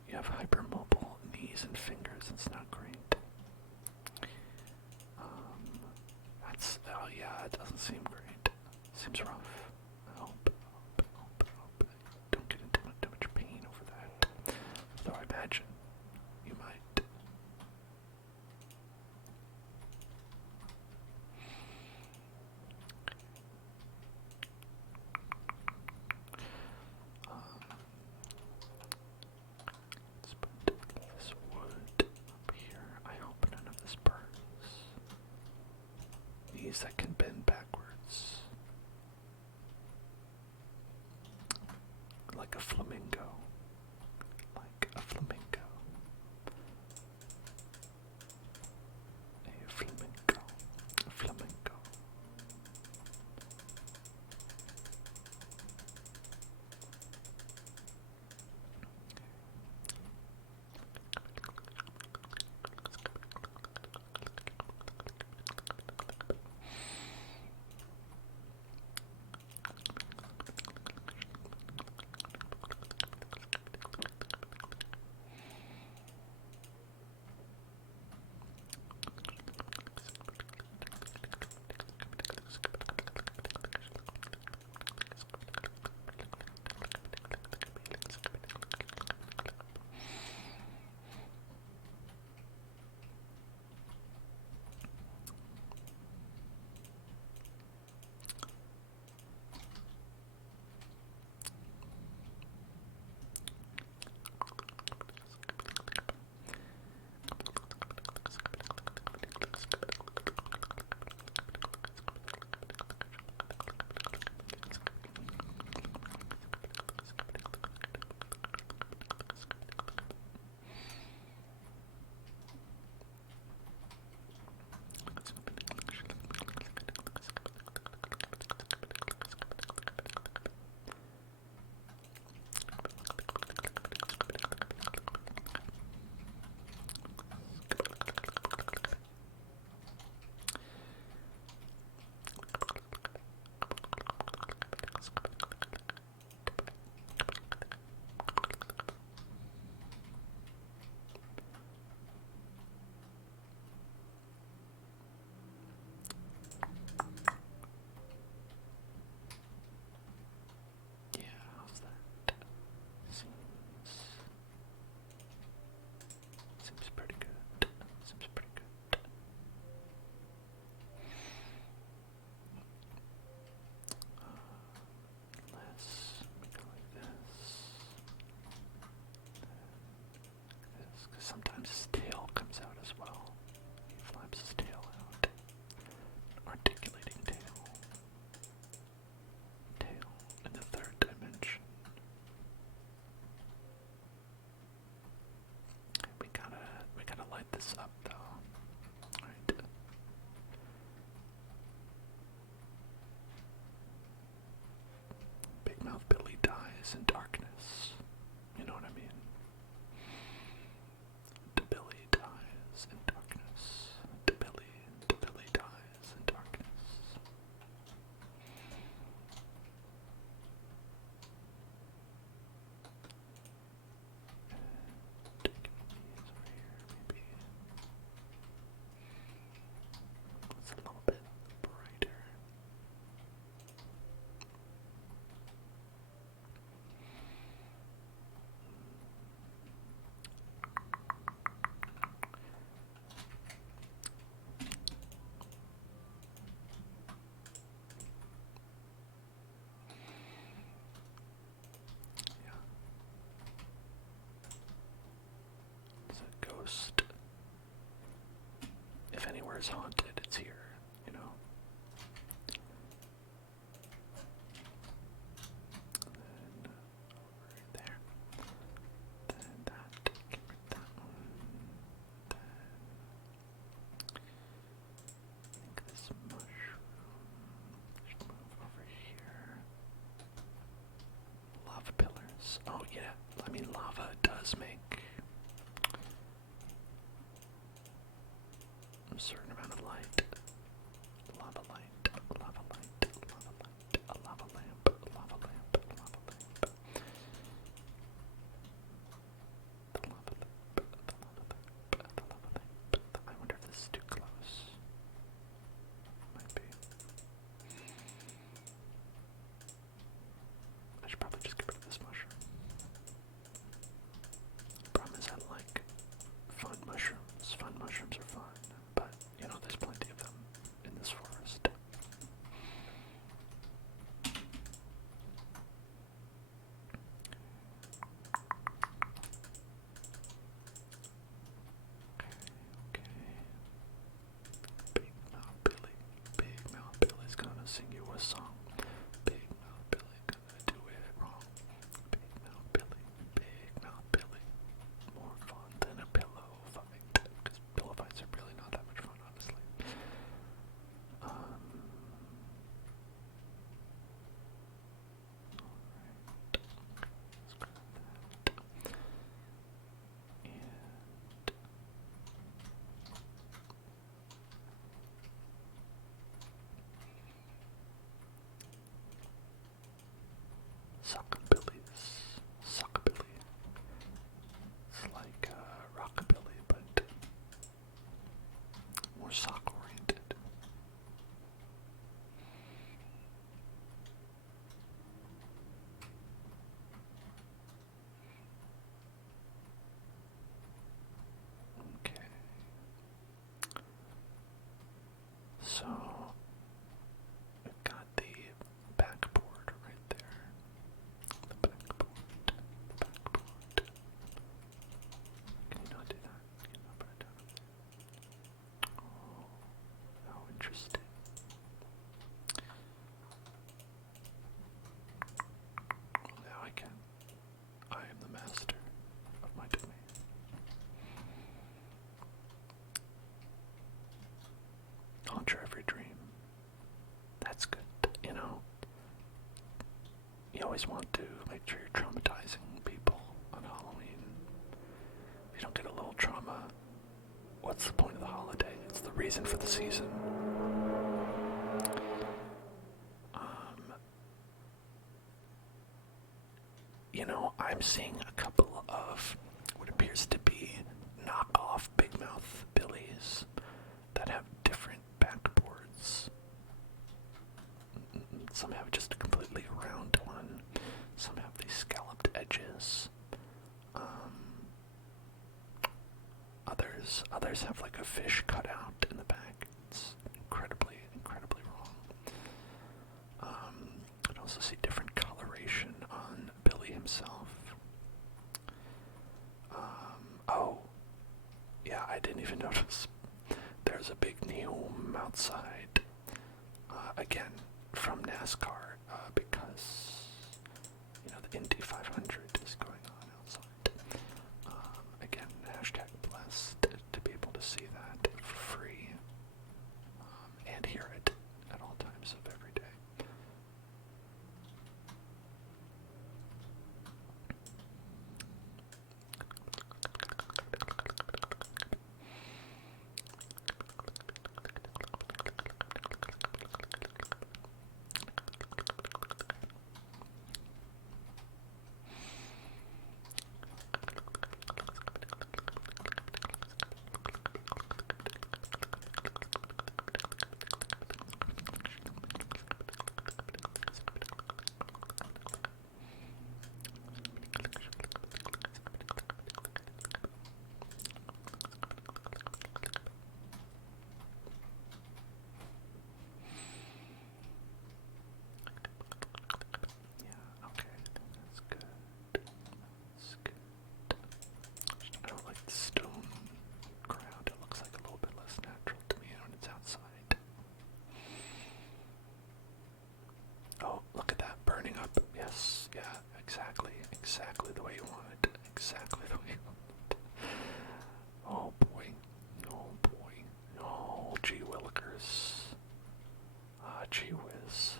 You have hypermobile knees and fingers. It's not great. Oh yeah, it doesn't seem great. Seems rough. I hope I don't get into too much pain over that. Though I imagine you might. Let's put this wood up here. I hope none of this burns. These that can bend backwards. Like a flamingo. Like a flamingo. A flamingo. A flamingo. is haunted. It's here, you know. And then over there. Then that. Get rid of that one. Then I think this mushroom should move over here. Lava pillars. Oh yeah, I mean lava does make a certain amount of light. Lava light, lava light, lava light, a lava lamp, lava lamp, lava lamp. The lava lamp, the lava lamp, the lava lamp. I wonder if this is too close. Might be. I should probably just get rid of this mushroom. Problem is I like fun mushrooms. Fun mushrooms are fun, but you know there's plenty of them in this forest. Okay. Big Mouth Billy. Big Mouth Billy's gonna sing you a song. Big Mouth Billy gonna do it wrong. Big Mouth Billy. Big Mouth Billy. More fun than a pillow fight. Because pillow fights are really not that much fun, honestly. Alright. Let's grab that. And Sockabilly's. Sockabilly. It's like rockabilly, but more sock oriented. Okay. So we've got the backboard right there. The backboard. The backboard. Can you not do that? Can you not put it down? Oh, how interesting. Well, now I can. I am the master of my domain. Conjure every dream. That's good, you know. You always want to make sure you're traumatizing people on Halloween. If you don't get a little trauma, what's the point of the holiday? It's the reason for the season. You know, I'm seeing a couple of what appears to be knockoff Big Mouth Billies that have different backboards. Some have just a completely round one. Some have these scalloped edges. Others have like a fish cut out in the back. It's incredibly wrong. I also see different coloration on Billy himself. Oh, yeah, I didn't even notice. There's a big Neum outside. Again, from NASCAR, because, you know, the Indy 500 is going on outside. Again, hashtag blessed to be able to see that for free, and hear it at all times of every day. exactly the way you want it. Exactly the way you want it. Oh boy. Oh boy. Oh, gee willikers. Ah, gee whiz.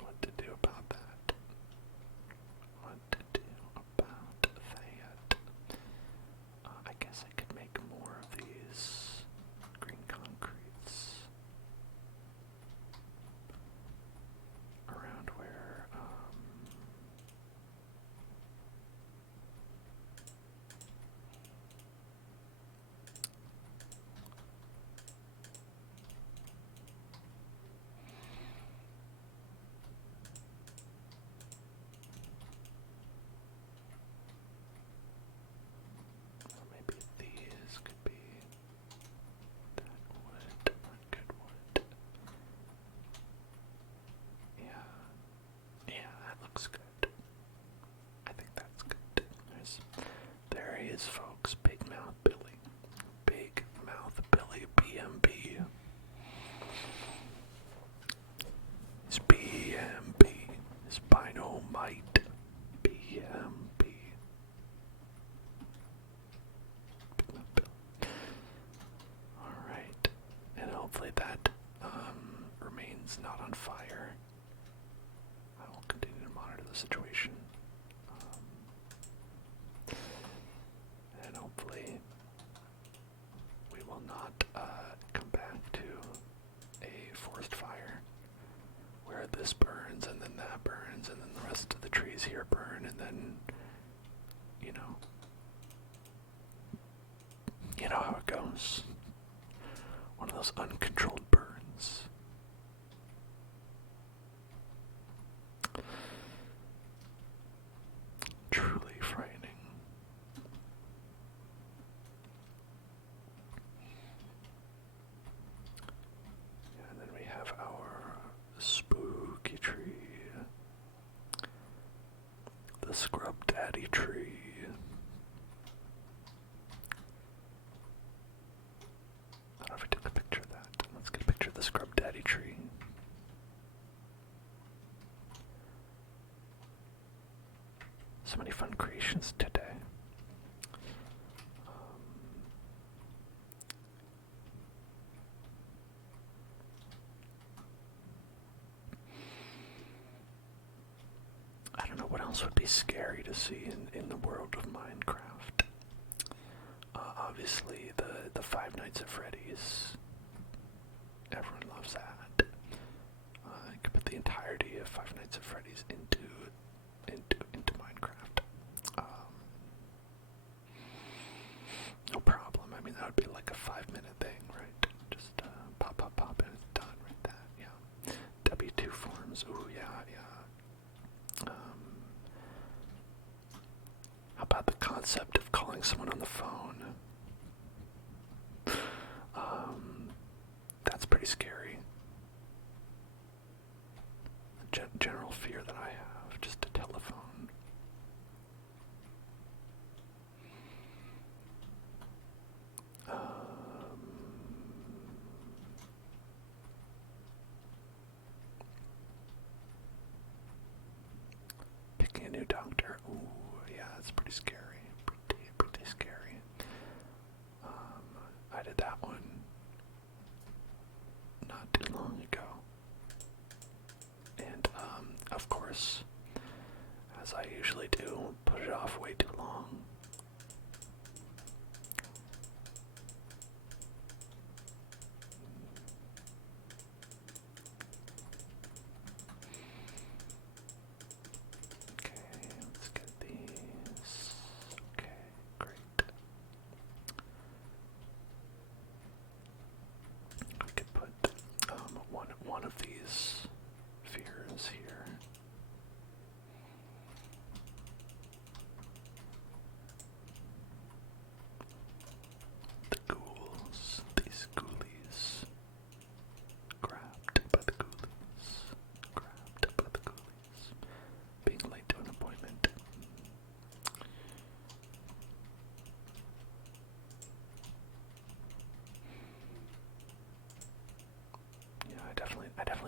What to do about that? What to do about that? I guess I could make more of these green concretes around where, maybe these could be that wood, good wood. Yeah, yeah, that looks good. I think that's good. There he is, folks. Big Mouth Billy. Big Mouth Billy, BMB. His BMB. His Binomite. BMB. Big Mouth Billy. Alright. And hopefully that remains not on fire. I will continue to monitor the situation. And hopefully we will not come back to a forest fire where this burns and then that burns and then the rest of the trees here burn and then, you know how it goes. One of those uncontrolled burns. Truly frightening. And then we have our spooky tree. The scrub daddy tree. I don't know if I took a picture of that. Let's get a picture of the scrub daddy tree. So many fun creations today. I don't know what else would be scary to see in the world of Minecraft. Obviously, the Five Nights at Freddy's. Everyone loves that. I could put the entirety of Five Nights at Freddy's into Minecraft. No problem. I mean, that would be like a 5-minute thing, right? Just pop, pop, pop, and it's done right that, yeah. W2 forms, ooh, yeah. How about the concept of calling someone on the phone? That's pretty scary. A general fear that I have, just a telephone. Picking a new doctor. Ooh, yeah, that's pretty scary. Pretty scary. I did that one not too long ago. And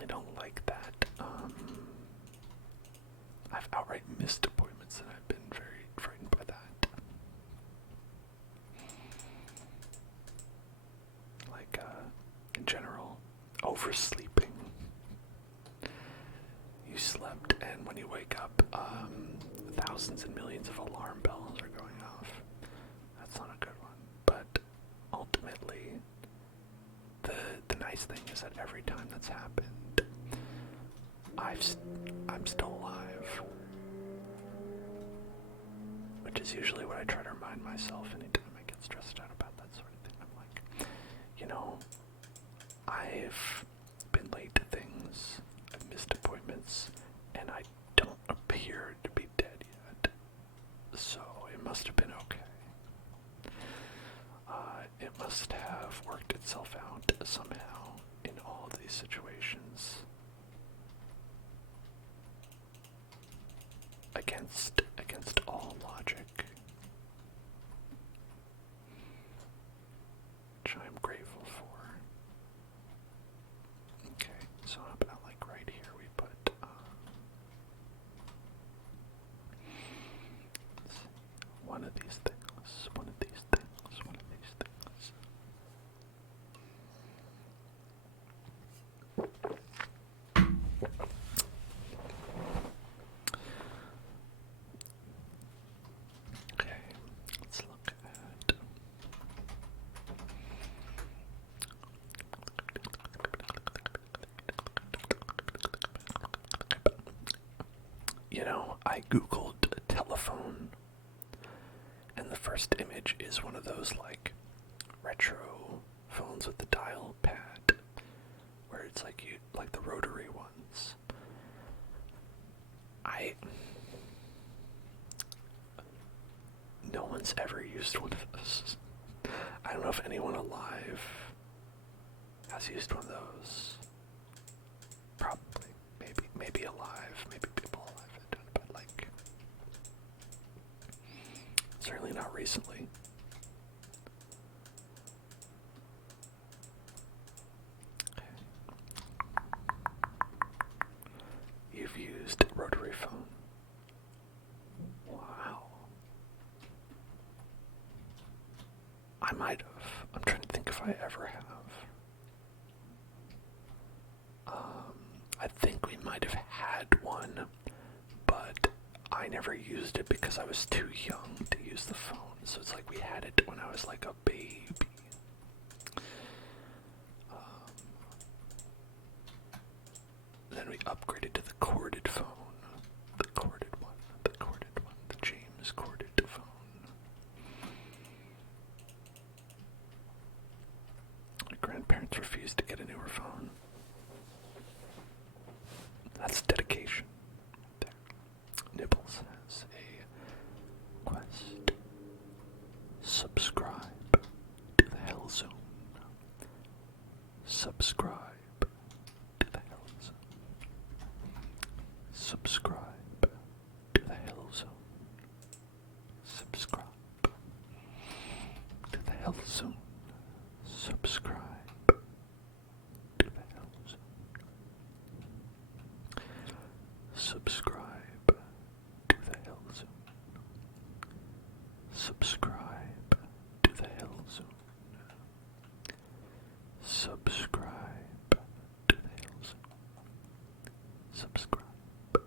definitely don't like that. I've outright missed appointments and I've been very frightened by that. Like, in general, oversleeping. You slept, and when you wake up, thousands and millions of alarm bells are going off. That's not a good one. But ultimately, the nice thing is that every time that's happened, I'm still alive. Which is usually what I try to remind myself anytime I get stressed out about that sort of thing. I'm like, you know, I've been late to things, I've missed appointments, and I don't appear to be dead yet. So it must have been okay. It must have worked itself out somehow in all of these situations. Against all logic. Which I'm grateful for. Okay, so how about like right here we put one of these things, one of these things, one of these things. Okay, let's look at I googled telephone, and the first image is one of those like retro phones with the dial pad, where it's like the rotary ones. No one's ever used one of those. I don't know if anyone alive has used one of those. Probably, maybe alive, maybe people alive have done it, but like, certainly not recently. You've used a rotary phone. Wow. I might have. I'm trying to think if I ever have. I think we might have had one, but I never used it because I was too young to use the phone. So it's like we had it when I was like a baby. Then we upgraded to the corded phone. The corded one. The James corded phone. My grandparents refused to get a newer phone. That's dedication. There. Nibbles has a quest. Subscribe to the Hell Zone. Subscribe to the Hell Zone. Subscribe to the Hell Zone. Subscribe to the Hell Zone. Subscribe to the Hell Zone. Subscribe to the Hell Zone. Subscribe to the Hell Zone. Subscribe to the Hell Zone. Subscribe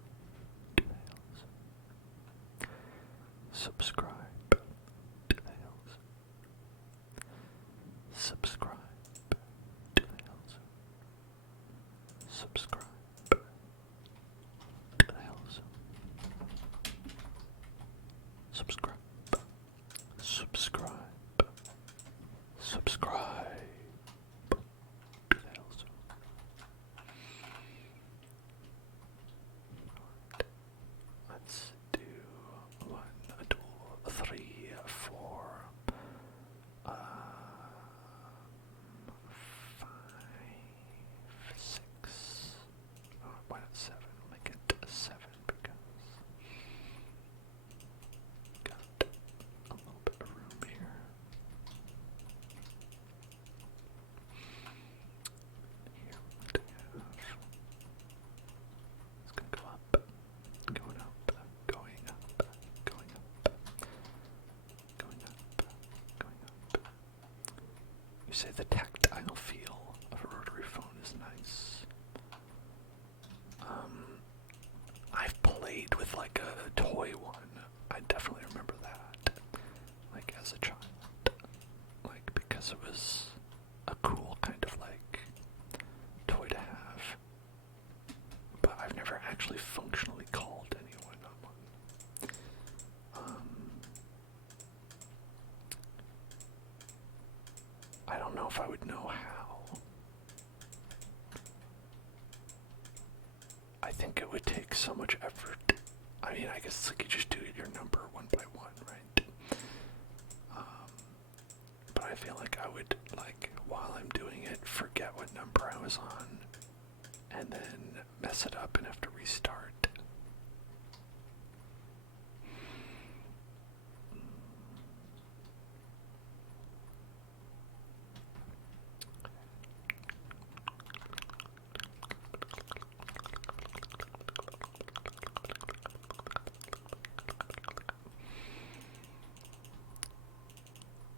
to the Hell Zone. Subscribe to the Hell Zone. Subscribe to the Hell Zone. Subscribe to the Hell Zone. Subscribe. Subscribe. Subscribe to the Hell Zone. Let's do 1, 2, 3, 4, 5, 6. Oh, why not 7? We'll make it 7 because got a little bit of room here. say the tactile feel of a rotary phone is nice. I've played with like a toy one. I definitely remember that. Like as a child. Like because it was a cool kind of like toy to have. But I've never actually functionally called anyone on one. I don't know if I would know how. I think it would take so much effort. I mean, I guess it's like you just do your number one by one, right? But I feel like I would, like, while I'm doing it, forget what number I was on, and then mess it up and have to restart.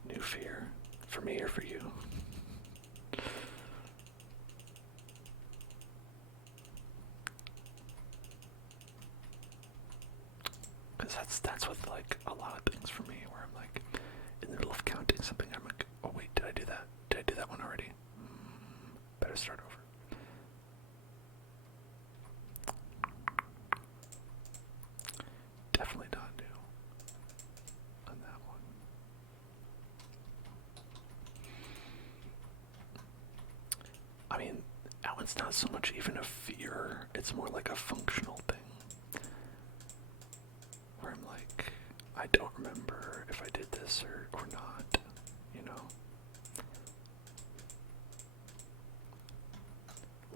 New fear, for me or for you? Because that's with like a lot of things for me, where I'm like in the middle of counting something, I'm like, oh wait, did I do that? Did I do that one already? Better start over. Definitely not new on that one. I mean, that one's not so much even a fear, it's more like a functional thing. Where I'm like, I don't remember if I did this or not, you know?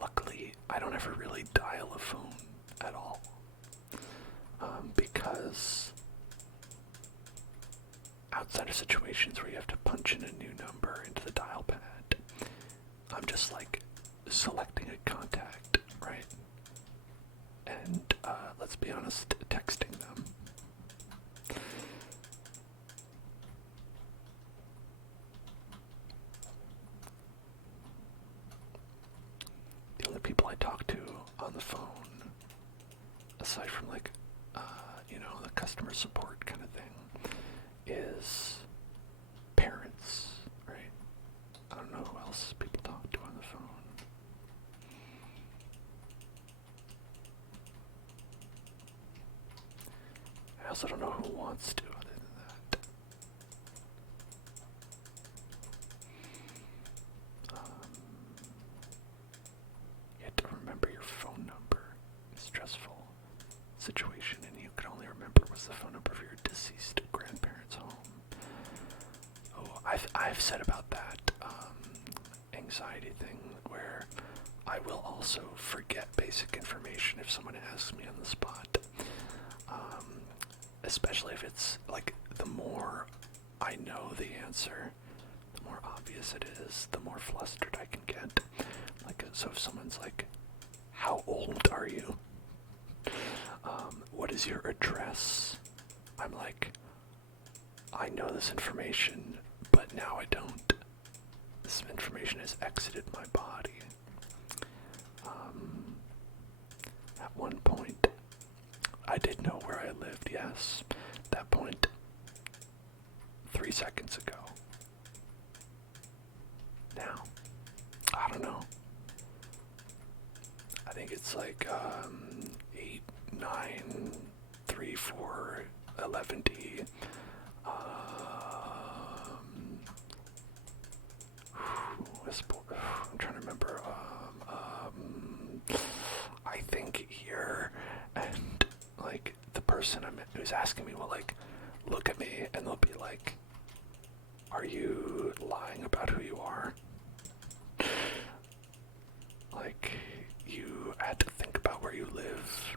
Luckily, I don't ever really dial a phone at all. Because outside of situations where you have to punch in a new number into the dial pad, I'm just like selecting a contact, right? And let's be honest, texting them. The only people I talk to on the phone, aside from like, the customer support kind of thing, is parents, right? I don't know who else people talk to on the phone. I also don't know who wants to other than that. You have to remember your phone number. Stressful situation, and you can only remember what's the phone number of your deceased grandparents' home. Oh, I've said about that anxiety thing where I will also forget basic information if someone asks me on the spot. Especially if it's like the more I know the answer, the more obvious it is, the more flustered I can get. Like, so if someone's like, "How old are you? What is your address?" I'm like, I know this information, but now I don't. This information has exited my body. At one point, I did know where I lived, yes. That point, 3 seconds ago. Now, I don't know. I think it's like 8, 9, 3, 4, 11D. I'm trying to remember. I think here, and like the person who's asking me will like look at me and they'll be like, "Are you lying about who you are?" Like, you had to think about where you live,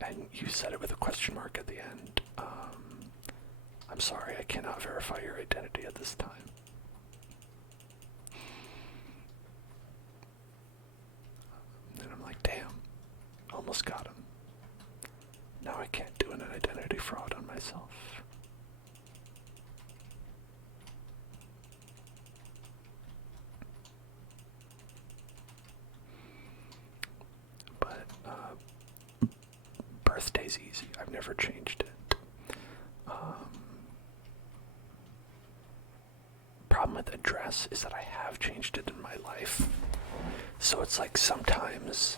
and you said it with a question mark at the end. I'm sorry, I cannot verify your identity at this time. And I'm like, damn, almost got him. Now I can't do an identity fraud on myself. always easy. I've never changed it. Problem with address is that I have changed it in my life. So it's like sometimes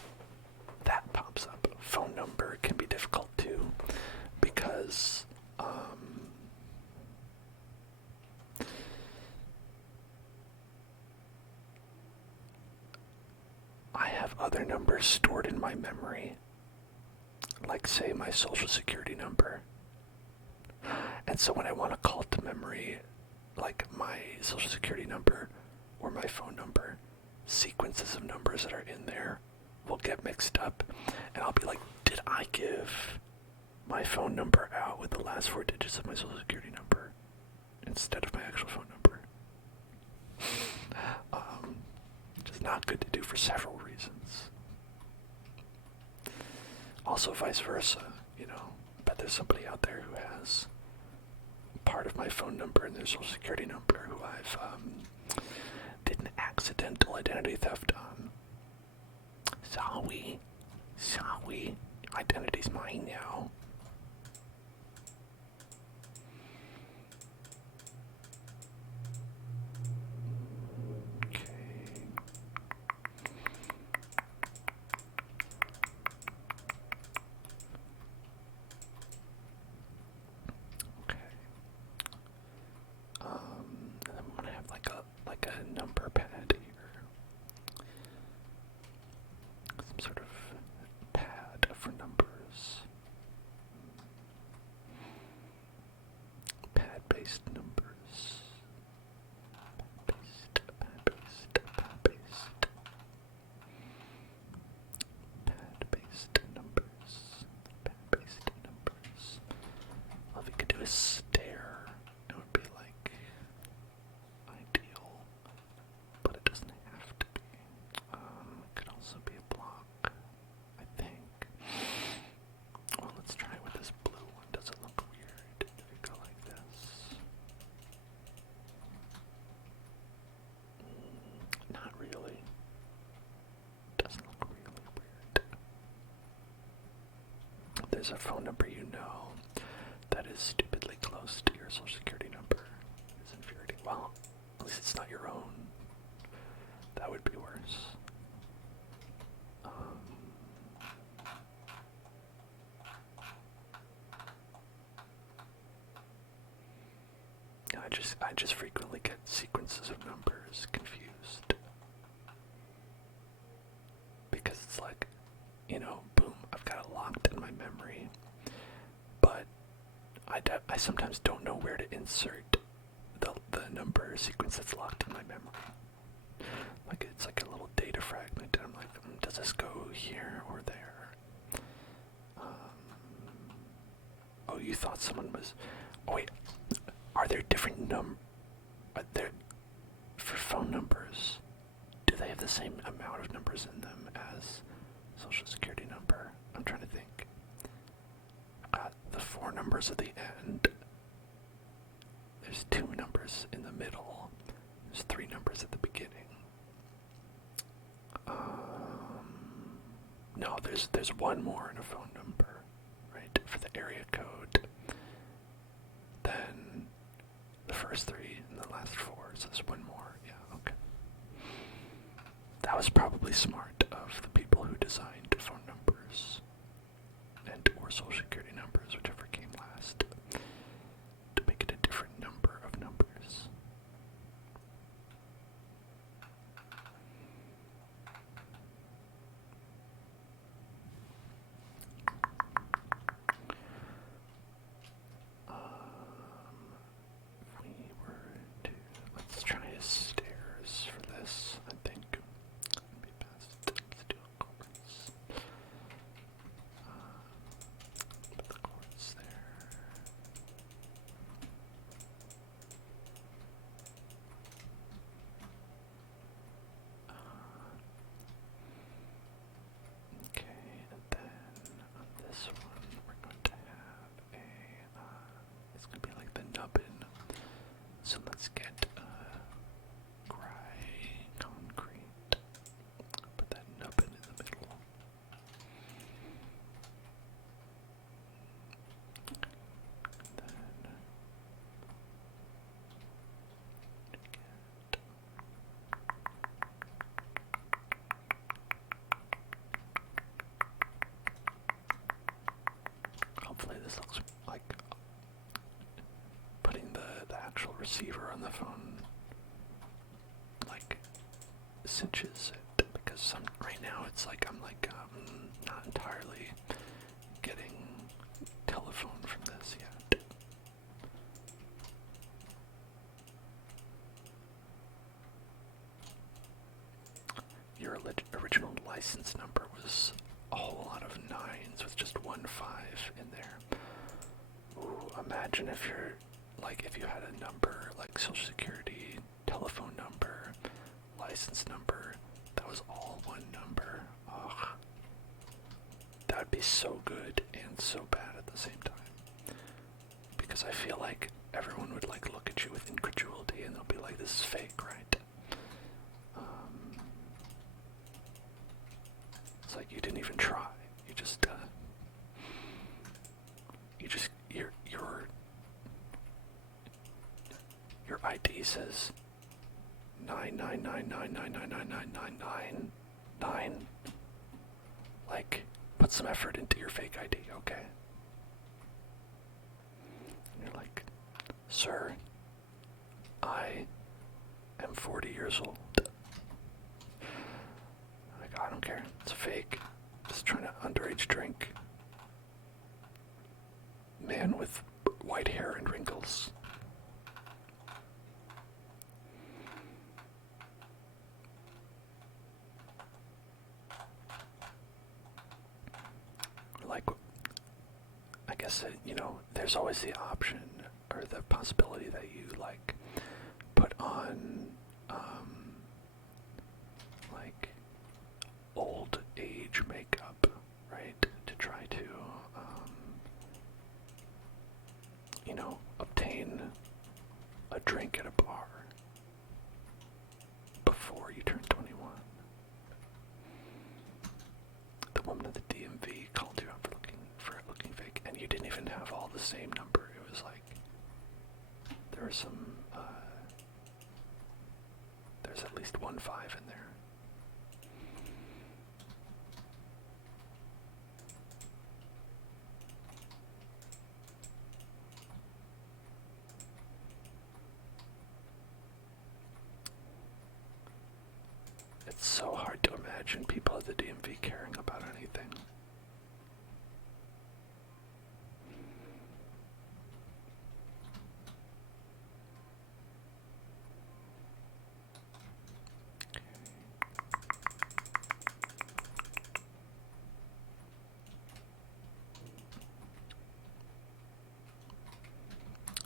that pops up. Phone number can be difficult too because I have other numbers stored in my memory, like say my social security number. And so when I want to call it to memory, like my social security number or my phone number, sequences of numbers that are in there will get mixed up, and I'll be like, did I give my phone number out with the last 4 digits of my social security number instead of my actual phone number? Which is not good to do for several reasons. Also vice versa, you know, I bet there's somebody out there who has part of my phone number and their social security number who I've did an accidental identity theft on. Sorry. Identity's mine now. And I'm gonna have like a number pad here. Some sort of pad for numbers. Pad-based numbers. Pad-based. Pad-based numbers. Pad-based numbers. Well, if we could do a stair, it would be like ideal, but it doesn't have to be. It could also be a block, I think. Well, let's try it with this blue one. Does it look weird if we go like this? Not really. Doesn't look really weird. There's a phone number you know that is stupidly close to your social security number. It's infuriating. Well, at least it's not your own. That would be worse. I just frequently get sequences of numbers confused. Because it's like, you know, boom, I've got it locked in my memory. But I sometimes don't know where to insert the number sequence that's locked in my memory. Like, it's like a little data fragment, and I'm like, does this go here or there? Oh, you thought someone was... Oh, wait. Are there different for phone numbers, do they have the same amount of numbers in them as social security number? I'm trying to think. I've got the 4 numbers at the end. There's 2 numbers in the middle. There's 3 numbers at the beginning. No, there's 1 more in a phone number, right? For the area code. Then the first 3 and the last 4, so there's 1 more. Yeah, okay. That was probably smart of the people who designed phone numbers and or social security numbers, whichever came last, to make it a different number of numbers. If we were to, let's try stairs for this, I think would be best. Let's do a chorus. Put the chords there. Okay, and then on this one we're going to have it's going to be like the nubbin. So let's get gray concrete. Put that nubbin in the middle. receiver on the phone like cinches it, because right now it's like I'm like not entirely getting telephone from this yet. Your original license number was a whole lot of 9s with just 1 5 in there. Ooh, imagine if if you had a number like Social Security, telephone number, license number, that was all one number. Ugh. That would be so good and so bad at the same time. Because I feel like everyone would like look at you with incredulity and they'll be like, this is fake, right? It's like you didn't even try. Your ID says 99999999999. Like, put some effort into your fake ID, okay? And you're like, sir, I am 40 years old. Like, I don't care. It's fake. Just trying to underage drink. Man with white hair and wrinkles. Like, I guess, there's always the option or the possibility that you, like, put on, like, old age makeup, right? To try to, obtain a drink at a bar before you turn 21. The woman at the DMV called you up for looking fake, and you didn't even have all the same number. It was like there was some. There's at least 1 5 in there. It's so hard to imagine people at the DMV caring about anything.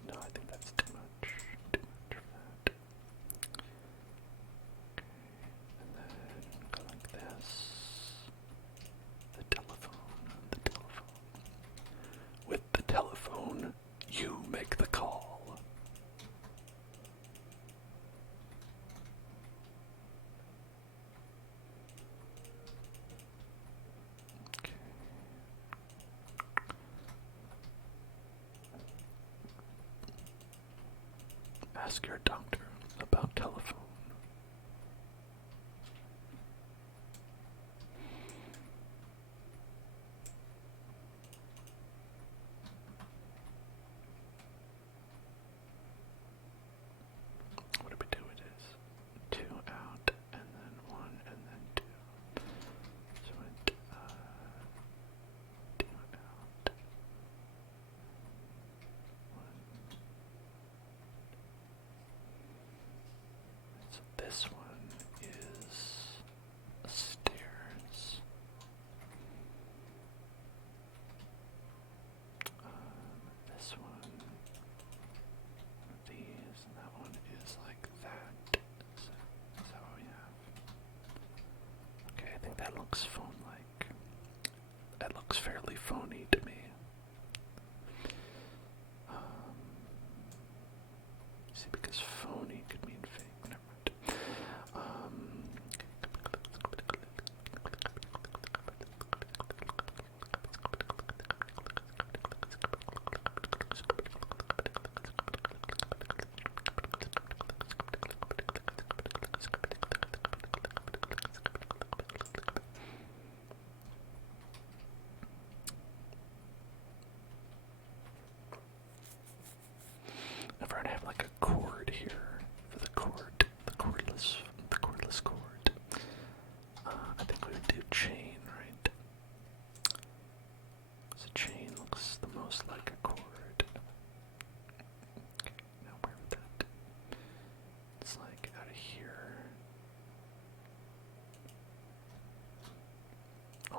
No, I think that's too much. Too much of that. And then go like this. The telephone. With the telephone, you make the call. Okay. Ask your doctor about telephone. What do we do? It is 2 out, and then 1, and then 2. So 2 out. 1. So this one is stairs. This one, these, and that one is like that. So that's what we have. Okay, I think that looks phone-like. That looks fairly phony to me. See, because phony could mean fake. Never mind. If I have like a cord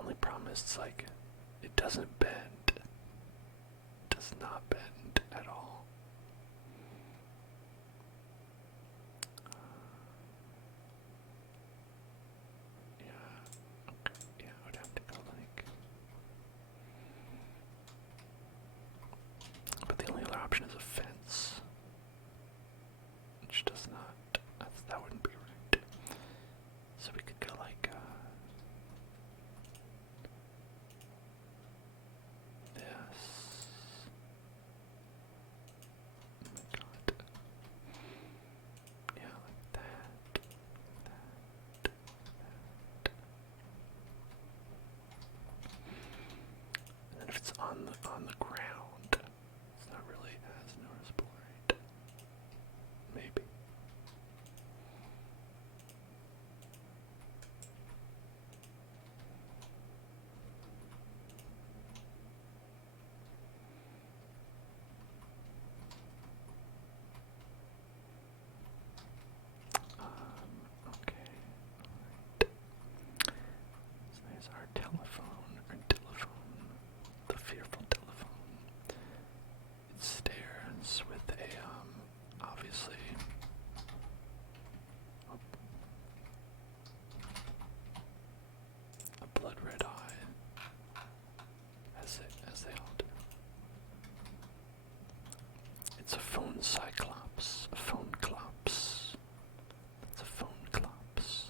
only problem is it's like it doesn't bend. It does not bend at all. Yeah. Okay. Yeah, I would have to go like. But the only other option is a fence, which does not. That wouldn't be right. So we could go like this. Oh my god. Yeah, like that. And then if it's on the ground, it's not really as noticeable, right? Maybe. Okay. Alright. So there's our telephone, the fearful telephone. It stares with obviously, a blood red eye, as they all do. It's a phone cyclops, a phone clops. It's a phone clops.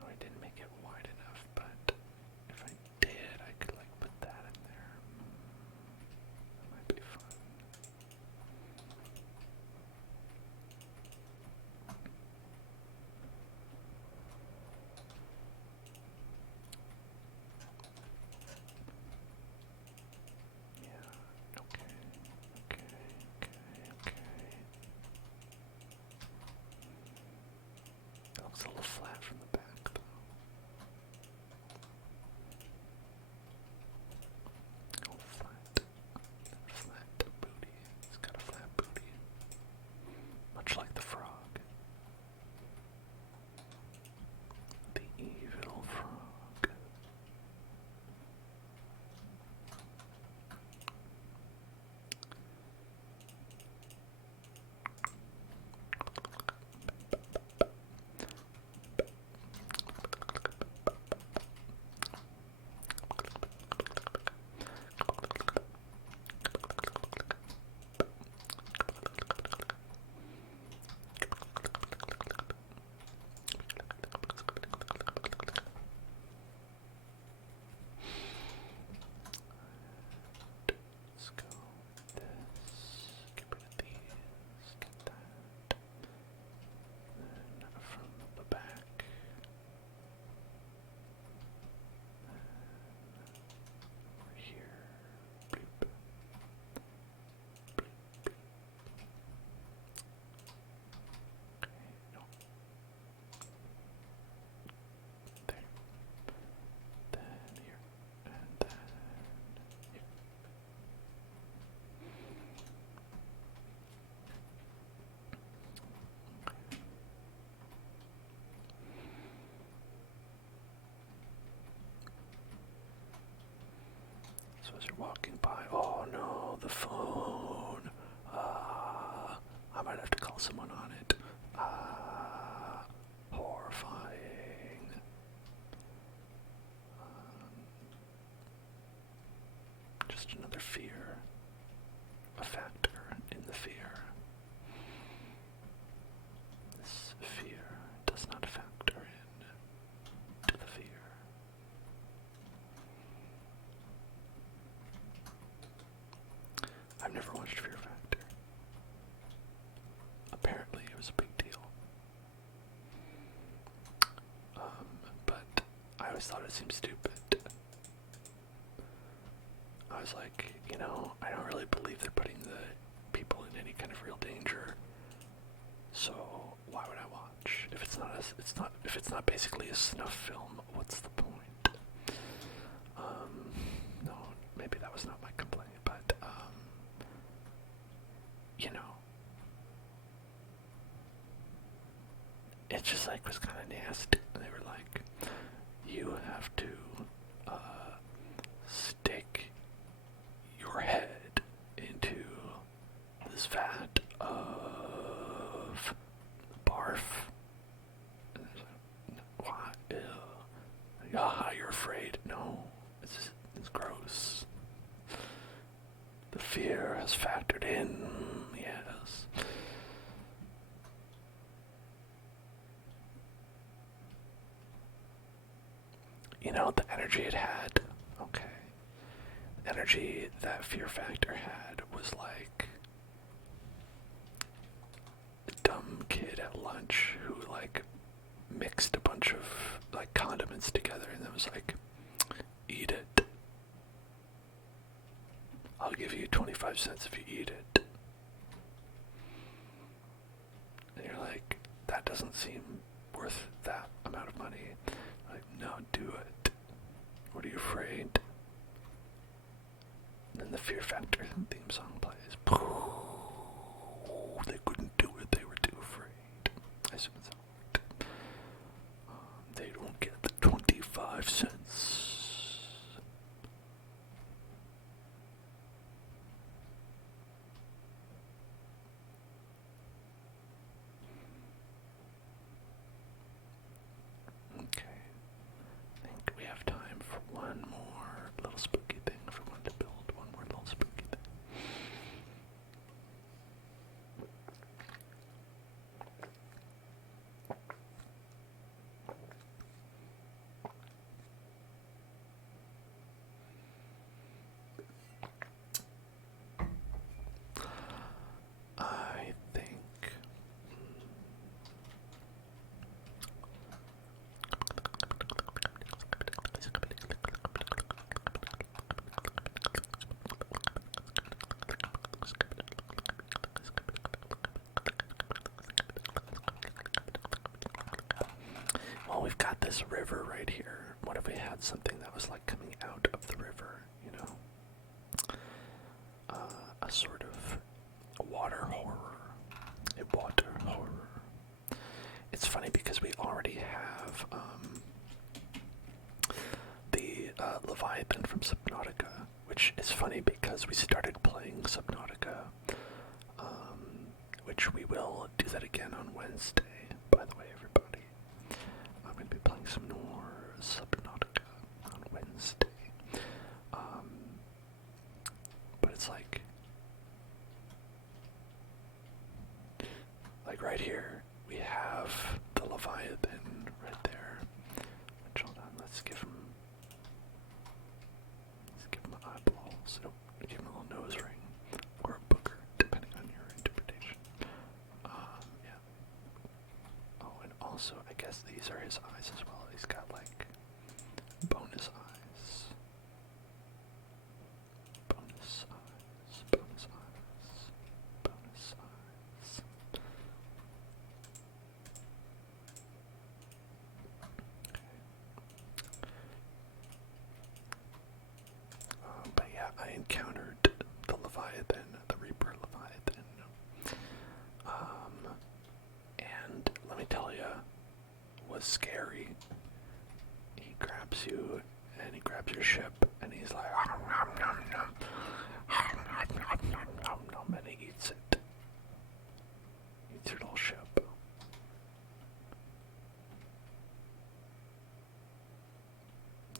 Oh, I didn't make it wide enough, but if I did, I could like put that in there. That might be fun. Yeah, okay. That looks a little flat from the back, though. Oh, flat booty. It's got a flat booty. Much like the frog. The evil frog. Let's go this. Get rid of these. Get that. Then from the back. Over here. Bloop. Bloop. Okay, no. There. Then here. And then here. So as you're walking by, oh no, the phone. I might have to call someone on it. Horrifying. Just another fear. A factor in the fear. This fear does not factor in to the fear. I've never watched Fear Factor. Apparently it was a big deal. But I always thought it seemed stupid. I was like, I don't really believe they're putting the people in any kind of real danger. So why would I watch? If it's not basically a snuff film, what's the point? maybe that was not my complaint, but you know, it just like was kind of nasty. They were like, you have to stick your head into this vat of barf. And I was like, what? Ew. Ah, you're afraid? No, it's gross. The fear has factored in, yes. You know, the energy it had, okay. The energy that fear factor had was like a dumb kid at lunch who like mixed a bunch of like condiments together and then was like, eat it. I'll give you 25 cents if you eat it. And you're like, that doesn't seem worth that amount of money. Like, no, do it. What are you afraid? And then the Fear Factor theme song plays. They couldn't do it, they were too afraid. I assume it's that worked. They don't get the 25 cents. Okay. I think we have time for one more little spooky thing. If we want to build one more little spooky thing. I think well, we've got this river right here. What if we had something that was like coming out of the river, you know? A sort of water horror. A water horror. It's funny because we already have the Leviathan from Subnautica, which is funny because we started playing Subnautica, which we will do that again on Wednesday, by the way, everybody. I'm going to be playing some more Subnautica on Wednesday. But it's like right here, we have the Leviathan right there. Which, hold on, let's give him eyeballs. Nope, give him a little nose ring. Or a booger, depending on your interpretation. Yeah. Oh, and also, I guess these are his eyes as well. He's got, like, bonus eyes. Bonus eyes. Bonus eyes. Bonus eyes. But yeah, I encountered the Leviathan, the Reaper Leviathan. And let me tell you, was scary. He grabs you, and he grabs your ship, and he's like, and he eats it. Eats your little ship.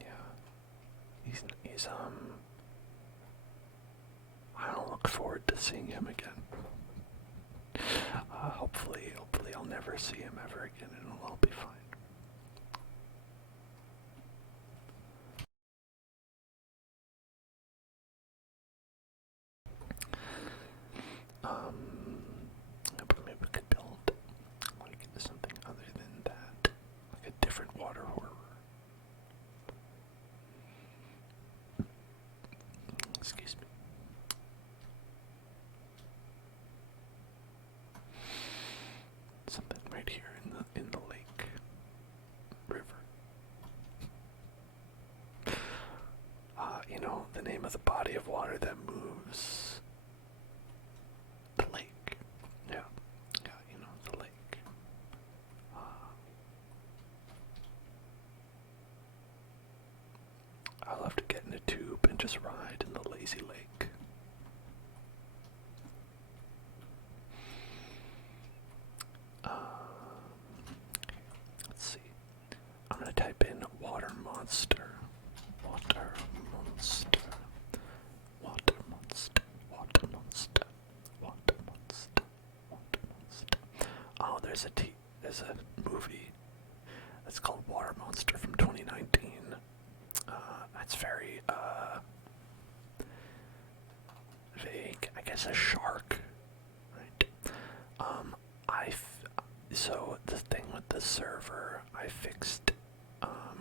Yeah. He's I don't look forward to seeing him again. Hopefully I'll never see him ever again and it'll all be fine. But maybe we could build like something other than that. Like a different water horror. Excuse me. Something right here in the lake river. You know, the name of the body of water that moves? The lake. Yeah, yeah, you know, the lake. I'll have to get in a tube and just ride in the lazy lake. Let's see. I'm gonna type in water monster. Water monster. Water monster. Water monster. Water monster. Water monster. Oh, there's a movie that's called Water Monster from 2019. That's very vague. I guess a shark, right? So the thing with the server, I fixed,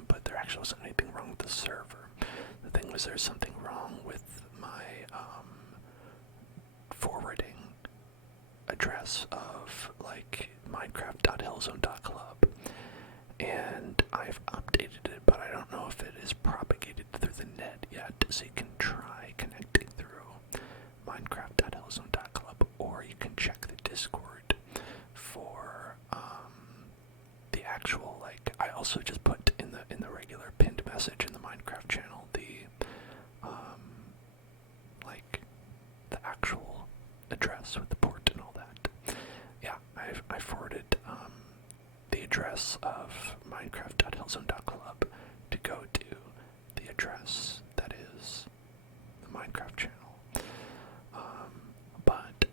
but there actually wasn't anything wrong with the server. The thing was, there's something wrong with my forwarding address of like minecraft.hellzone.club, and I've updated it, but I don't know if it is propagated through the net yet. So you can try connecting through minecraft.hellzone.club, or you can check the Discord for the actual, like, I also just put in the regular pinned message in the Minecraft channel the like the actual address with the port and all that. Yeah, I forwarded the address of minecraft.hellzone.club to go to the address that is the Minecraft channel. But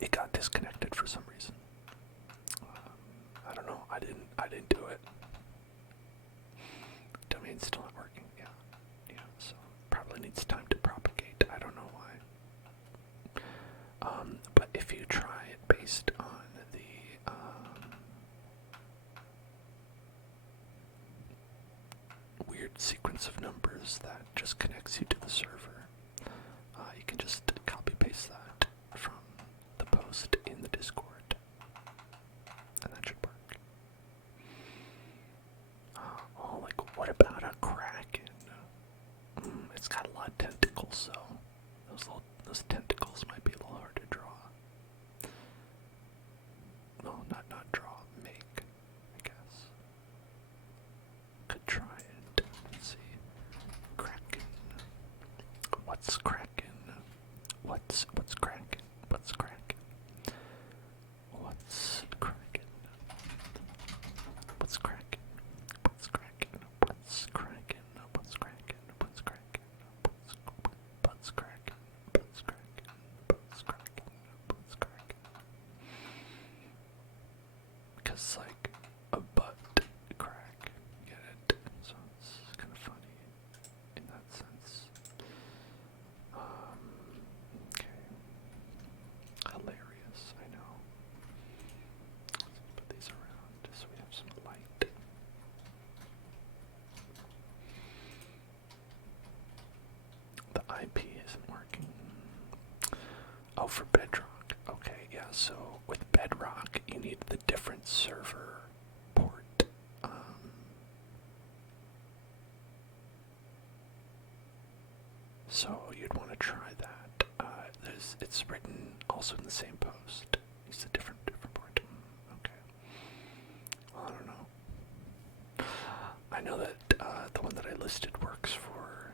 it got disconnected for some reason. I don't know. I didn't do it. Domain's still not working. Yeah, yeah. So probably needs time to propagate. I don't know why. But if you try it based on the weird sequence of numbers that just connects you to the server, you can just copy paste that from the post in the Discord, and that should work. Oh, like, what about a kraken? It's got a lot of tentacles, so those tentacles might be a little hard to draw. No, not draw, make, I guess. Could try it. Let's see. Kraken. What's kraken? What's kraken? What's kraken? What's kraken? What's kraken? What's kraken? What's kraken? What's kraken? What's kraken? What's kraken? What's kraken? What's kraken? What's kraken? Because, like, a butt crack, get it? So it's kind of funny in that sense. Okay. Hilarious, I know. Let's put these around so we have some light. The IP isn't working. Oh, for Bedrock. Okay, yeah, so with Bedrock, you need the different server port. So you'd want to try that. It's written also in the same post. It's a different port. Okay. Well, I don't know. I know that the one that I listed works for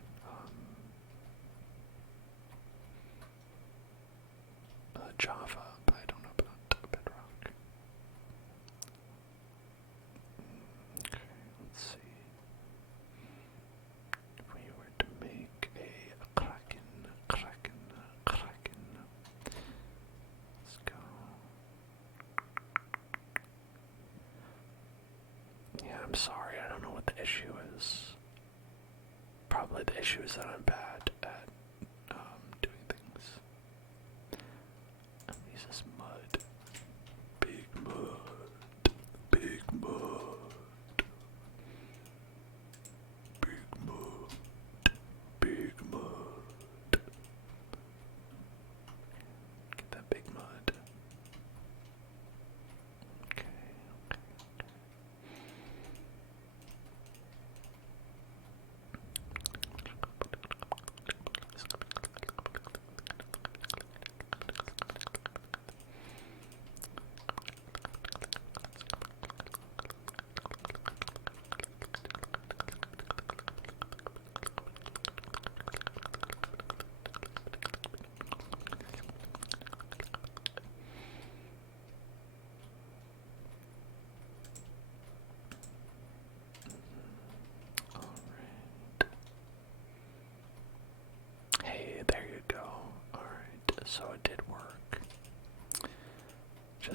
Java, but I don't know about Bedrock. Okay, let's see. If we were to make a kraken. Let's go. Yeah, I'm sorry, I don't know what the issue is. Probably the issue is that I'm bad at doing things. Use this mud. Big mud. Big mud. Big mud. Big mud. Get that big mud. Okay.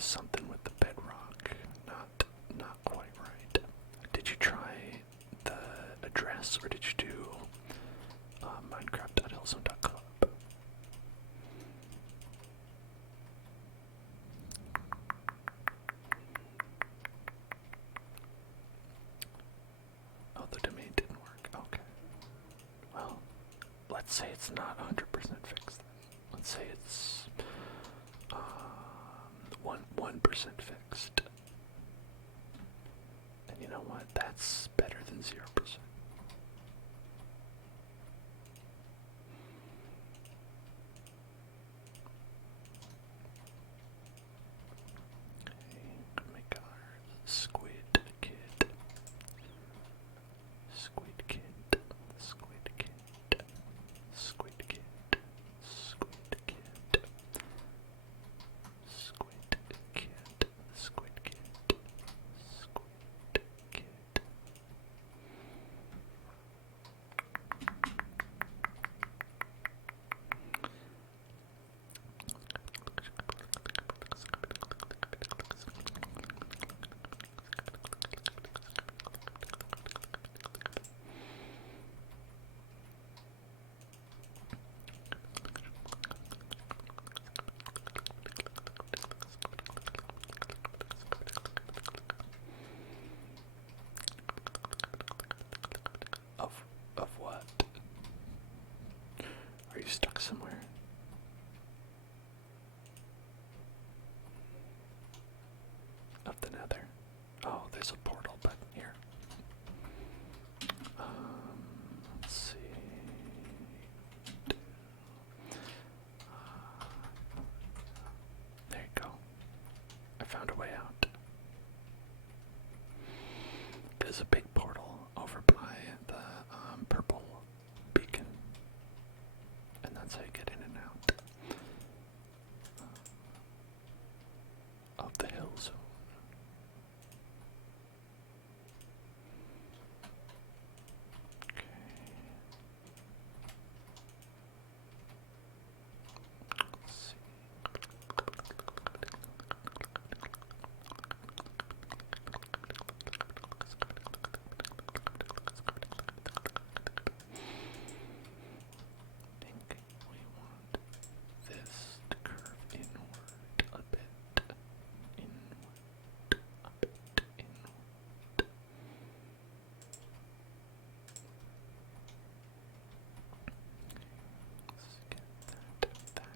was something with the bedrock. Not quite right. Did you try the address, or did you do Minecraft.hillzone.club? Oh, the domain didn't work. Okay. Well, let's say it's not 100% fixed. Let's say it's 1% fixed. And you know what? That's better than 0%. Okay, make our squid kid. Squid kid. Squid kid. Squid kid. Squid kid. Squid kid. Squid kid. Squid kid. Of what? Are you stuck somewhere? Of the nether. Oh, there's a portal button here. Let's see. There you go. I found a way out. There's a big portal over by the purple beacon, and that's how you get in and out of the hill zone. Okay. Let's see. I think we want this to curve inward a bit. Inward. A bit inward. Let's get that and that.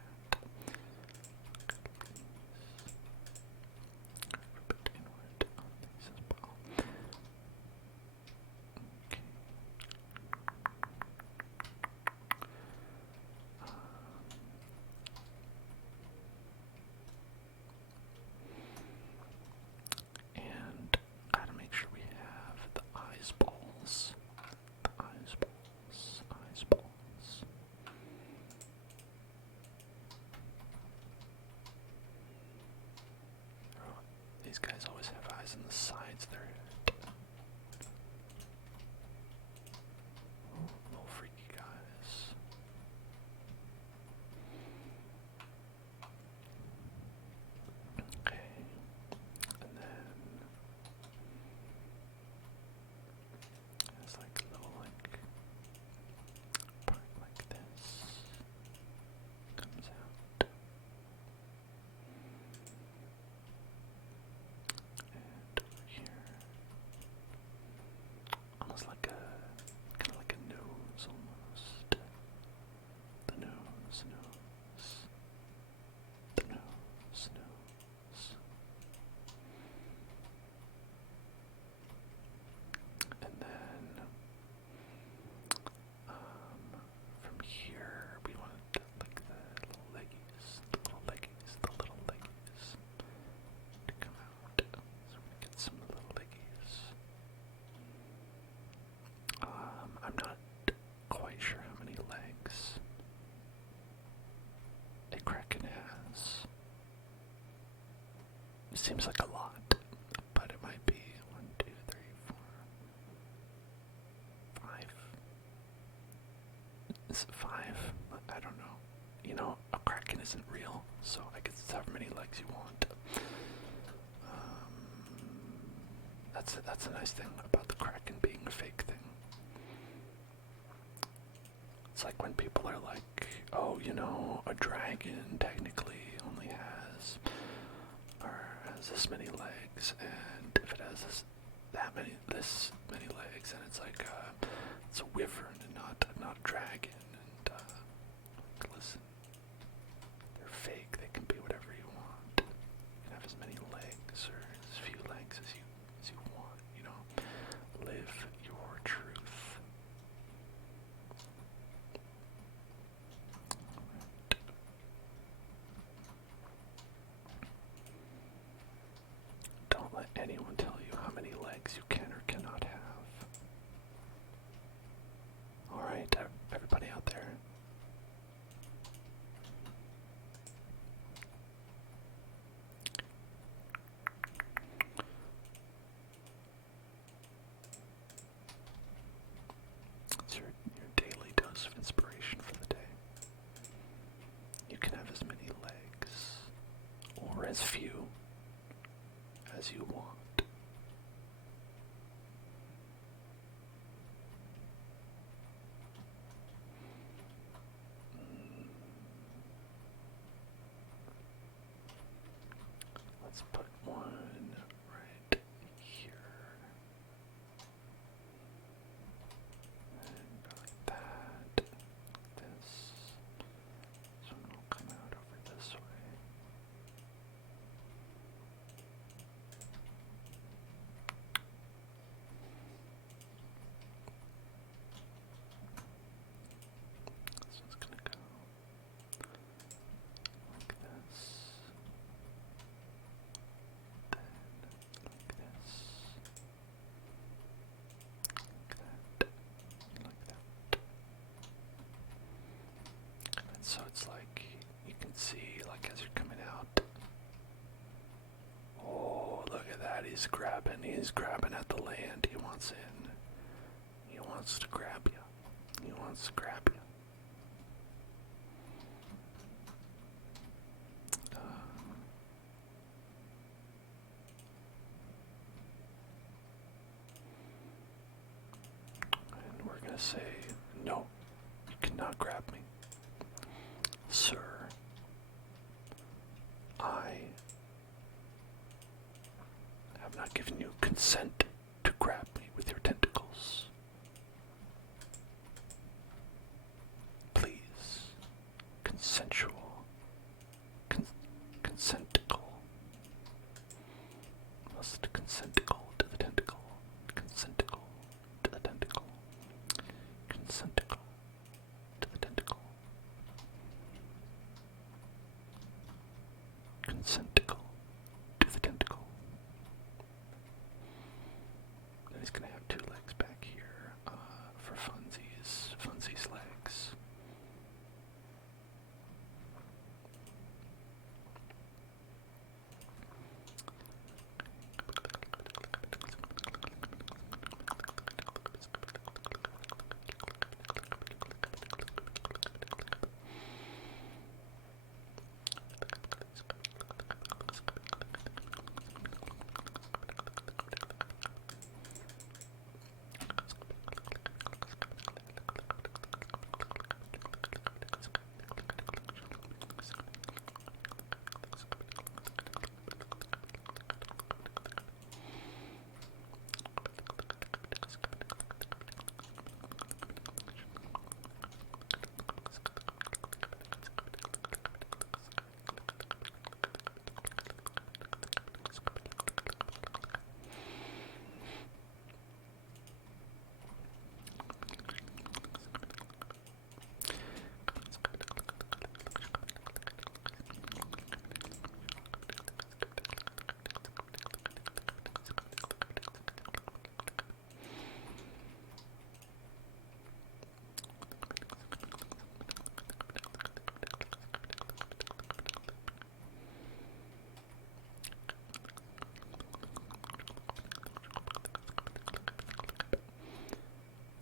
Curve a bit inward on these as well. Okay. And gotta make sure we have the eyes balls. The eyes balls. Eyes balls. Oh, these guys always have eyes on the sides. They're little freaky guys. Okay. And then there's like a little part like this comes out. And over here, almost like kind of like a nose almost. The nose. The nose. And then from here we want like the little leggies to come out. So we're gonna get some little leggies. I'm not quite sure how many legs a kraken has. It seems like a lot, but it might be 1, 2, 3, 4, 5. Is it 5? I don't know. You know, a kraken isn't real, so I guess it's however many legs you want. that's a nice thing about the Kraken being a fake thing. It's like when people are like, oh, you know, a dragon technically only has this many legs, and if it has this many legs, and it's like it's a wyvern and not a dragon. And listen, they're fake. They can be whatever you want. You can have as many legs or as few legs as you want. You know, live your truth. Don't let anyone tell you how many legs you can or cannot have. Alright, everybody out there. It's your daily dose of inspiration for the day. You can have as many legs, or as few, as you want. Let's put one right here. And go like that. This. So it'll come out over this way. This one's gonna go like this. Then like this. Like that. And so it's like you can see, like, as you're coming out. Oh, look at that. He's grabbing at the land. He wants in. He wants to grab you. He wants to grab you. And we're gonna say, no, you cannot grab me. Sir, I have not given you consent to grab me with your tentacles. Please, consensual, consentical. Must consentical to the tentacle, consentical to the tentacle, consentical to the tentacle, consentical to the tentacle. Then he's gonna have two legs back here for funsies legs.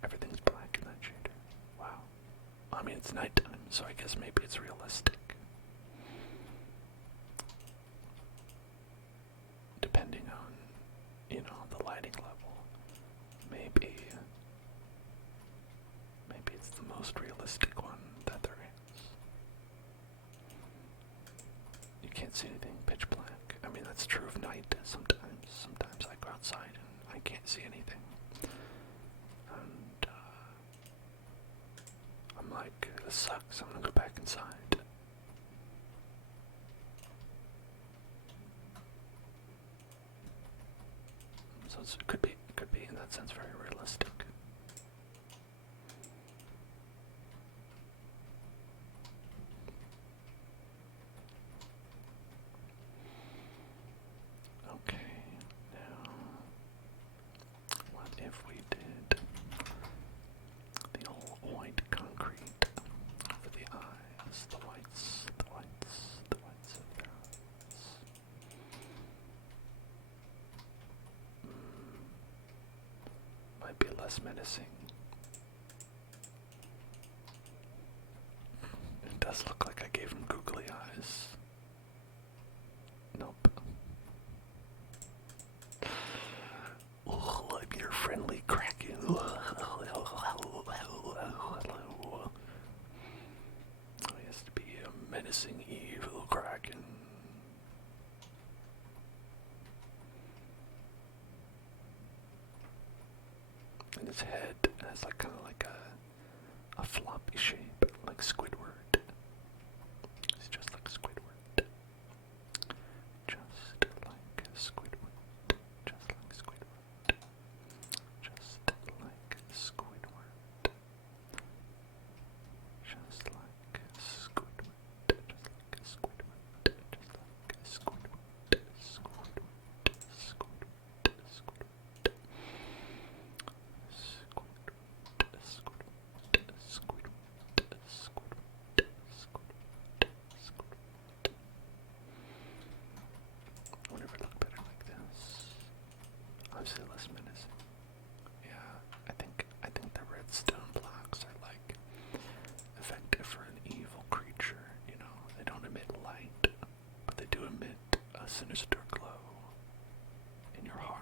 Everything's black in that shader. Wow. I mean, it's nighttime, so I guess maybe it's realistic. Depending on, you know, the lighting realistic one that there is. You can't see anything pitch black. I mean, that's true of night sometimes. Sometimes I go outside and I can't see anything. And I'm like, this sucks. I'm gonna go back inside. So it could be in that sense very realistic. Okay, now what if we did the old white concrete for the eyes, the whites of their eyes? Might be less menacing. It does look like I gave him googly eyes. Nope. Oh, I'm your friendly kraken. He has to be a menacing, evil kraken. And his head has like kind of like a floppy shape, like Squidward. He's just like Squidward. Just like Squidward. Just like Squidward. Just like Squidward. Just like Squidward. Just like Squidward. Just like Squidward. Squidward. Squidward. Squidward. I would never look better like this. Obviously less menacing. Yeah, I think the redstone blocks are like effective for an evil creature, you know. They don't emit light, but they do emit a sinister glow in your heart.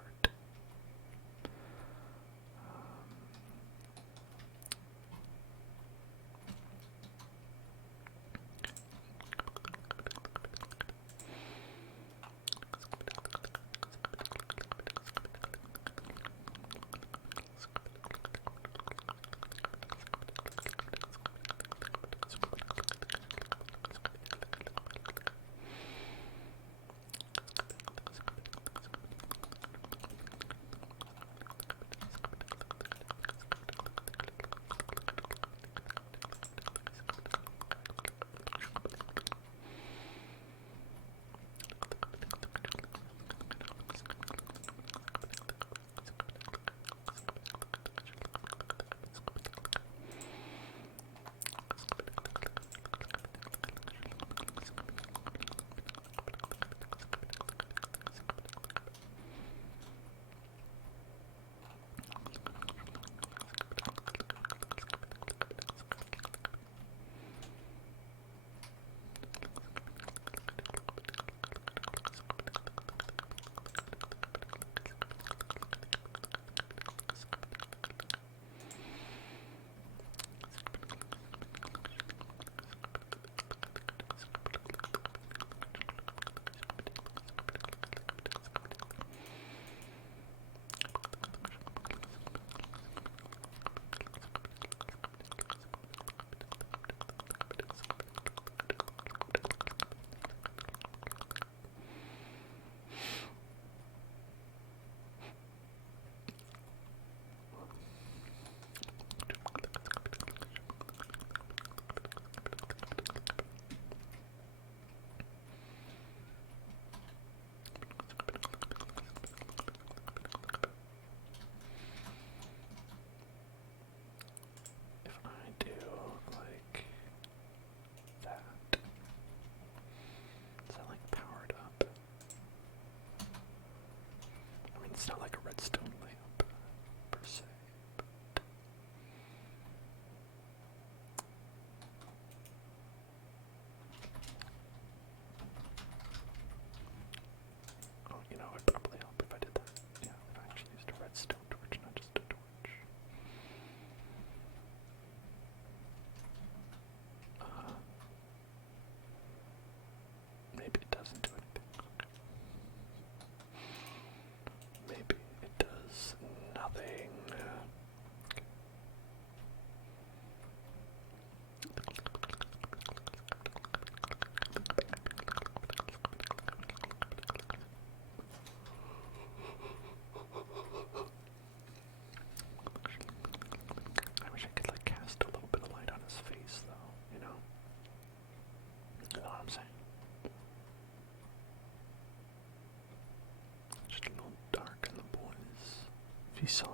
visage.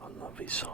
On the visage.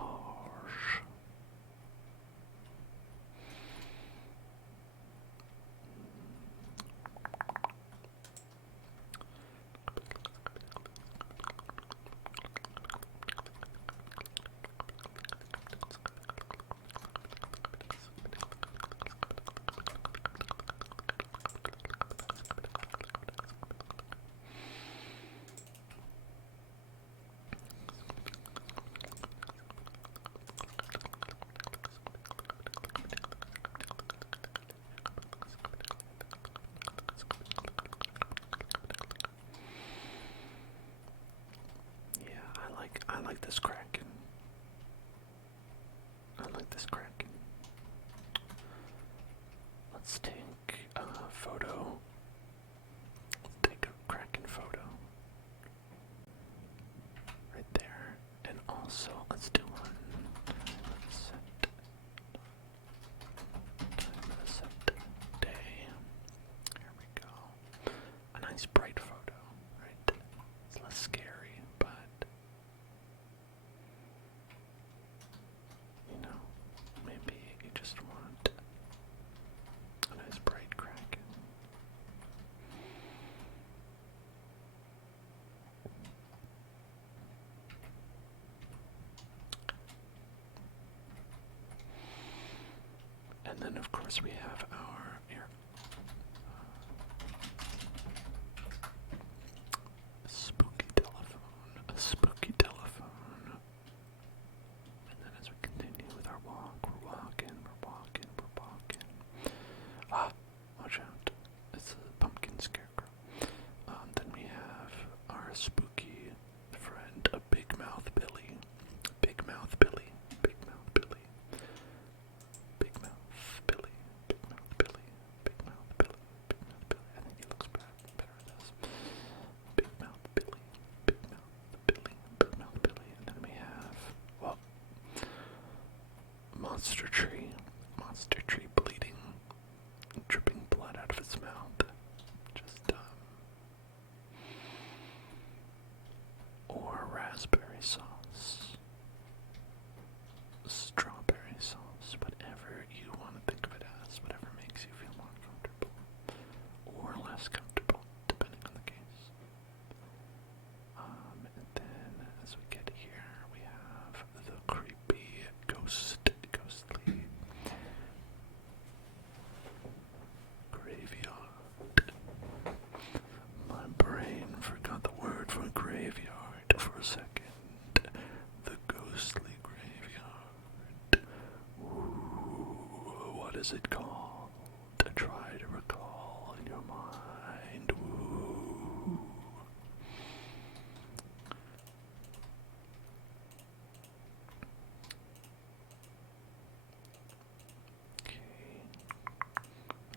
I like this Kraken. I like this Kraken. Let's take a photo. Let's take a Kraken photo. Right there. And also, let's do one. Set day. Here we go. A nice bright photo, right? It's less scary, but you know, maybe you just want a nice bright Kraken. And then, of course, we have our spooky telephone. A spooky telephone. And then as we continue with our walk, we're walking. Ah, watch out. It's a pumpkin scarecrow. Then we have our spooky friend, a big mouth Billy. Big mouth Billy. Big mouth Billy. Big mouth Billy. Big mouth Billy. Big mouth Billy. Big mouth Billy. I think he looks better at this. Big mouth Billy. Big mouth Billy. Big mouth Billy. And then we have, well, monster tree. Monster tree bleeding, dripping blood out of its mouth. Just, or raspberry sauce. Strawberry sauce. Whatever you want to think of it as. Whatever makes you feel more comfortable. Or less comfortable, depending on the case. And then, as we get here, we have the creepy ghostly graveyard. My brain forgot the word for graveyard for a second. The ghostly graveyard. Ooh, what is it called? Try to recall in your mind. Ooh. Okay. I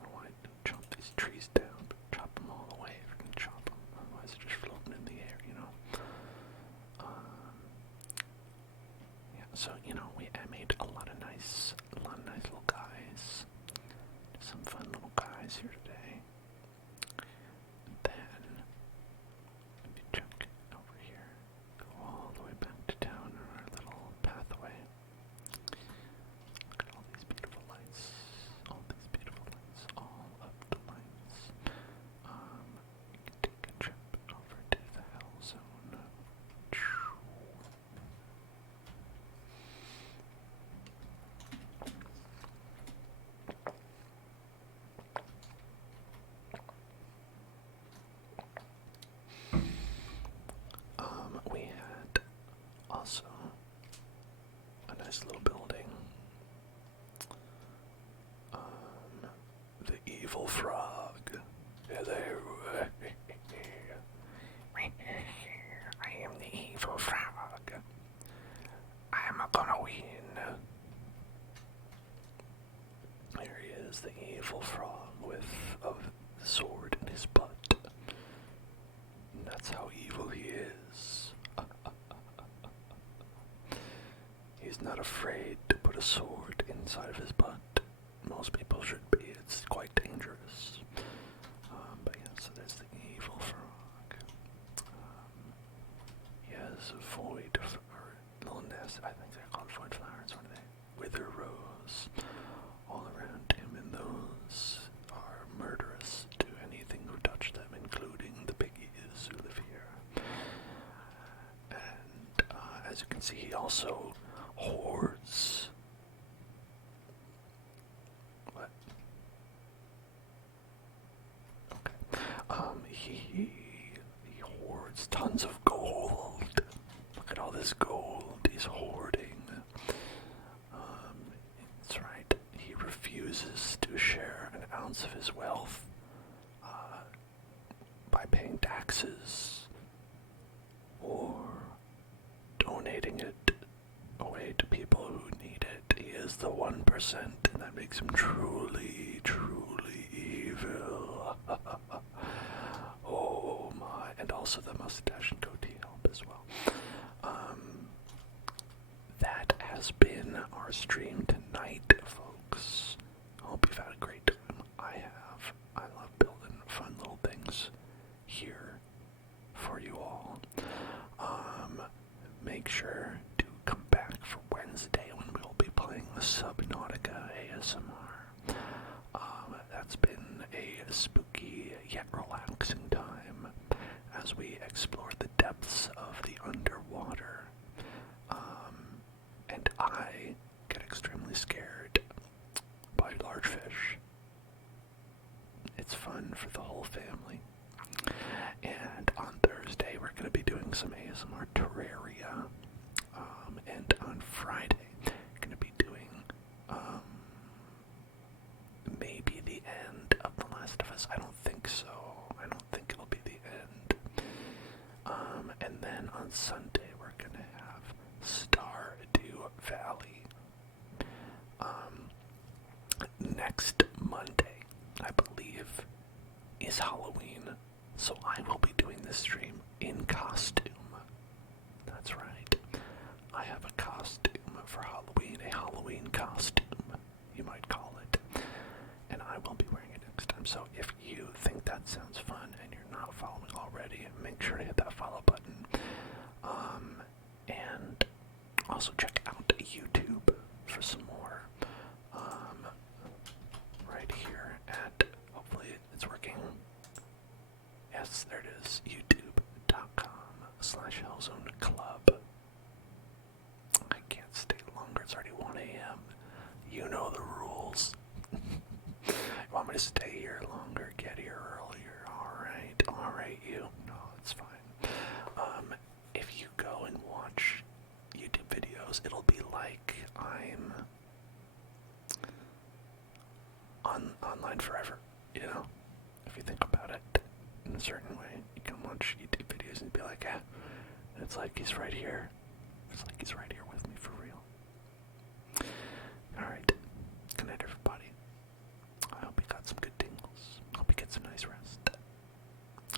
don't want to chop these trees down, but chop them all the way if you can chop them. Otherwise they're just floating in the air, you know. Yeah, so, you know, I made a lot of nice little guys. he hoards tons of gold. Look at all this gold he's hoarding. That's right. He refuses to share an ounce of his wealth by paying taxes or donating it away to people who need it. He is the 1%, and that makes him truly, truly evil. Oh my. And also the mustache and goatee help as well. That has been our stream tonight, folks. I hope you've had a great time. I have. I love building fun little things here for you all. Make sure to come back for Wednesday when we'll be playing the Subnautica ASMR. That's been a spooky yet relaxing time as we explore the depths of the underwater. And I get extremely scared by large fish. It's fun for the whole family. And on Thursday, we're going to be doing some ASMR Terraria. And on Friday, we're going to be doing maybe the end of The Last of Us. I don't think so. I don't think it'll be the end. And then on Sunday, we're going to have Stardew Valley. Next Monday, I believe, is Halloween, so I will be doing this stream in costume. That's right. I have a costume for Halloween, a Halloween costume, you might call it, and I will be wearing it next time. So if you think that sounds fun and you're not following already, make sure to hit that follow button. And also check out YouTube for some more. Right here at, hopefully it's working. Yes, there it is, youtube.com/hellzoneclub. I can't stay longer, it's already 1 a.m. You know the rules. You want me to stay here longer, get here earlier, alright you. No, it's fine. If you go and watch YouTube videos, it'll be like I'm online forever, you know? If you think about it in a certain way, you can watch YouTube videos and be like, and it's like he's right here. It's like he's right here with me for real. Alright, good night everybody. I hope you got some good tingles. Hope you get some nice rest.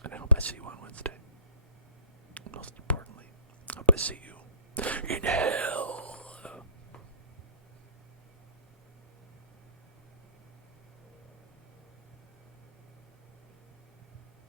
And I hope I see you on Wednesday. Most importantly, I hope I see you in hell.